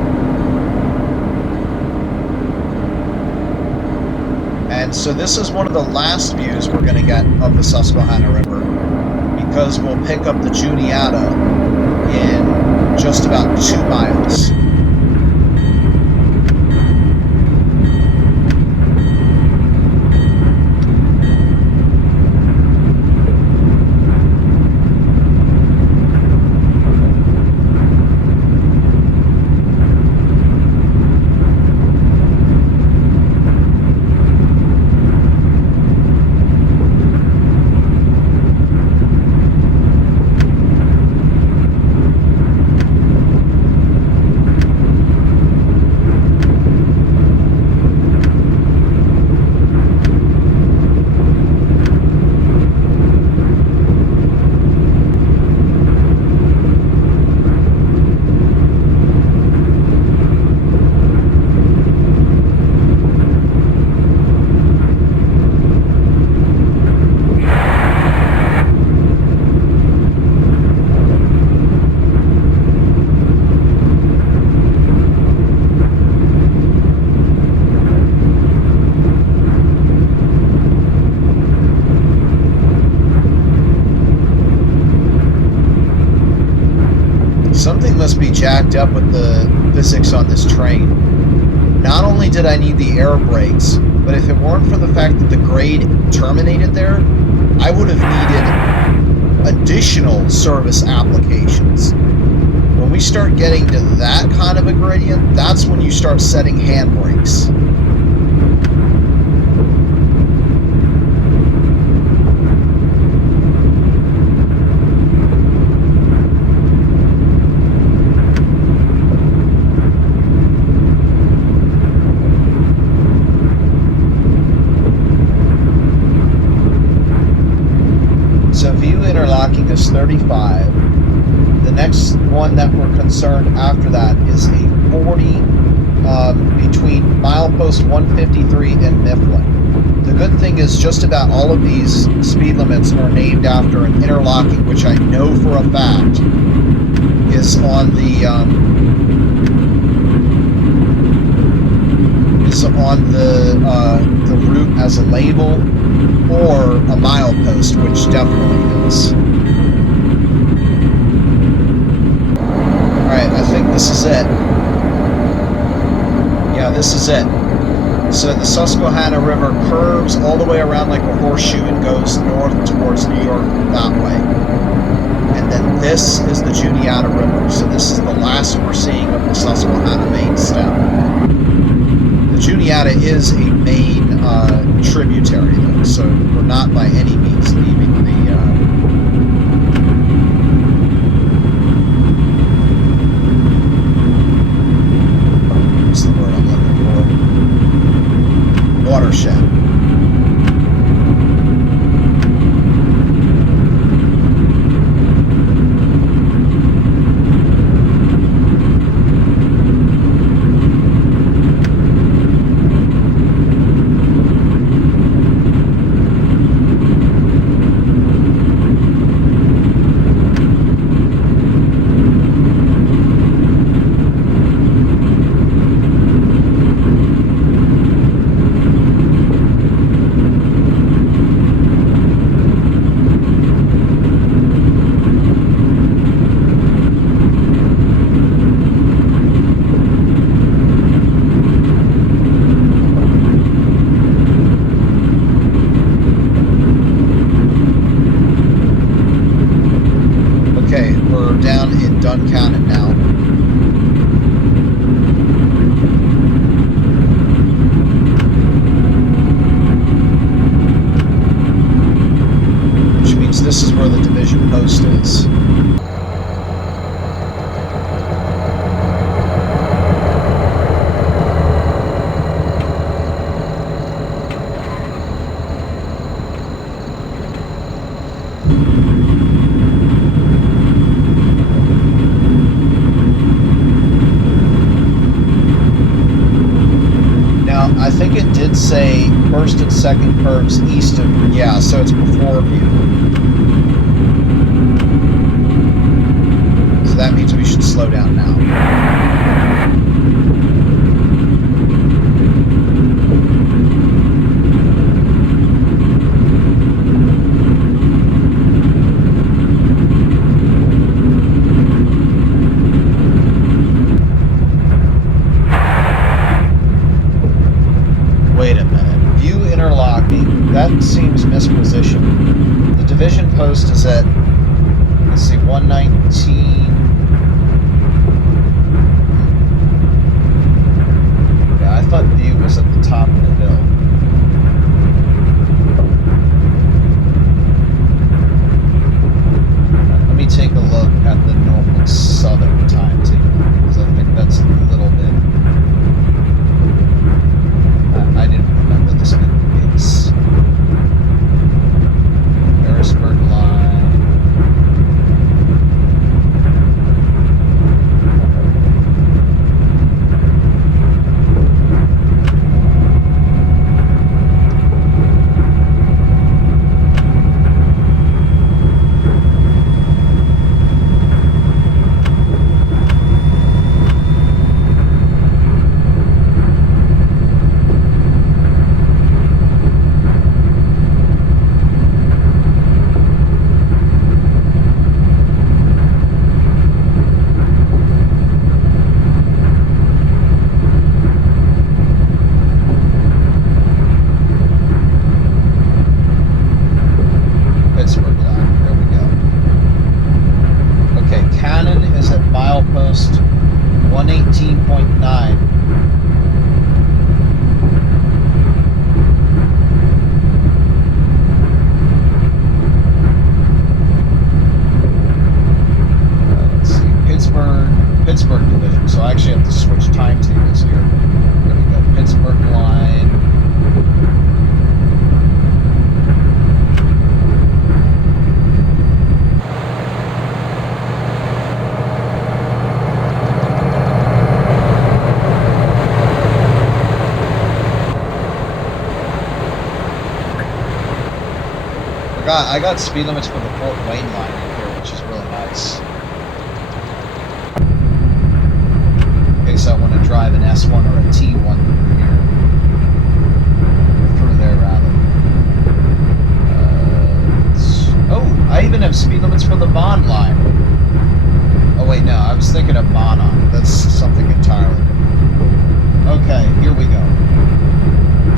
And so this is one of the last views we're going to get of the Susquehanna River, because we'll pick up the Juniata in just about 2 miles. Something must be jacked up with the physics on this train. Not only did I need the air brakes, but if it weren't for the fact that the grade terminated there, I would have needed additional service applications. When we start getting to that kind of a gradient, that's when you start setting handbrakes. So view interlocking is 35. The next one that we're concerned after that is a 40 between milepost 153 and Mifflin. The good thing is just about all of these speed limits are named after an interlocking, which I know for a fact is on the route as a label or a milepost, which definitely is. Alright, I think this is it. Yeah, this is it. So the Susquehanna River curves all the way around like a horseshoe and goes north towards New York that way. And then this is the Juniata River. So this is the last we're seeing of the Susquehanna main stem. The Juniata is a main tributary, though, so we're not by any means leaving the what's the word I'm looking for? Watershed. Duncannon now. Which means this is where the division post is. should say first and second curves east of, yeah, so it's before View. So that means we should slow down now. Wait a minute. View interlocking. That seems mispositioned. The division post is at, let's see, 119. Yeah, I thought View was at the top of the hill. Let me take a look at the Norfolk Southern timetable, because I think that's a little bit. I didn't remember this being the case. Harrisburg line. Pittsburgh line. There we go. Okay, Cannon is at milepost 118.9. Let's see, Pittsburgh division. So I actually have to switch timetables here. There we go. Pittsburgh line. I got speed limits for the Fort Wayne line in here, which is really nice. In case I want to drive an S1 or a T1 through here. Or through there, rather. Oh, I even have speed limits for the Bond line. Oh wait, no, I was thinking of Monon. That's something entirely different. Okay, here we go.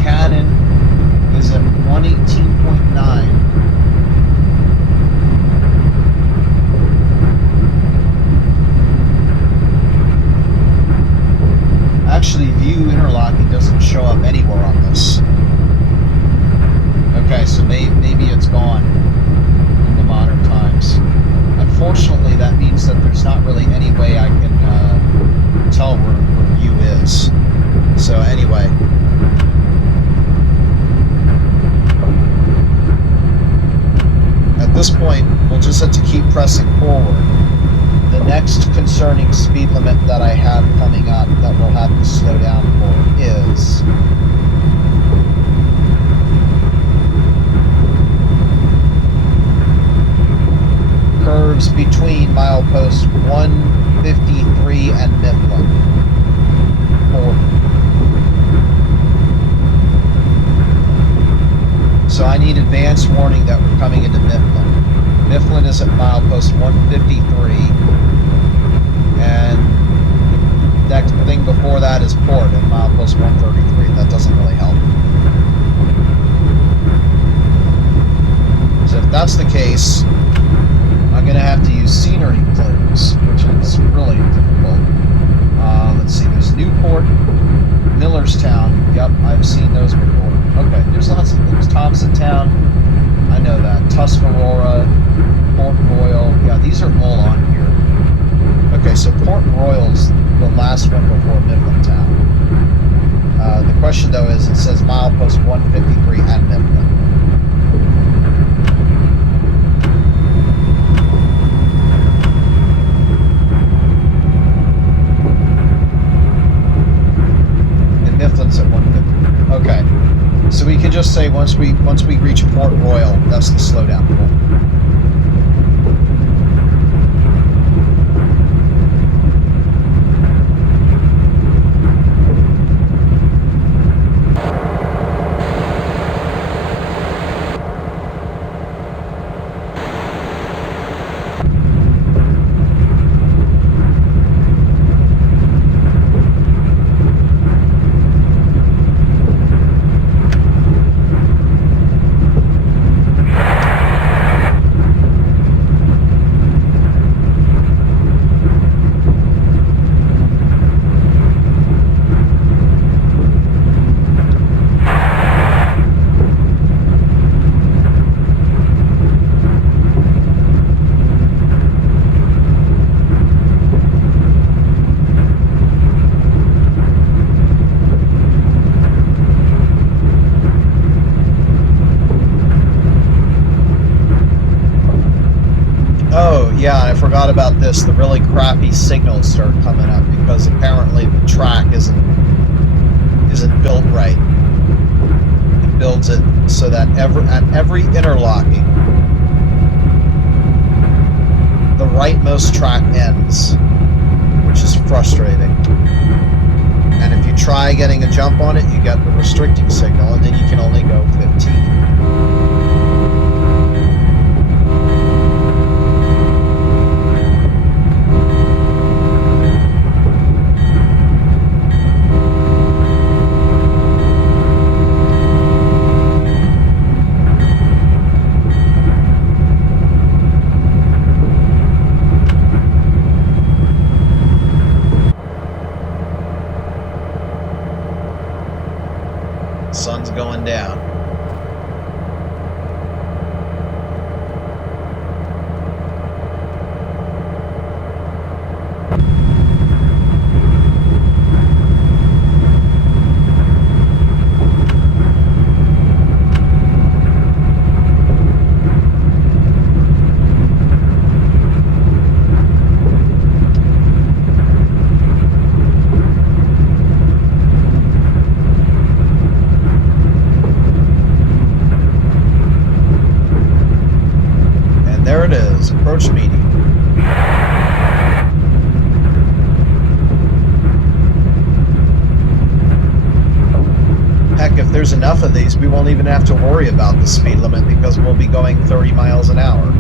Cannon is at 118.9. Actually, View interlocking doesn't show up anywhere on this. Okay, so maybe it's gone in the modern times. Unfortunately, that means that there's not really any way I can tell where View is. So anyway. At this point, we'll just have to keep pressing forward. The next concerning speed limit that I have coming up that we'll have to slow down for is curves between milepost 153 and Mifflin. 40. So I need advance warning that we're coming into Mifflin. Mifflin is at milepost 153, and the next thing before that is Port at milepost 133. That doesn't really help. So if that's the case, I'm going to have to use scenery clues, which is really difficult. Let's see, there's Newport, Millerstown. Yep, I've seen those before. Okay, there's lots of things. Thompsontown, I know that. Tuscarora, Port Royal. Yeah, these are all on here. Okay, so Port Royal's the last one before Mifflintown. The question, though, is it says milepost 153 and Mifflin. And Mifflin's at 150. Okay. once we reach Port Royal, that's the slowdown point. Yeah, I forgot about this. The really crappy signals start coming up because apparently the track isn't built right. It builds it so that at every interlocking, the rightmost track ends, which is frustrating. And if you try getting a jump on it, you get the restricting signal, and then you can only go 15. Sun's going down. There it is, approach medium. Heck, if there's enough of these, we won't even have to worry about the speed limit because we'll be going 30 miles an hour.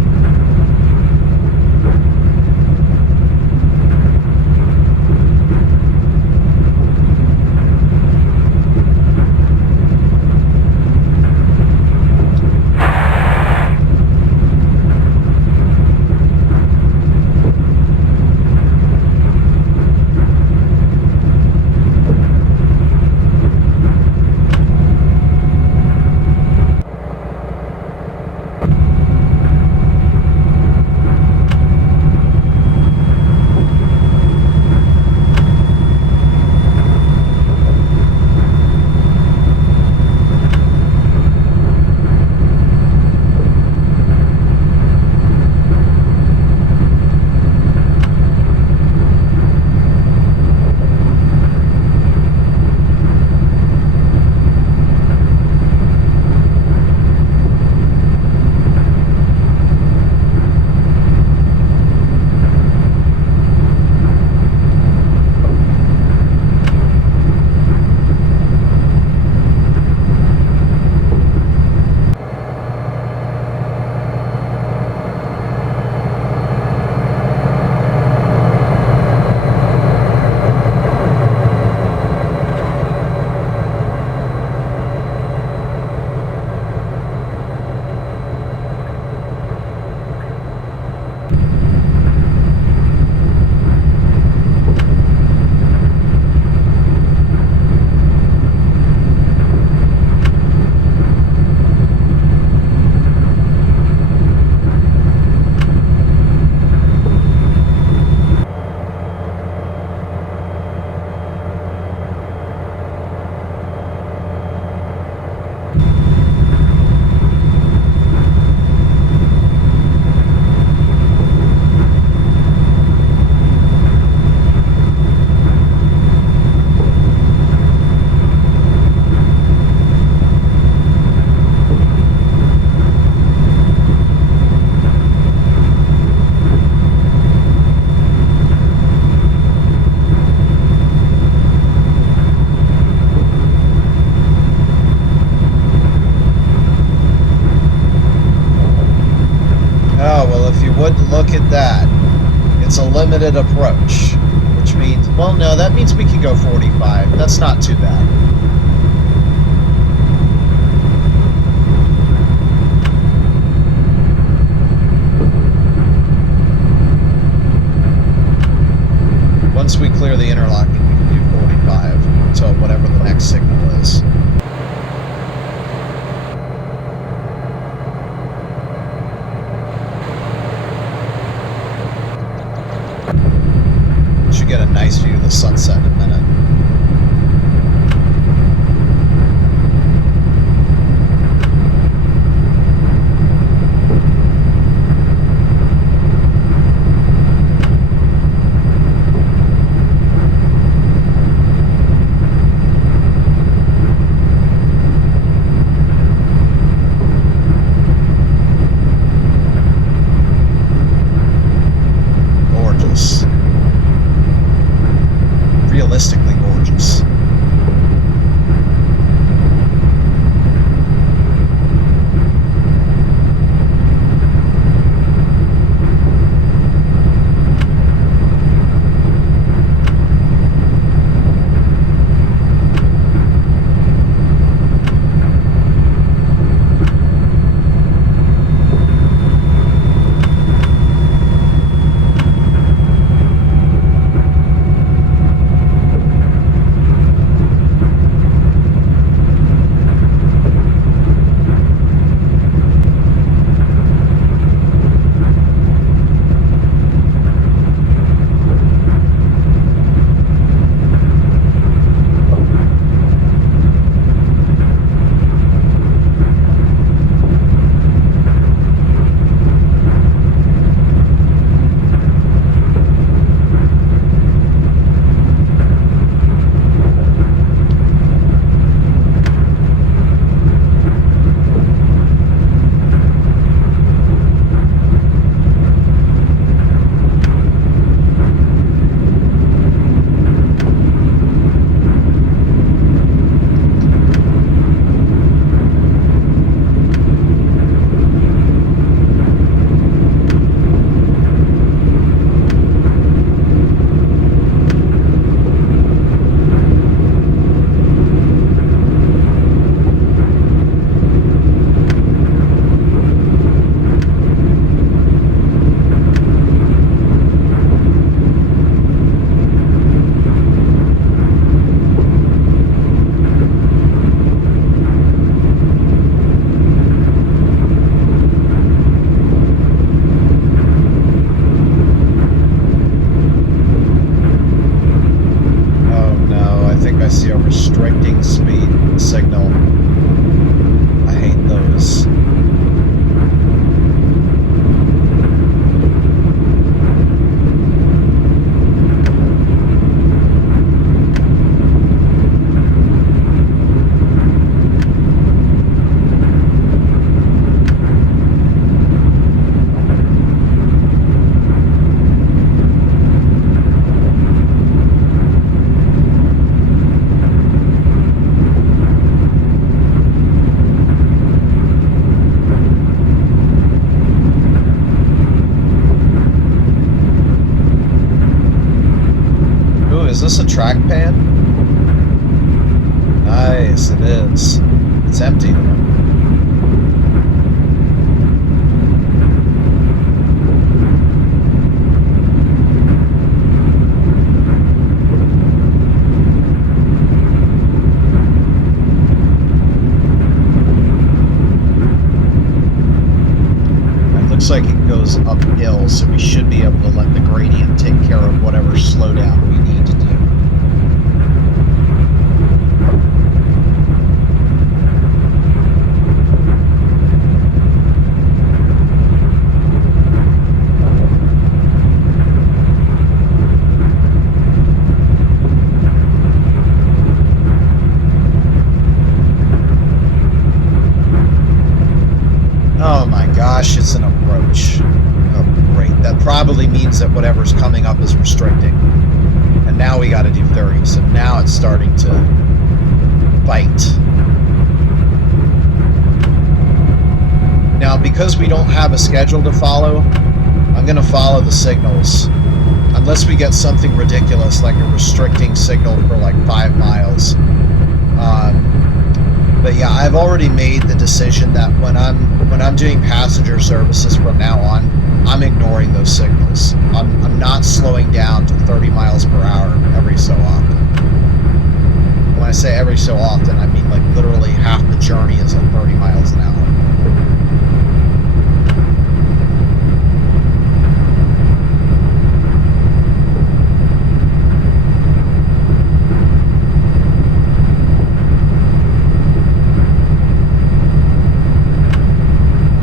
wouldn't look at that. It's a limited approach, which means, well, no, that means we can go 45. That's not too bad. Once we clear the interlocking, we can do 45 until whatever the next signal is. Should get a nice view of the sunset in a minute. Realistically gorgeous. Is this a track pan? Nice, it is. It's empty though. Looks like it goes uphill, so we should be able to let the gradient take care of whatever slowdown we need to do. Oh my gosh, it's an approach. Oh great, that probably means that whatever's coming up is restricting. And now we gotta do 30, so now it's starting to bite. Now because we don't have a schedule to follow, I'm going to follow the signals. Unless we get something ridiculous like a restricting signal for like 5 miles. But yeah, I've already made the decision that when I'm doing passenger services from now on, I'm ignoring those signals. I'm not slowing down to 30 miles per hour every so often. When I say every so often, I mean like literally half the journey is at 30 miles an hour.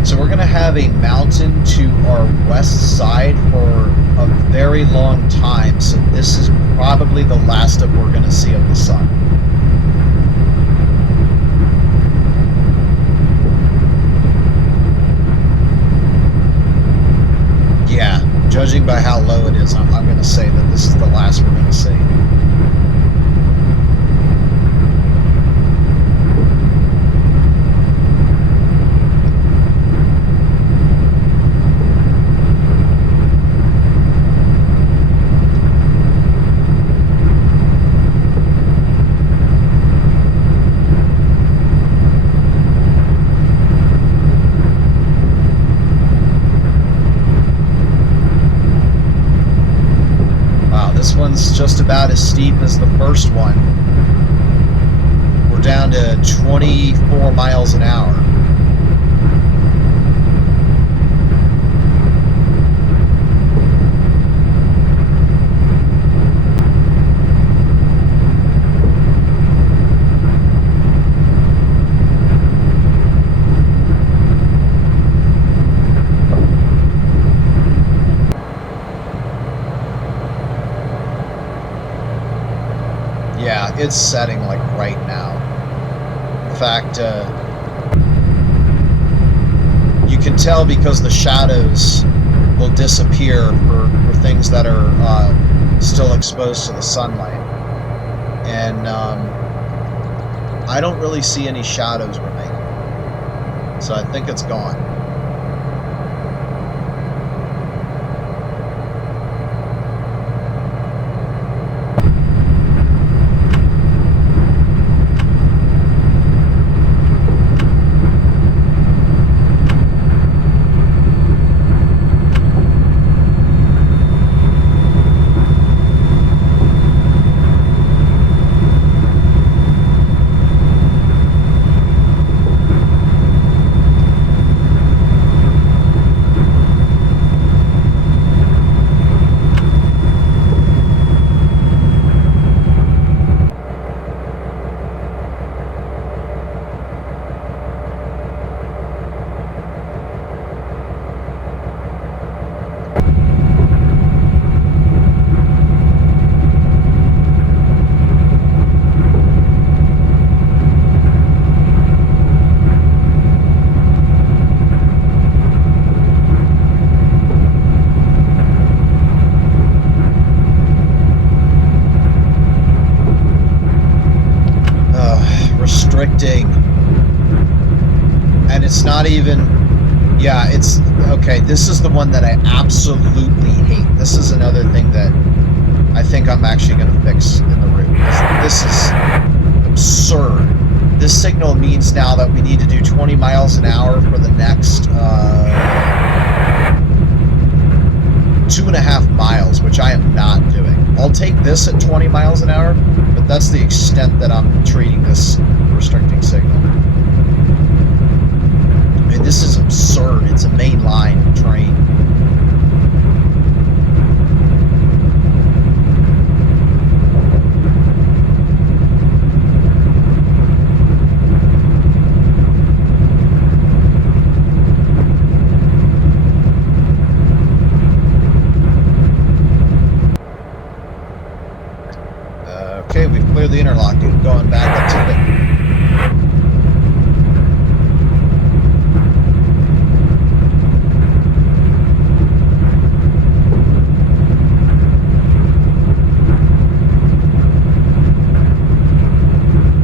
So we're going to have a mountain to our west side for a very long time, so this is probably the last of we're going to see of the sun. Yeah, judging by how low it is, I'm going to say that this is the last we're going to see. This one's just about as steep as the first one. We're down to 24 miles an hour. Yeah, it's setting like right now. In fact, you can tell because the shadows will disappear for things that are still exposed to the sunlight. And I don't really see any shadows remaining. So I think it's gone. And it's not even, yeah, it's okay. This is the one that I absolutely hate. This is another thing that I think I'm actually going to fix in the route. This is absurd. This signal means now that we need to do 20 miles an hour for the next 2.5 miles, which I am not doing. I'll take this at 20 miles an hour, but that's the extent that I'm treating this restricting signal. I mean, this is absurd. It's a main line train. Okay, we've cleared the interlocking. Going back up to the...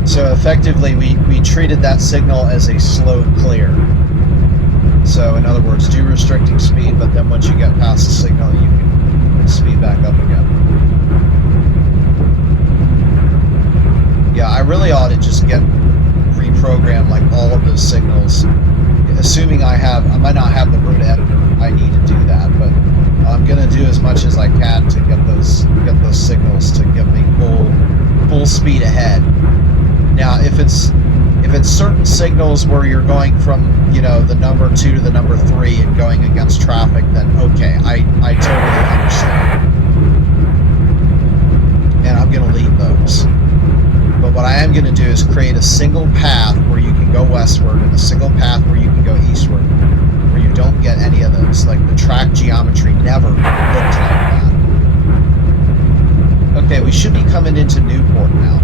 So effectively, we treated that signal as a slow clear. So in other words, do restricting speed, but then once you get past the signal, you can speed back up again. Yeah, I really ought to just reprogram like all of those signals. Assuming I might not have the route editor I need to do that, but I'm gonna do as much as I can to get those signals to give me full speed ahead. Now, if it's certain signals where you're going from, you know, the number 2 to the number 3 and going against traffic, then okay, I totally understand. And I'm going to leave those. But what I am going to do is create a single path where you can go westward and a single path where you can go eastward, where you don't get any of those. Like the track geometry never looked like that. Okay, we should be coming into Newport now.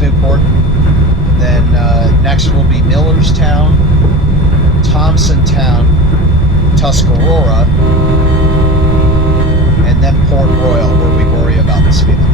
Newport. Then next will be Millerstown, Thompsontown, Tuscarora, and then Port Royal, where we worry about the speed limit.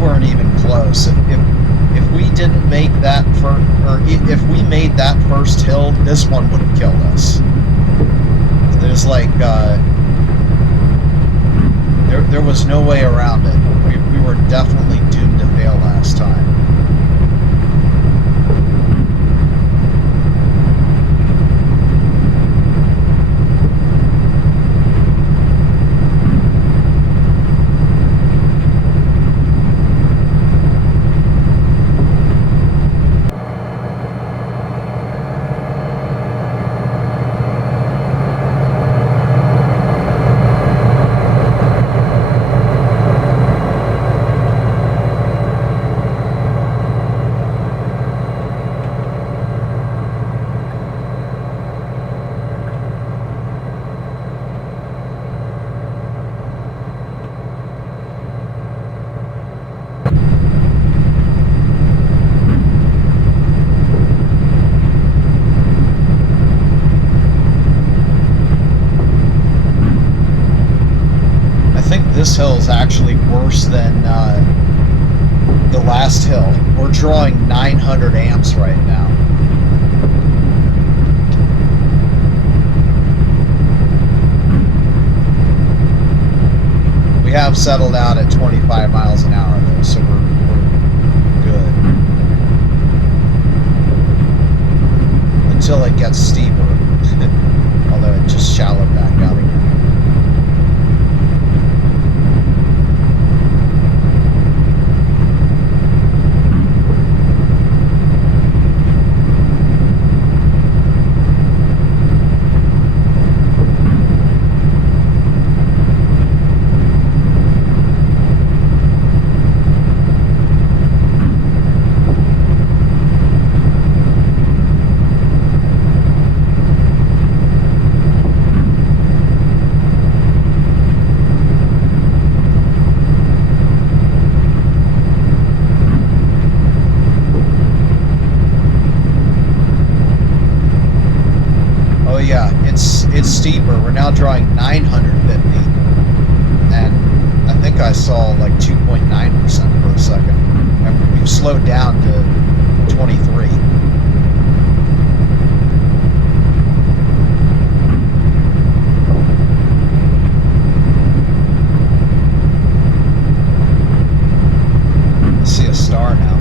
weren't even close. If we didn't make that if we made that first hill, this one would have killed us. There's like there was no way around it. We were definitely doomed to fail last time. This hill is actually worse than the last hill. We're drawing 900 amps right now. We have settled out at 25 miles an hour though, so we're good. Until it gets steeper. Although it just shallowed back out again. It's steeper. We're now drawing 950, and I think I saw like 2.9% per second, and we've slowed down to 23. I see a star now.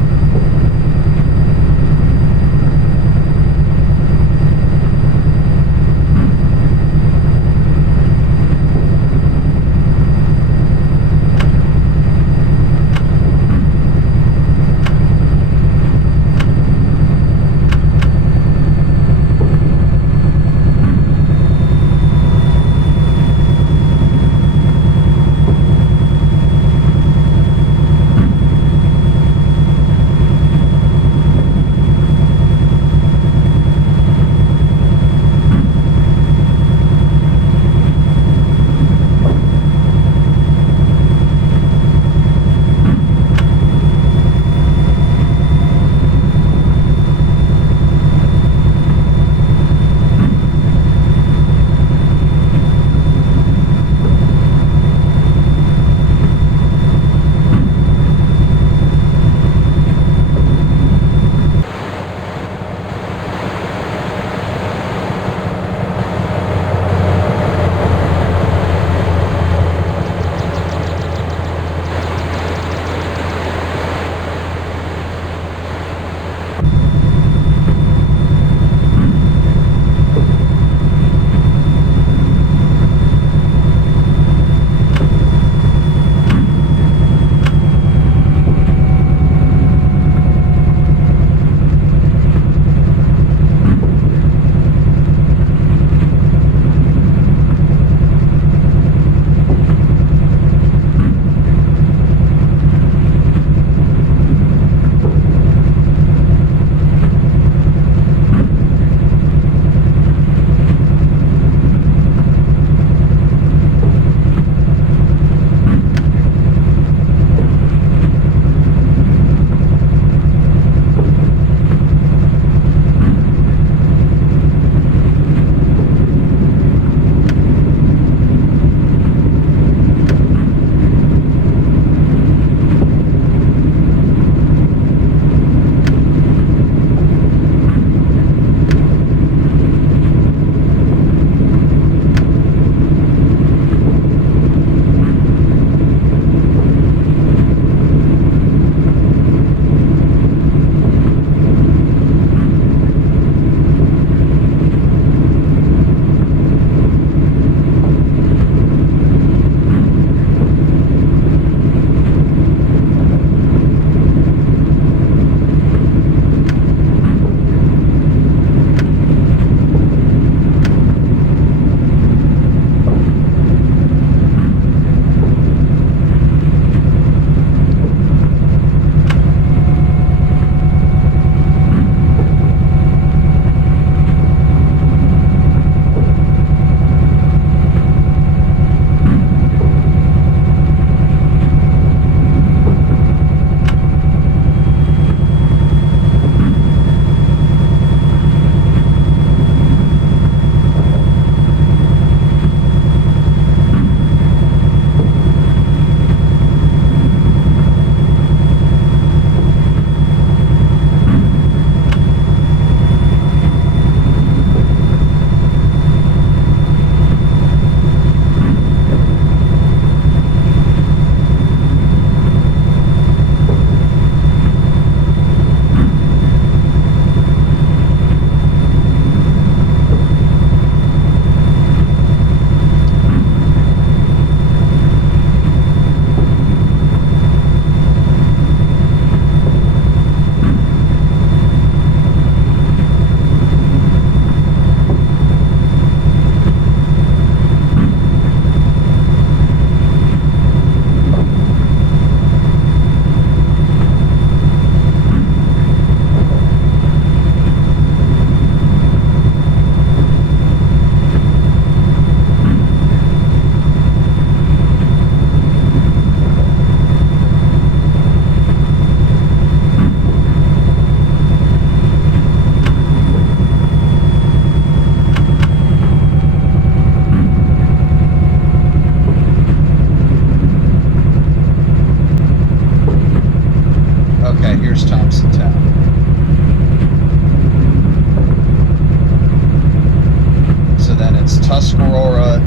Tuscarora,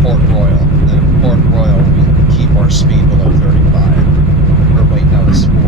Port Royal. And then at Port Royal, we keep our speed below 35. Or wait, no, it's 40.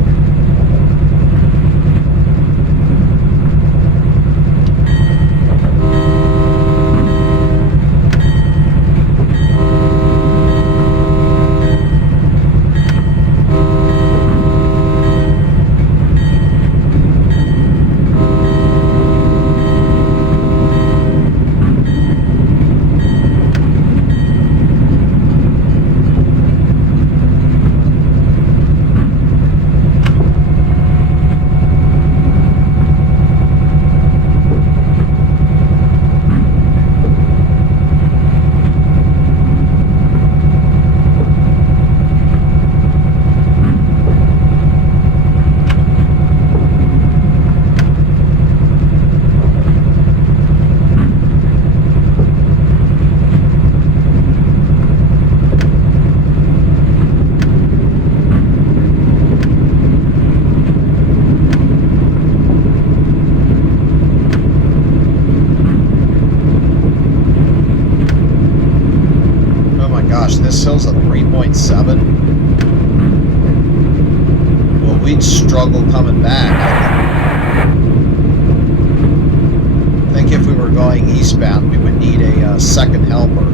This hill's a 3.7. Well, we'd struggle coming back. I think if we were going eastbound, we would need a second helper.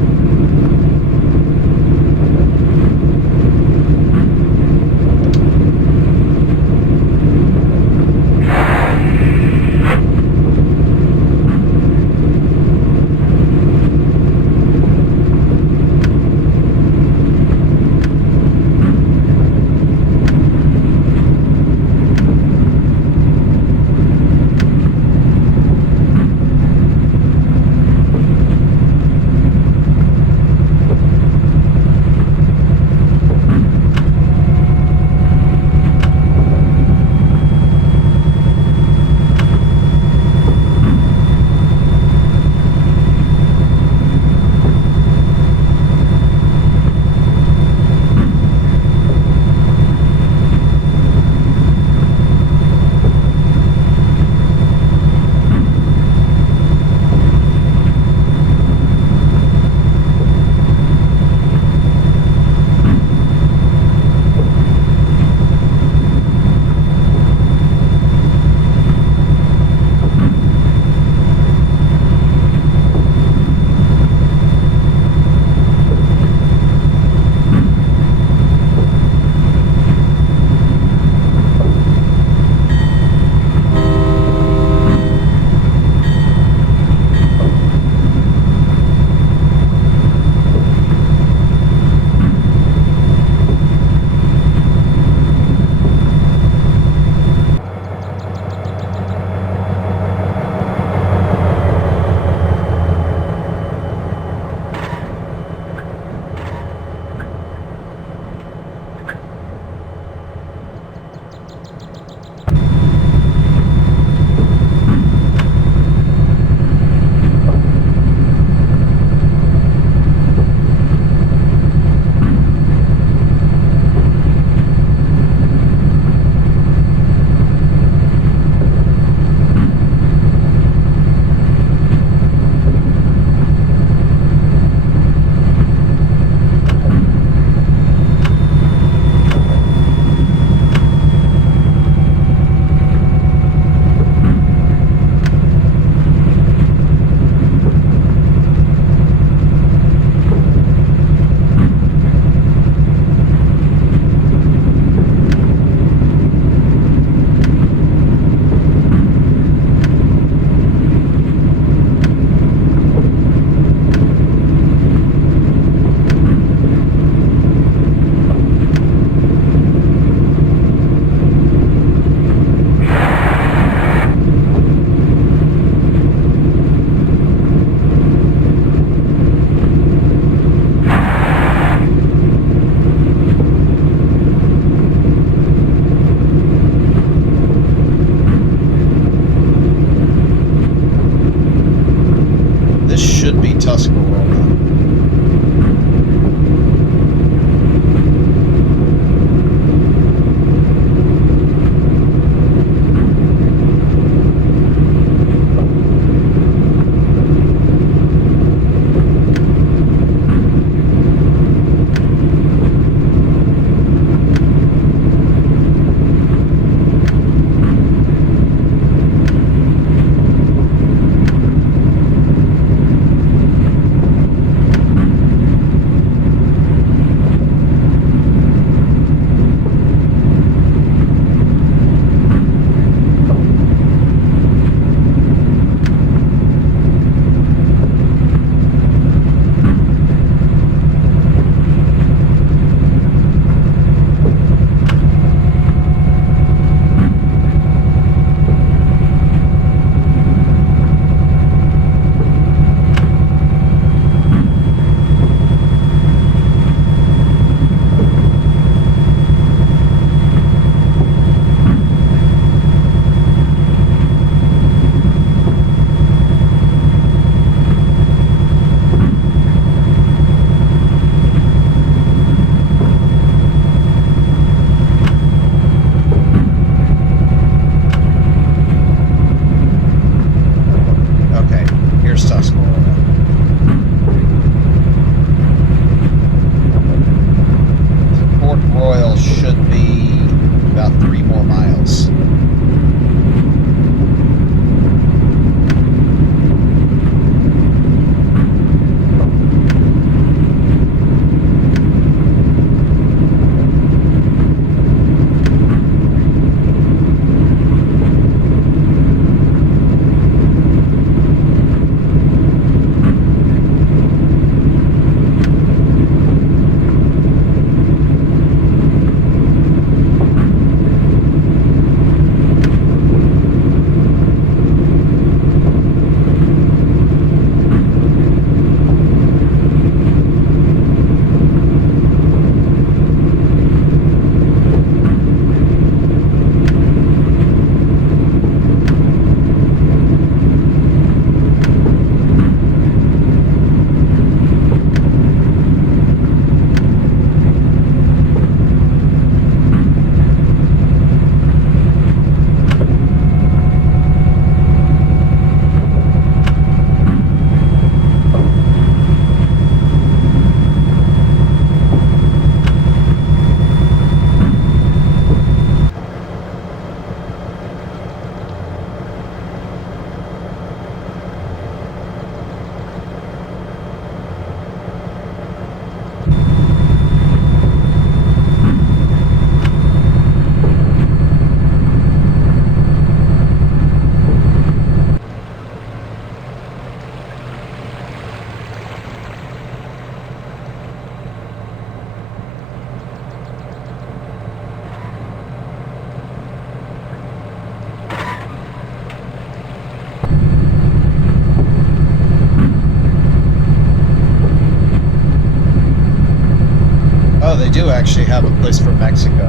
actually have a place for Mexico.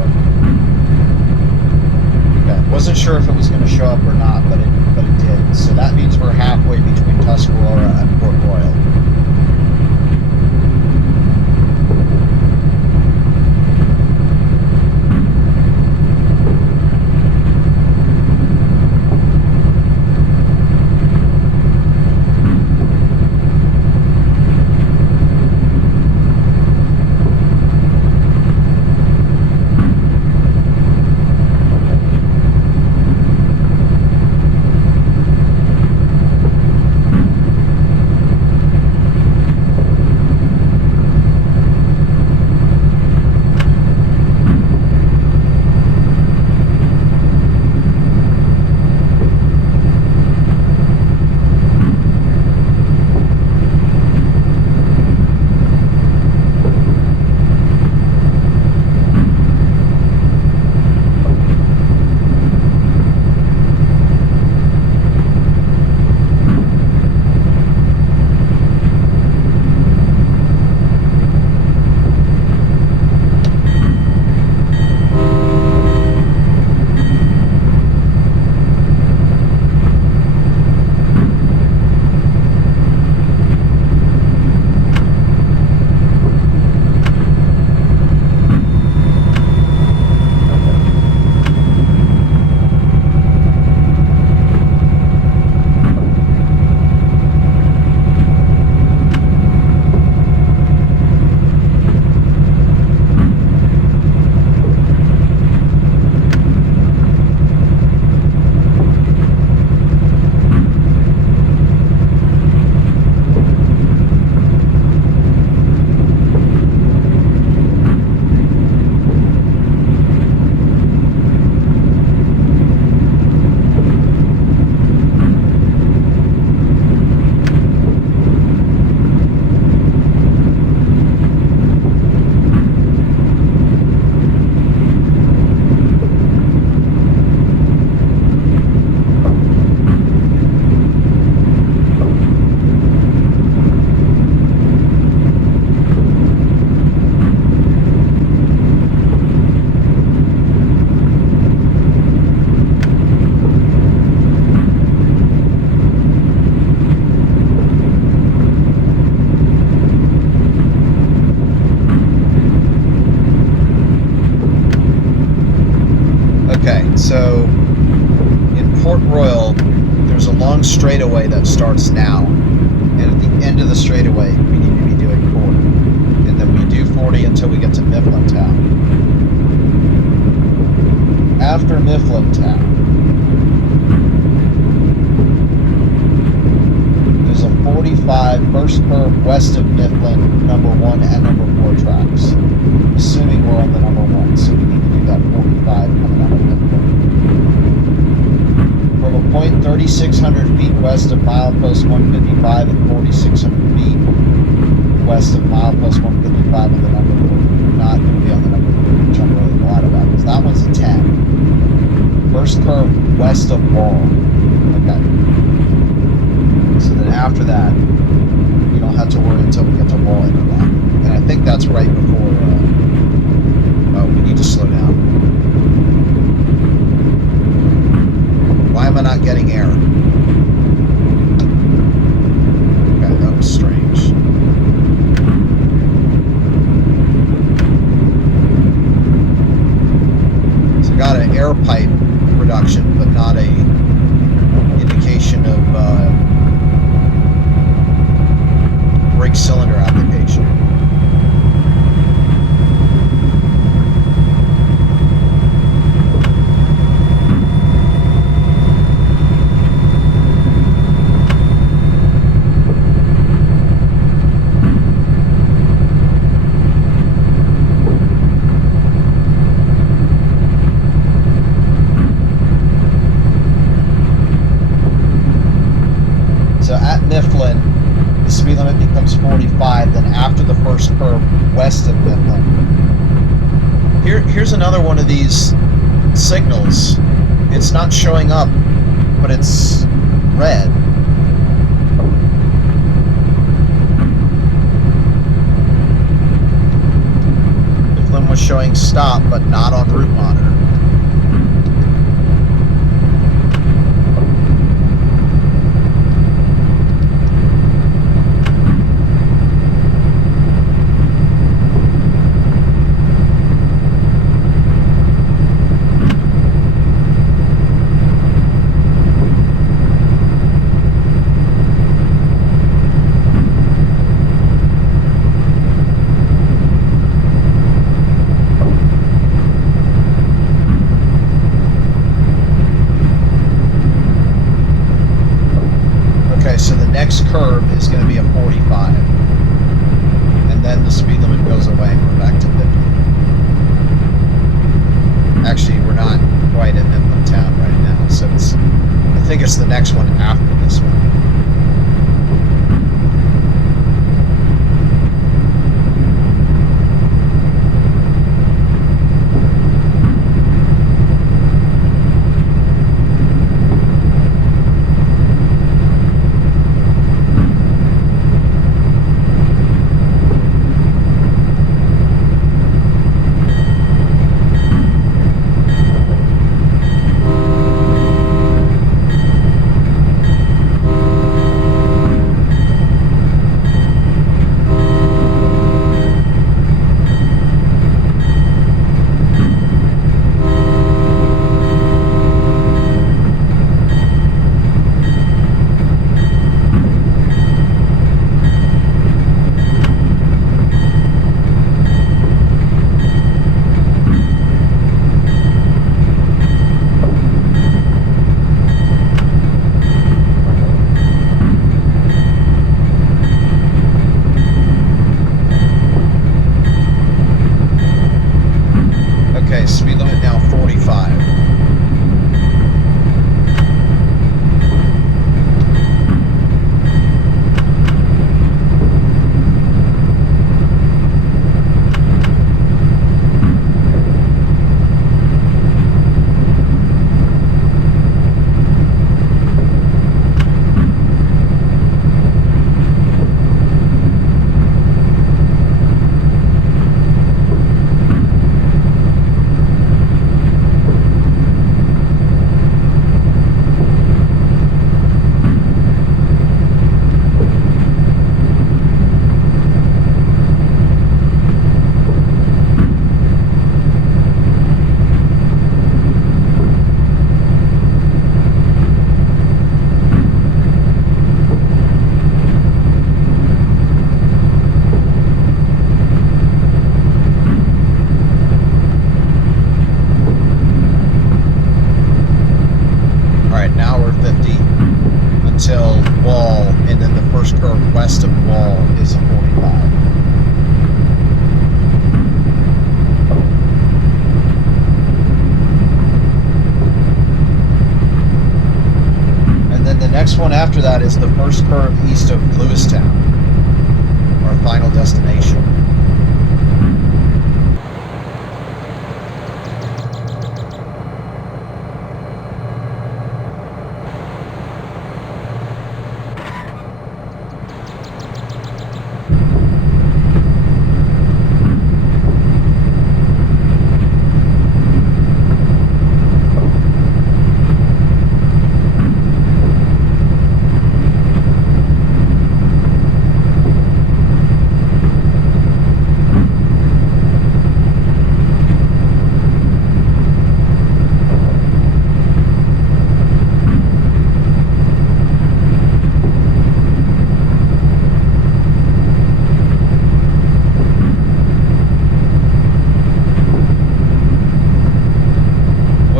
Okay. Wasn't sure if it was going to show up or not, but it did. So that means we're halfway between Tuscarora and Port Royal. So in Port Royal, there's a long straightaway that starts now, and at the end of the straightaway, we need to be doing 40, and then we do 40 until we get to Mifflintown. After Mifflintown, there's a 45 first curve west of Mifflin, number 1 and number 4 tracks, assuming we're on the number 1, so we need to do that 45 coming out of Mifflin. From a point 3,600 feet west of milepost 155 and 4,600 feet west of milepost 155 on the number 4. We're not going to be on the number 4, which I'm really glad about, because that one's a 10. First curve west of Wall. Okay. So then after that, you don't have to worry until we get to Wall interlock. And I think that's right before, oh, we need to slow down. Why am I not getting air? Okay, that was strange. So I got an air pipe reduction, but not a indication of brake cylinder application. Mifflin, the speed limit becomes 45, then after the first curve west of Mifflin. Here's another one of these signals. It's not showing up, but it's red. Mifflin was showing saying stop, but not on route monitor. Next curve is going to be a 45, and then the speed limit goes away and we're back to 50. Actually, we're not quite in Midland Town right now, so I think it's the next one after this one. Speed limit now 45. Until Wall, and then the first curve west of Wall is a 45. And then the next one after that is the first curve east of Lewistown, our final destination.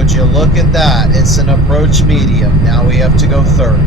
You look at that, it's an approach medium. Now we have to go 30.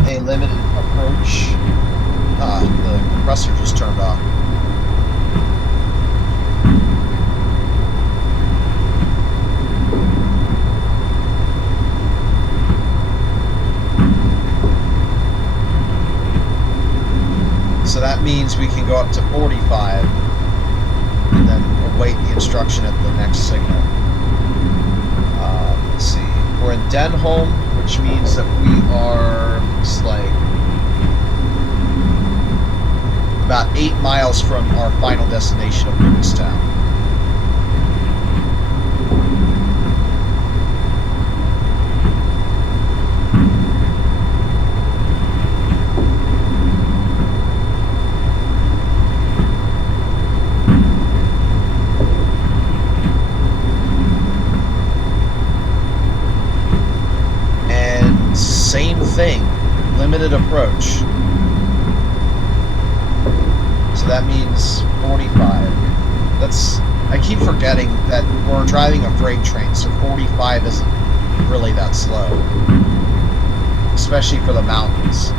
got a limited approach. The compressor just turned off. So that means we can go up to 45 and then await the instruction at the next signal. Let's see. We're in Denholm, which means that we are, looks like, about 8 miles from our final destination of Lewistown. Same thing, limited approach. So that means 45. I keep forgetting that we're driving a freight train, so 45 isn't really that slow, especially for the mountains.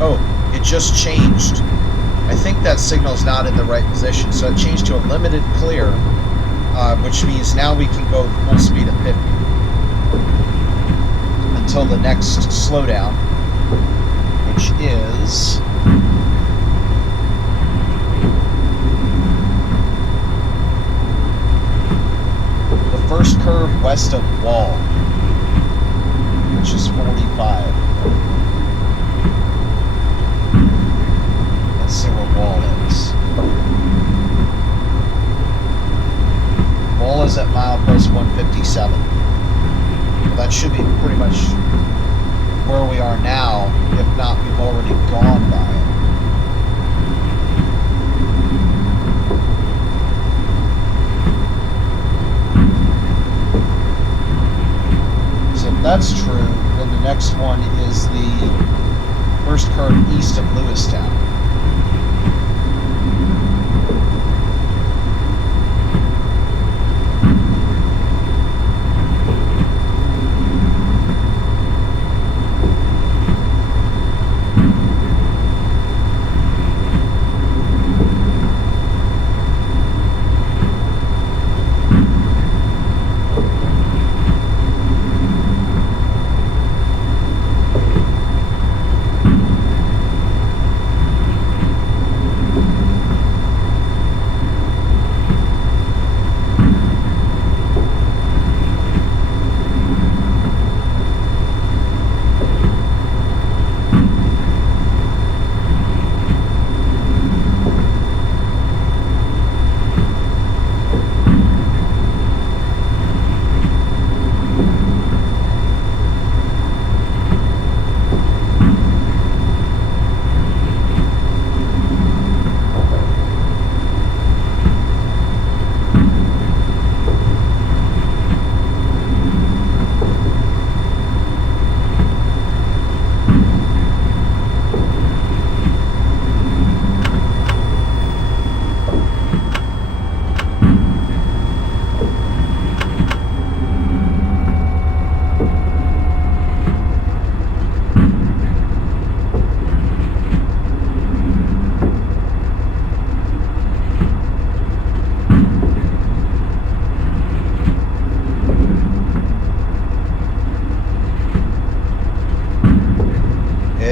Oh, it just changed. I think that signal's not in the right position, so it changed to a limited clear, which means now we can go full speed at 50 until the next slowdown, which is the first curve west of Wall, which is 45. Let's see where Wall is. Wall is at milepost 157. Well, that should be pretty much where we are now. If not, we've already gone by it. So if that's true, then the next one is the first curve east of Lewistown.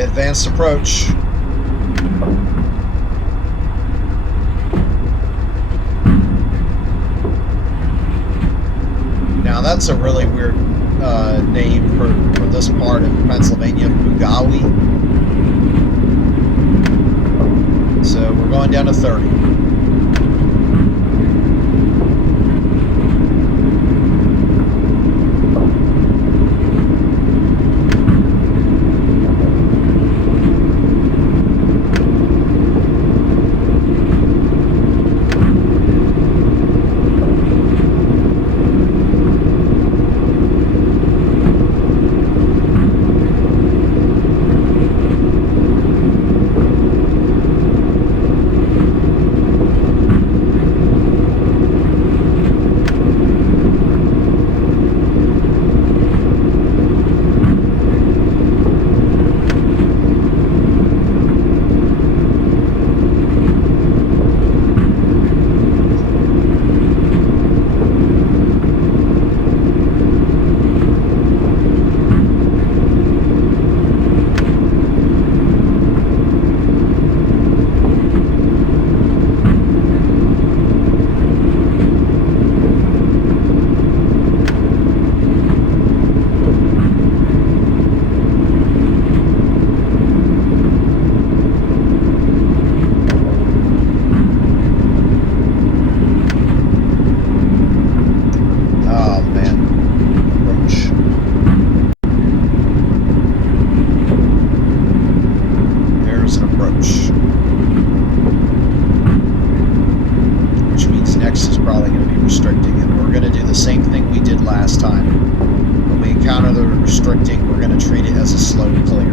Advanced approach. Now that's a really weird name for this part of Pennsylvania, Bugawi. So we're going down to 30. the same thing we did last time. When we encounter the restricting, we're going to treat it as a slow clear.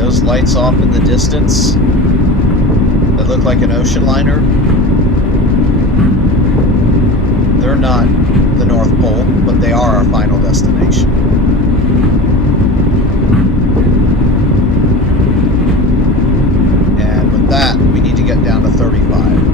those lights off in the distance that look like an ocean liner, they're not the North Pole, but they are our final destination. And with that, we need to get down to 35.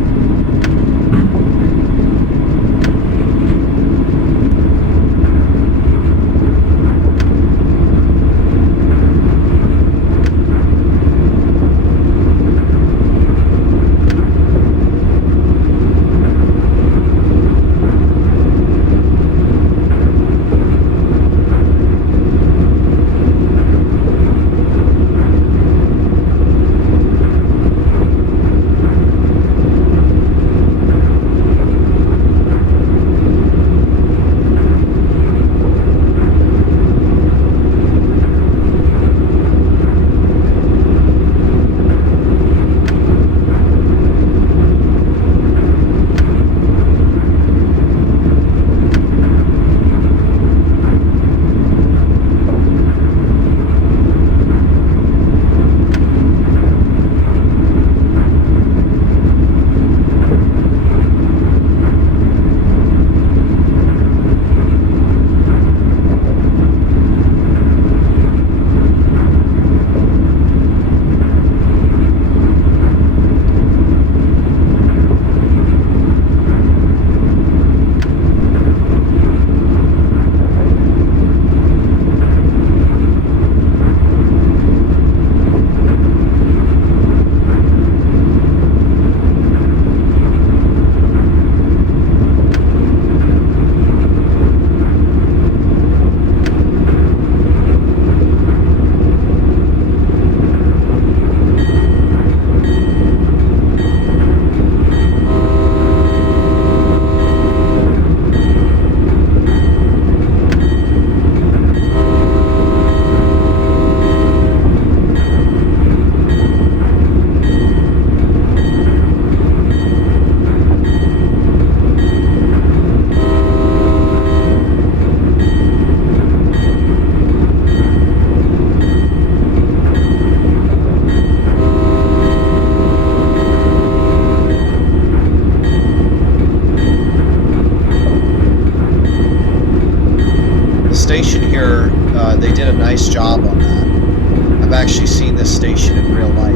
They did a nice job on that. I've actually seen this station in real life.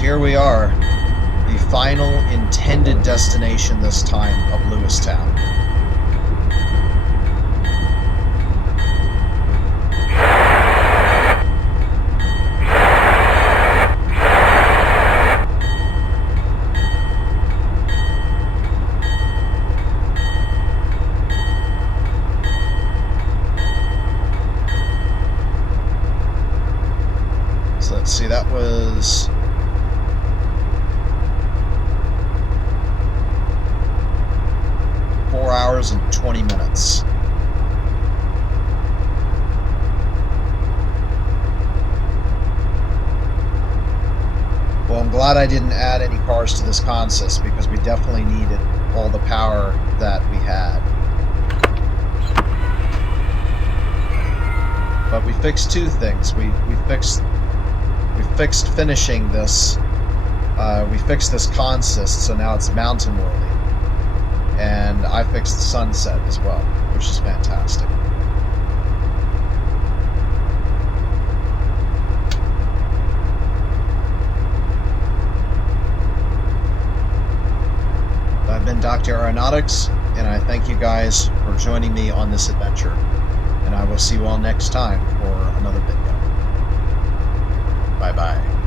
Here we are, the final intended destination this time of Lewistown. So let's see, that was 4 hours and 20 minutes. Well, I'm glad I didn't add any cars to this consist because we definitely needed all the power that we had. But we fixed two things. We fixed finishing this. We fixed this consist, so now it's mountain worthy. And I fixed the sunset as well, which is fantastic. been Dr. Aeronautics, and I thank you guys for joining me on this adventure. And I will see you all next time for another video. Bye-bye.